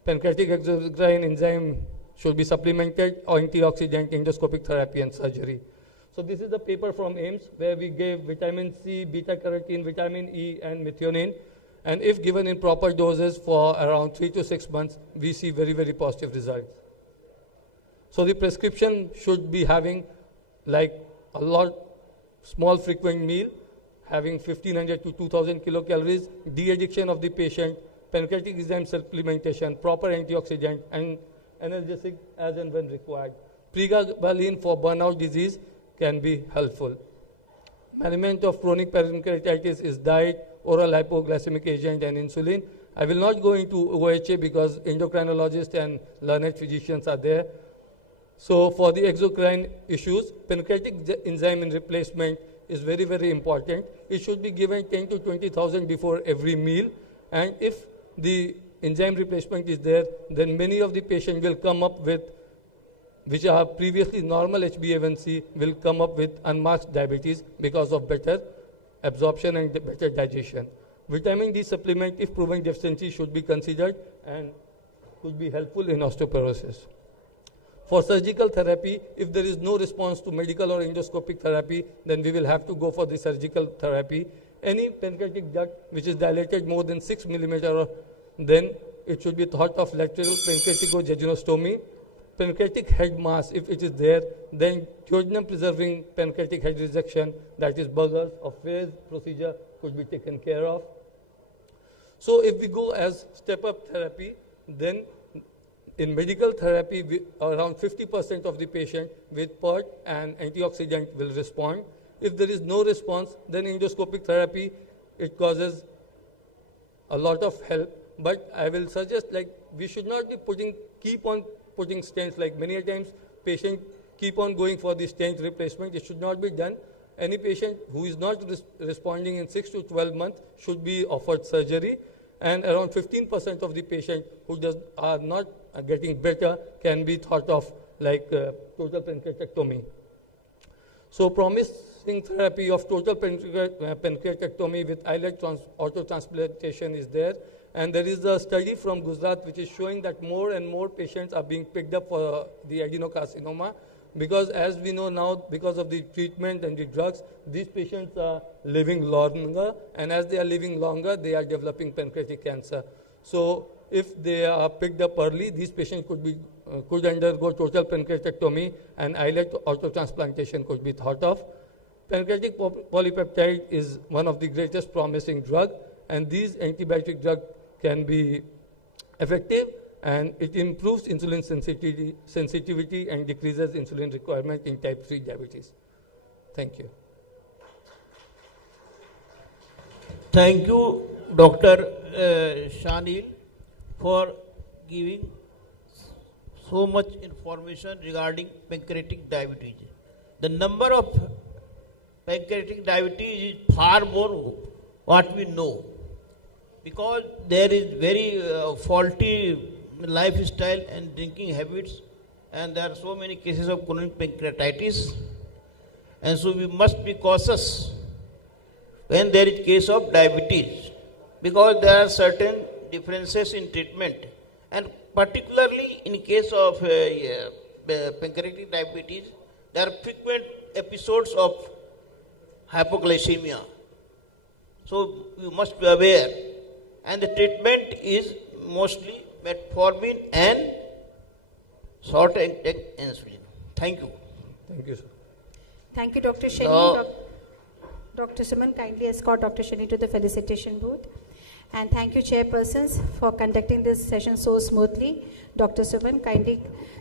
Pancreatic exocrine enzyme should be supplemented, or antioxidant, endoscopic therapy, and surgery. So this is the paper from AIMS where we gave vitamin C, beta-carotene, vitamin E, and methionine. And if given in proper doses for around 3 to 6 months, we see very, very positive results. So the prescription should be having like a small frequent meal, having 1500 to 2000 kilocalories, de-addiction of the patient, pancreatic enzyme supplementation, proper antioxidant, and analgesic as and when required. Pregabalin for burnout disease can be helpful. Management of chronic pancreatitis is diet, oral hypoglycemic agent, and insulin. I will not go into OHA because endocrinologists and learned physicians are there. So for the exocrine issues, pancreatic enzyme replacement is very, very important. It should be given 10 to 20,000 before every meal. And if the enzyme replacement is there, then many of the patients will come up with, which are previously normal HbA1c, will come up with unmasked diabetes because of better absorption and better digestion. Vitamin D supplement, if proven deficiency, should be considered and could be helpful in osteoporosis. For surgical therapy, if there is no response to medical or endoscopic therapy, then we will have to go for the surgical therapy. Any pancreatic duct which is dilated more than 6 millimeter, then it should be thought of lateral pancreaticojejunostomy. Pancreatic head mass, if it is there, then duodenum preserving pancreatic head resection, that is Burgers or phase procedure, could be taken care of. So if we go as step-up therapy, then in medical therapy, around 50% of the patient with PERT and antioxidant will respond. If there is no response, then endoscopic therapy, it causes a lot of help. But I will suggest, like, we should not be keep on putting stents. Like many times, patients keep on going for the stent replacement. It should not be done. Any patient who is not responding in 6 to 12 months should be offered surgery. And around 15% of the patient who are not getting better can be thought of like total pancreatectomy. So promising therapy of total pancreatectomy with islet autotransplantation is there. And there is a study from Gujarat which is showing that more and more patients are being picked up for the adenocarcinoma, because as we know now, because of the treatment and the drugs, these patients are living longer, and as they are living longer, they are developing pancreatic cancer. So if they are picked up early, these patients could undergo total pancreatectomy, and islet autotransplantation could be thought of. Pancreatic polypeptide is one of the greatest promising drugs, and these antibiotic drugs can be effective, and it improves insulin sensitivity and decreases insulin requirement in type 3 diabetes. Thank you. Thank you, Dr. Shanil, for giving so much information regarding pancreatic diabetes. The number of pancreatic diabetes is far more what we know, because there is very faulty lifestyle and drinking habits, and there are so many cases of chronic pancreatitis, and so we must be cautious when there is case of diabetes, because there are certain differences in treatment, and particularly in case of pancreatic diabetes, there are frequent episodes of hypoglycemia. So you must be aware, and the treatment is mostly metformin and short-acting insulin. Thank you. Thank you, sir. Thank you, Dr. Shani. Dr. Suman, kindly escort Dr. Shani to the felicitation booth. And thank you, chairpersons, for conducting this session so smoothly. Dr. Suman, kindly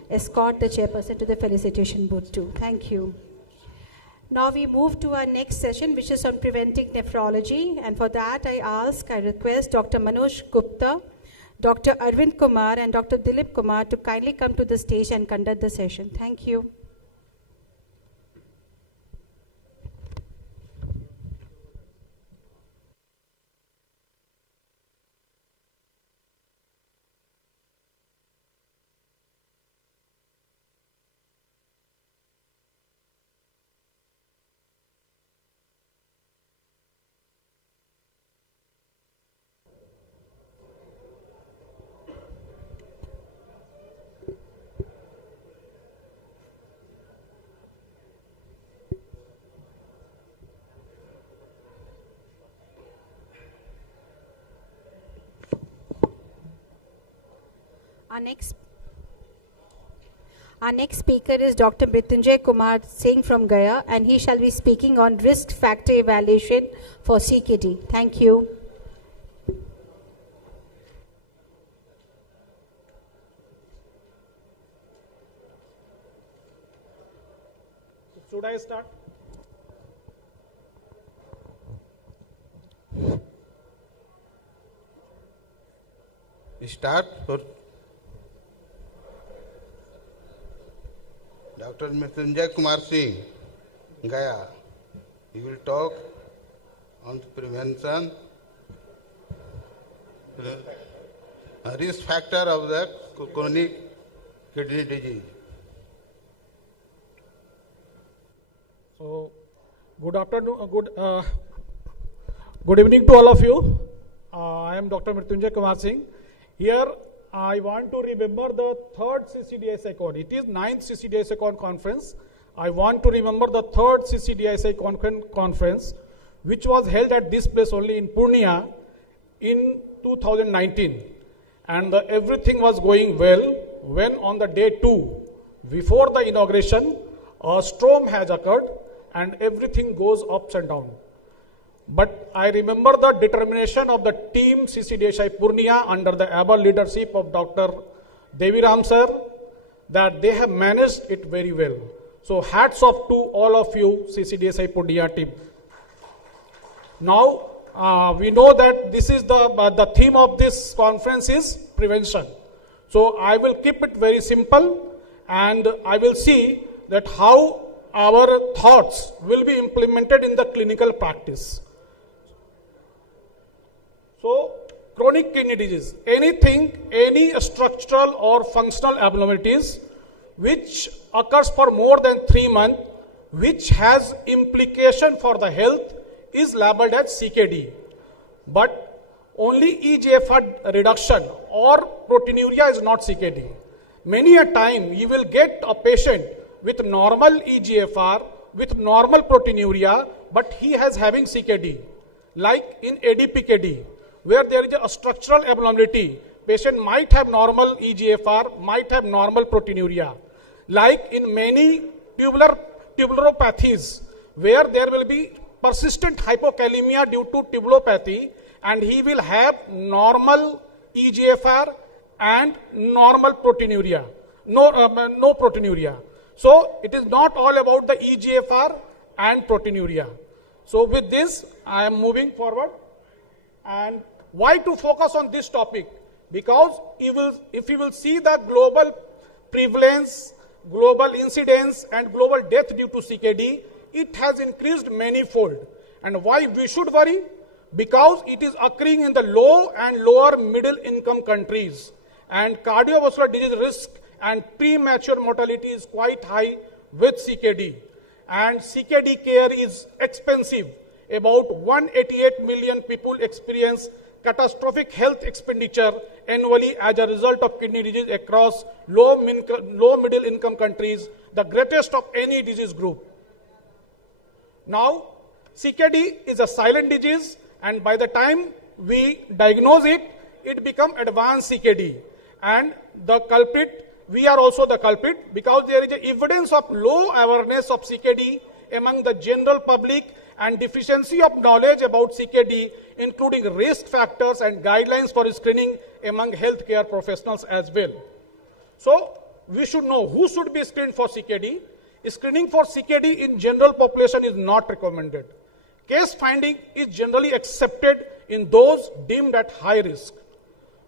escort the chairperson to the felicitation booth too. Thank you. Now we move to our next session, which is on preventing nephrology. And for that, I request Dr. Manoj Gupta, Dr. Arvind Kumar, and Dr. Dilip Kumar to kindly come to the stage and conduct the session. Thank you. Our next speaker is Dr. Mrityunjay Kumar Singh from Gaya, and he shall be speaking on risk factor evaluation for CKD. Thank you. Should I start? Start. Dr. Mrityunjay Kumar Singh, Gaya. He will talk on prevention, risk factor of the chronic kidney disease. So, good afternoon, good evening to all of you. I am Dr. Mrityunjay Kumar Singh. Here, I want to remember the third CCDSIcon. It is 9th CCDSIcon conference. I want to remember the third CCDSI conference, which was held at this place only in Purnea in 2019. And everything was going well when on the day 2, before the inauguration, a storm has occurred and everything goes ups and down. But I remember the determination of the team CCDSI Purnea under the able leadership of Dr. Deviram sir, that they have managed it very well. So hats off to all of you CCDSI Purnea team. Now we know that this is the theme of this conference is prevention. So I will keep it very simple and I will see that how our thoughts will be implemented in the clinical practice. So, chronic kidney disease, any structural or functional abnormalities which occurs for more than 3 months, which has implication for the health, is labeled as CKD. But only eGFR reduction or proteinuria is not CKD. Many a time you will get a patient with normal eGFR, with normal proteinuria, but he has having CKD, like in ADPKD, where there is a structural abnormality. Patient might have normal eGFR, might have normal proteinuria. Like in many tubuloropathies, where there will be persistent hypokalemia due to tubulopathy, and he will have normal eGFR and normal proteinuria, no proteinuria. So it is not all about the eGFR and proteinuria. So with this, I am moving forward. And why to focus on this topic? Because if you will see the global prevalence, global incidence and global death due to CKD, it has increased manifold. And why we should worry? Because it is occurring in the low and lower middle income countries. And cardiovascular disease risk and premature mortality is quite high with CKD. And CKD care is expensive. About 188 million people experience catastrophic health expenditure annually as a result of kidney disease across low middle income countries, the greatest of any disease group. Now, CKD is a silent disease, and by the time we diagnose it, it becomes advanced CKD. And the culprit, we are also the culprit, because there is evidence of low awareness of CKD among the general public and deficiency of knowledge about CKD, including risk factors and guidelines for screening among healthcare professionals as well. So, we should know who should be screened for CKD. Screening for CKD in general population is not recommended. Case finding is generally accepted in those deemed at high risk.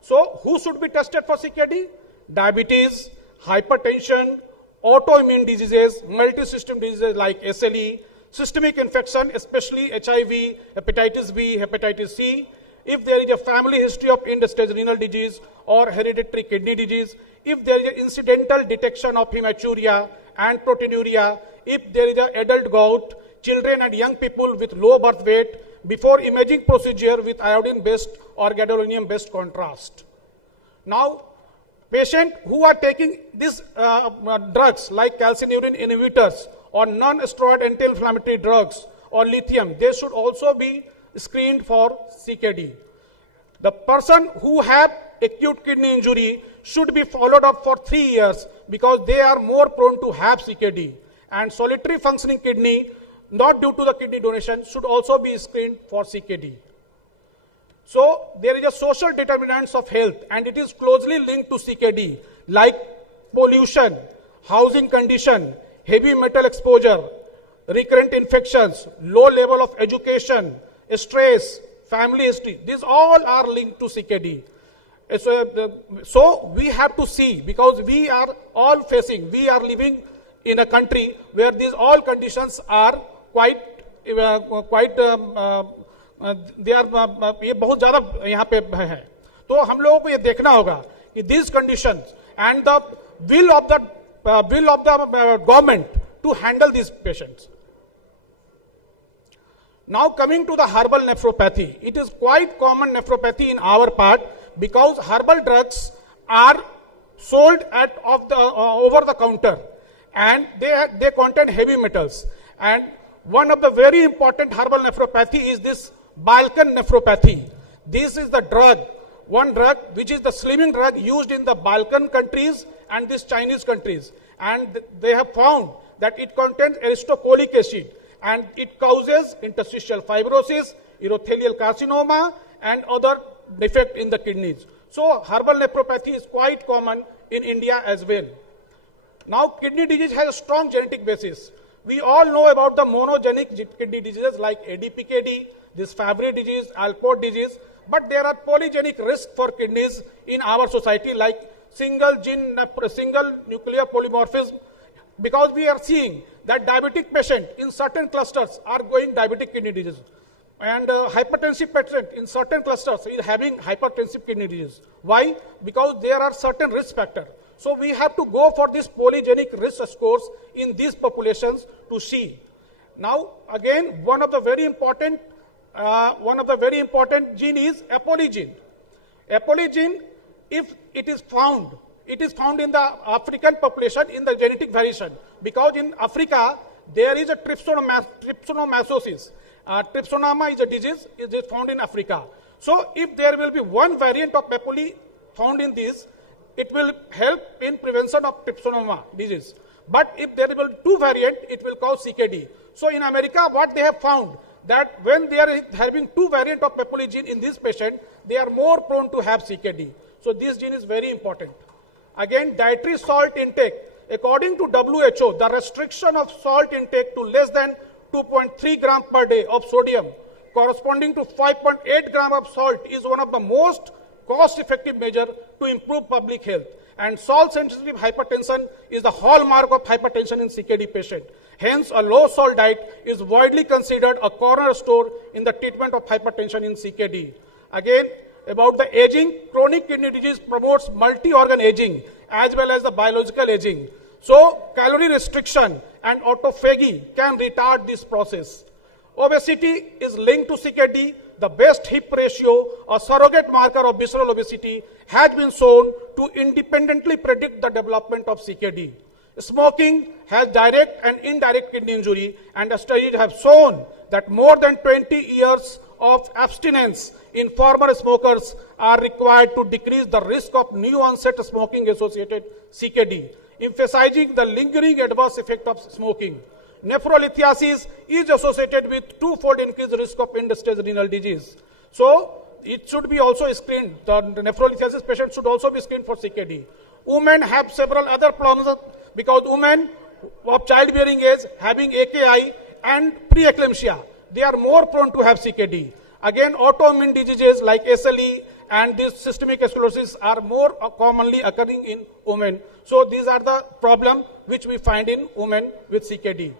So, who should be tested for CKD? Diabetes, hypertension, autoimmune diseases, multi-system diseases like SLE, systemic infection, especially HIV, hepatitis B, hepatitis C. If there is a family history of end-stage renal disease or hereditary kidney disease, if there is an incidental detection of hematuria and proteinuria, if there is an adult gout, children and young people with low birth weight, before imaging procedure with iodine-based or gadolinium-based contrast. Now, patients who are taking these drugs like calcineurin inhibitors or non-steroid anti-inflammatory drugs or lithium, they should also be screened for CKD. The person who have acute kidney injury should be followed up for 3 years because they are more prone to have CKD. And solitary functioning kidney, not due to the kidney donation, should also be screened for CKD. So there is a social determinants of health, and it is closely linked to CKD, like pollution, housing condition, heavy metal exposure, recurrent infections, low level of education, stress, family history. These all are linked to CKD. So we have to see, because we are all facing, we are living in a country where these all conditions are quite they are ये बहुत ज़्यादा यहाँ पे है. तो हम लोगों को ये देखना होगा कि these conditions and the will of the government to handle these patients. Now coming to the herbal nephropathy, it is quite common nephropathy in our part because herbal drugs are sold over the counter, and they contain heavy metals. And one of the very important herbal nephropathy is this Balkan nephropathy. This is the drug, one drug which is the slimming drug used in the Balkan countries and these Chinese countries. And they have found that it contains aristocolic acid, and it causes interstitial fibrosis, urothelial carcinoma, and other defect in the kidneys. So herbal nephropathy is quite common in India as well. Now kidney disease has a strong genetic basis. We all know about the monogenic kidney diseases like ADPKD, this Fabry disease, Alport disease, but there are polygenic risks for kidneys in our society like single nuclear polymorphism, because we are seeing that diabetic patients in certain clusters are going diabetic kidney disease, and hypertensive patient in certain clusters is having hypertensive kidney disease. Why? Because there are certain risk factors. So we have to go for this polygenic risk scores in these populations to see. Now again, one of the very important gene is Epoli gene. Epoli gene, if it is found in the African population in the genetic variation, because in Africa there is a trypanosomosis. Trypsonoma is a disease, it is found in Africa. So if there will be one variant of Epoli found in this, it will help in prevention of trypsonoma disease. But if there will be two variants, it will cause CKD. So in America, what they have found, that when they are having two variants of Epoli gene in this patient, they are more prone to have CKD. So this gene is very important. Again, dietary salt intake. According to WHO, the restriction of salt intake to less than 2.3 grams per day of sodium, corresponding to 5.8 grams of salt, is one of the most cost-effective measures to improve public health. And salt-sensitive hypertension is the hallmark of hypertension in CKD patient. Hence, a low-salt diet is widely considered a cornerstone in the treatment of hypertension in CKD. Again, about the aging, chronic kidney disease promotes multi-organ aging as well as the biological aging. So, calorie restriction and autophagy can retard this process. Obesity is linked to CKD. The best hip ratio, a surrogate marker of visceral obesity, has been shown to independently predict the development of CKD. Smoking has direct and indirect kidney injury, and studies have shown that more than 20 years of abstinence in former smokers are required to decrease the risk of new onset smoking-associated CKD, emphasizing the lingering adverse effect of smoking. Nephrolithiasis is associated with twofold increased risk of end-stage renal disease. So, it should be also screened. The nephrolithiasis patient should also be screened for CKD. Women have several other problems because women of childbearing age having AKI and preeclampsia, they are more prone to have CKD. Again, autoimmune diseases like SLE and this systemic sclerosis are more commonly occurring in women. So these are the problems which we find in women with CKD.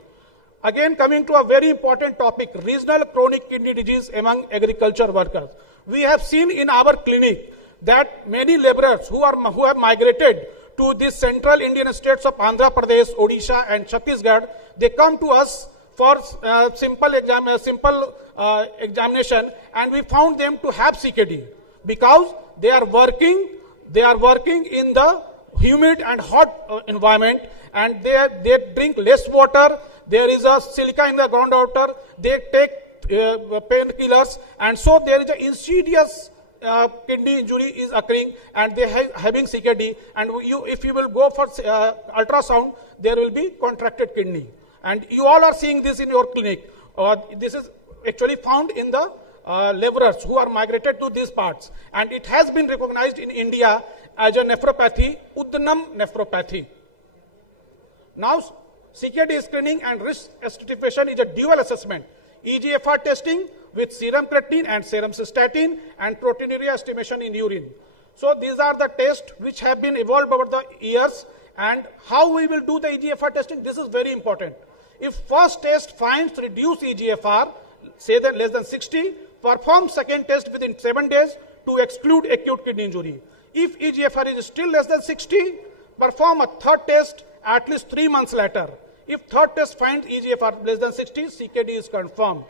Again, coming to a very important topic, regional chronic kidney disease among agriculture workers. We have seen in our clinic that many laborers who have migrated to the central Indian states of Andhra Pradesh, Odisha and Chhattisgarh, they come to us for simple examination, and we found them to have CKD because they are working in the humid and hot environment, and they drink less water. There is a silica in the groundwater. They take painkillers, and so there is an insidious kidney injury is occurring, and they are having CKD. And if you will go for ultrasound, there will be contracted kidney. And you all are seeing this in your clinic. This is actually found in the laborers who are migrated to these parts. And it has been recognized in India as a nephropathy, Uddanam nephropathy. Now, CKD screening and risk stratification is a dual assessment. EGFR testing with serum creatinine and serum cystatin and proteinuria estimation in urine. So these are the tests which have been evolved over the years, And how we will do the EGFR testing? This is very important. If first test finds reduced EGFR, say that less than 60, perform second test within 7 days to exclude acute kidney injury. If EGFR is still less than 60, perform a third test at least 3 months later. If third test finds EGFR less than 60, CKD is confirmed.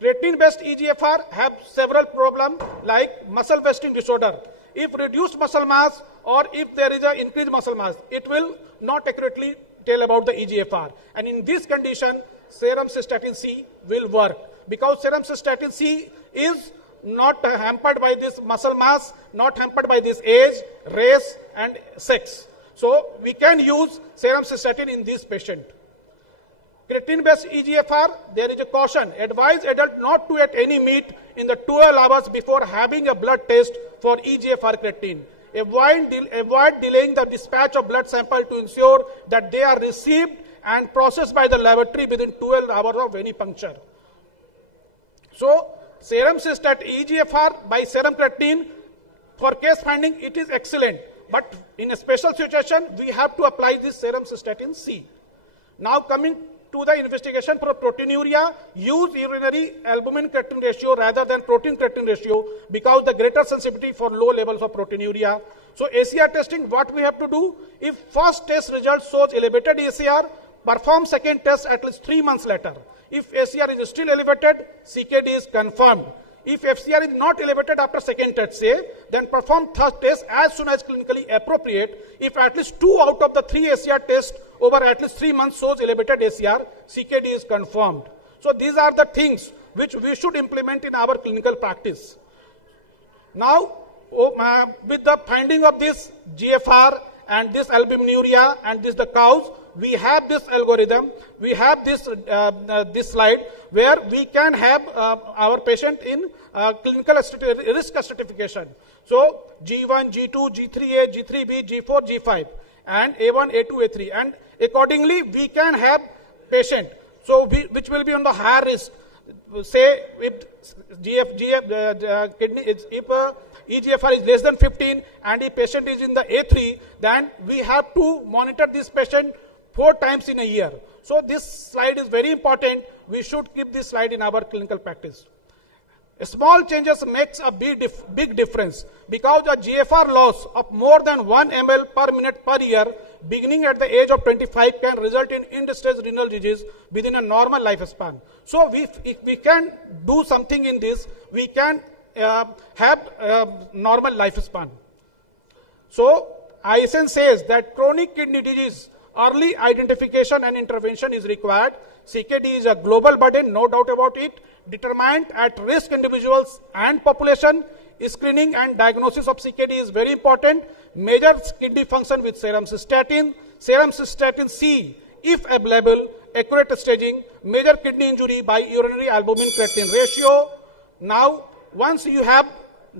Creatine-based EGFR have several problems like muscle wasting disorder. If reduced muscle mass or if there is an increased muscle mass, it will not accurately tell about the EGFR. And in this condition, serum cystatin C will work because serum cystatin C is not hampered by this muscle mass, not hampered by this age, race and sex. So we can use serum cystatin in this patient. Creatine-based EGFR, there is a caution. Advise adult not to eat any meat in the 12 hours before having a blood test for EGFR creatine. Avoid delaying the dispatch of blood sample to ensure that they are received and processed by the laboratory within 12 hours of any puncture. So, serum cystatin EGFR by serum creatine, for case finding, it is excellent. But in a special situation, we have to apply this serum cystatin C. Now coming to the investigation for proteinuria, use urinary albumin creatine ratio rather than protein creatine ratio because the greater sensitivity for low levels of proteinuria. So ACR testing, what we have to do? If first test result shows elevated ACR, perform second test at least 3 months later. If ACR is still elevated, CKD is confirmed. If FCR is not elevated after second test, say, then perform third test as soon as clinically appropriate. If at least 2 out of the 3 ACR tests over at least 3 months shows elevated ACR, CKD is confirmed. So these are the things which we should implement in our clinical practice. Now, with the finding of this GFR and this albuminuria and this the cows, we have this algorithm, we have this this slide where we can have our patient in clinical risk stratification. So G1, G2, G3A, G3B, G4, G5 and A1, A2, A3, and accordingly we can have patient so which will be on the higher risk. Say if kidney if EGFR is less than 15 and if patient is in the A3, then we have to monitor this patient 4 times in a year. So this slide is very important. We should keep this slide in our clinical practice. Small changes makes a big difference because a GFR loss of more than 1 ml per minute per year beginning at the age of 25 can result in end-stage renal disease within a normal lifespan. So if we can do something in this, we can have normal lifespan. So ISN says that chronic kidney disease early identification and intervention is required. CKD is a global burden, no doubt about it. Determined at risk individuals and population, screening and diagnosis of CKD is very important. Measure kidney function with serum cystatin C, if available, accurate staging, measure kidney injury by urinary albumin creatine ratio. Now, once you have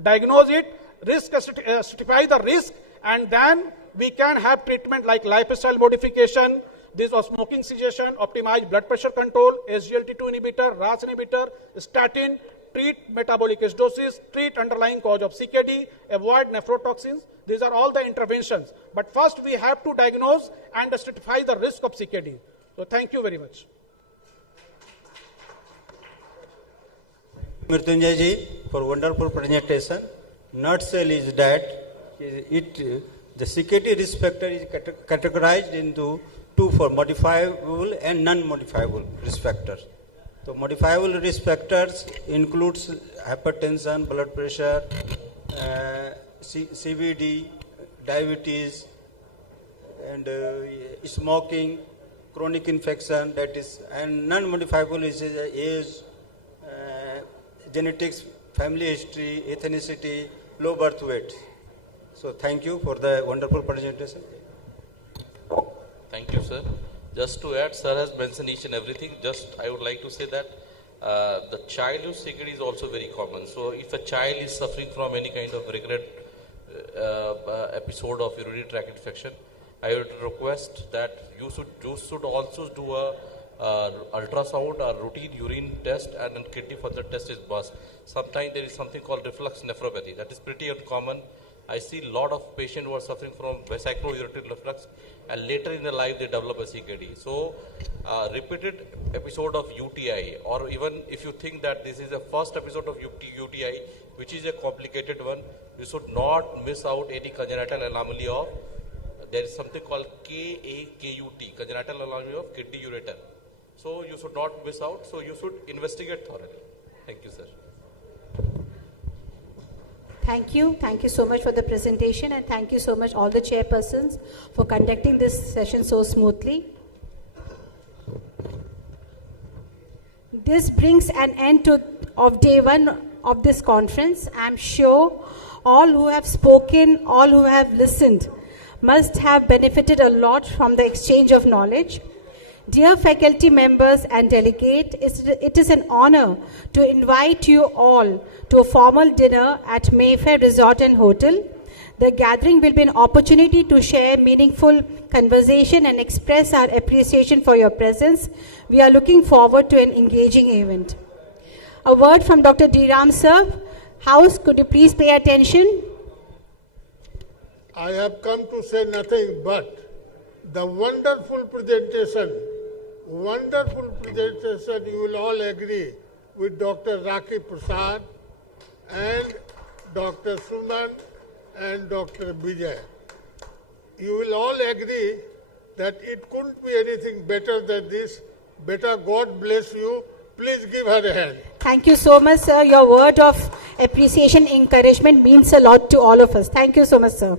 diagnosed it, stratify the risk, and then we can have treatment like lifestyle modification, this was smoking cessation, optimize blood pressure control, SGLT2 inhibitor, RAS inhibitor, statin, treat metabolic acidosis, treat underlying cause of CKD, avoid nephrotoxins. These are all the interventions. But first we have to diagnose and stratify the risk of CKD. So thank you very much. Mrityunjay ji for wonderful presentation. Nutshell is that the CKD risk factor is categorized into 2 for modifiable and non-modifiable risk factors. So modifiable risk factors includes hypertension, blood pressure, CVD, diabetes, and smoking, chronic infection, that is, and non-modifiable is age, genetics, family history, ethnicity, low birth weight. So thank you for the wonderful presentation. Thank you, sir. Just to add, sir has mentioned each and everything. Just I would like to say that the childhood CKD is also very common. So if a child is suffering from any kind of recurrent episode of urinary tract infection, I would request that you should also do a ultrasound or routine urine test, and then kidney function test is must. Sometimes there is something called reflux nephropathy that is pretty uncommon I see a lot of patients who are suffering from sacroiliac reflux, and later in their life they develop a CKD. So, repeated episode of UTI, or even if you think that this is the first episode of UTI, which is a complicated one, you should not miss out any congenital anomaly of, there is something called KAKUT, congenital anomaly of kidney ureter. So you should not miss out, so you should investigate thoroughly. Thank you, sir. Thank you. Thank you so much for the presentation, and thank you so much all the chairpersons for conducting this session so smoothly. This brings an end of day one of this conference. I'm sure all who have spoken, all who have listened, must have benefited a lot from the exchange of knowledge. Dear faculty members and delegates, it is an honor to invite you all to a formal dinner at Mayfair Resort and Hotel. The gathering will be an opportunity to share meaningful conversation and express our appreciation for your presence. We are looking forward to an engaging event. A word from Dr. D. Ram sir. House, could you please pay attention? I have come to say nothing but the wonderful presentation you will all agree with Dr. Raki Prasad and Dr. Suman and Dr. Vijay. You will all agree that it couldn't be anything better than this. Better, God bless you. Please give her a hand. Thank you so much, sir. Your word of appreciation, encouragement means a lot to all of us. Thank you so much, sir.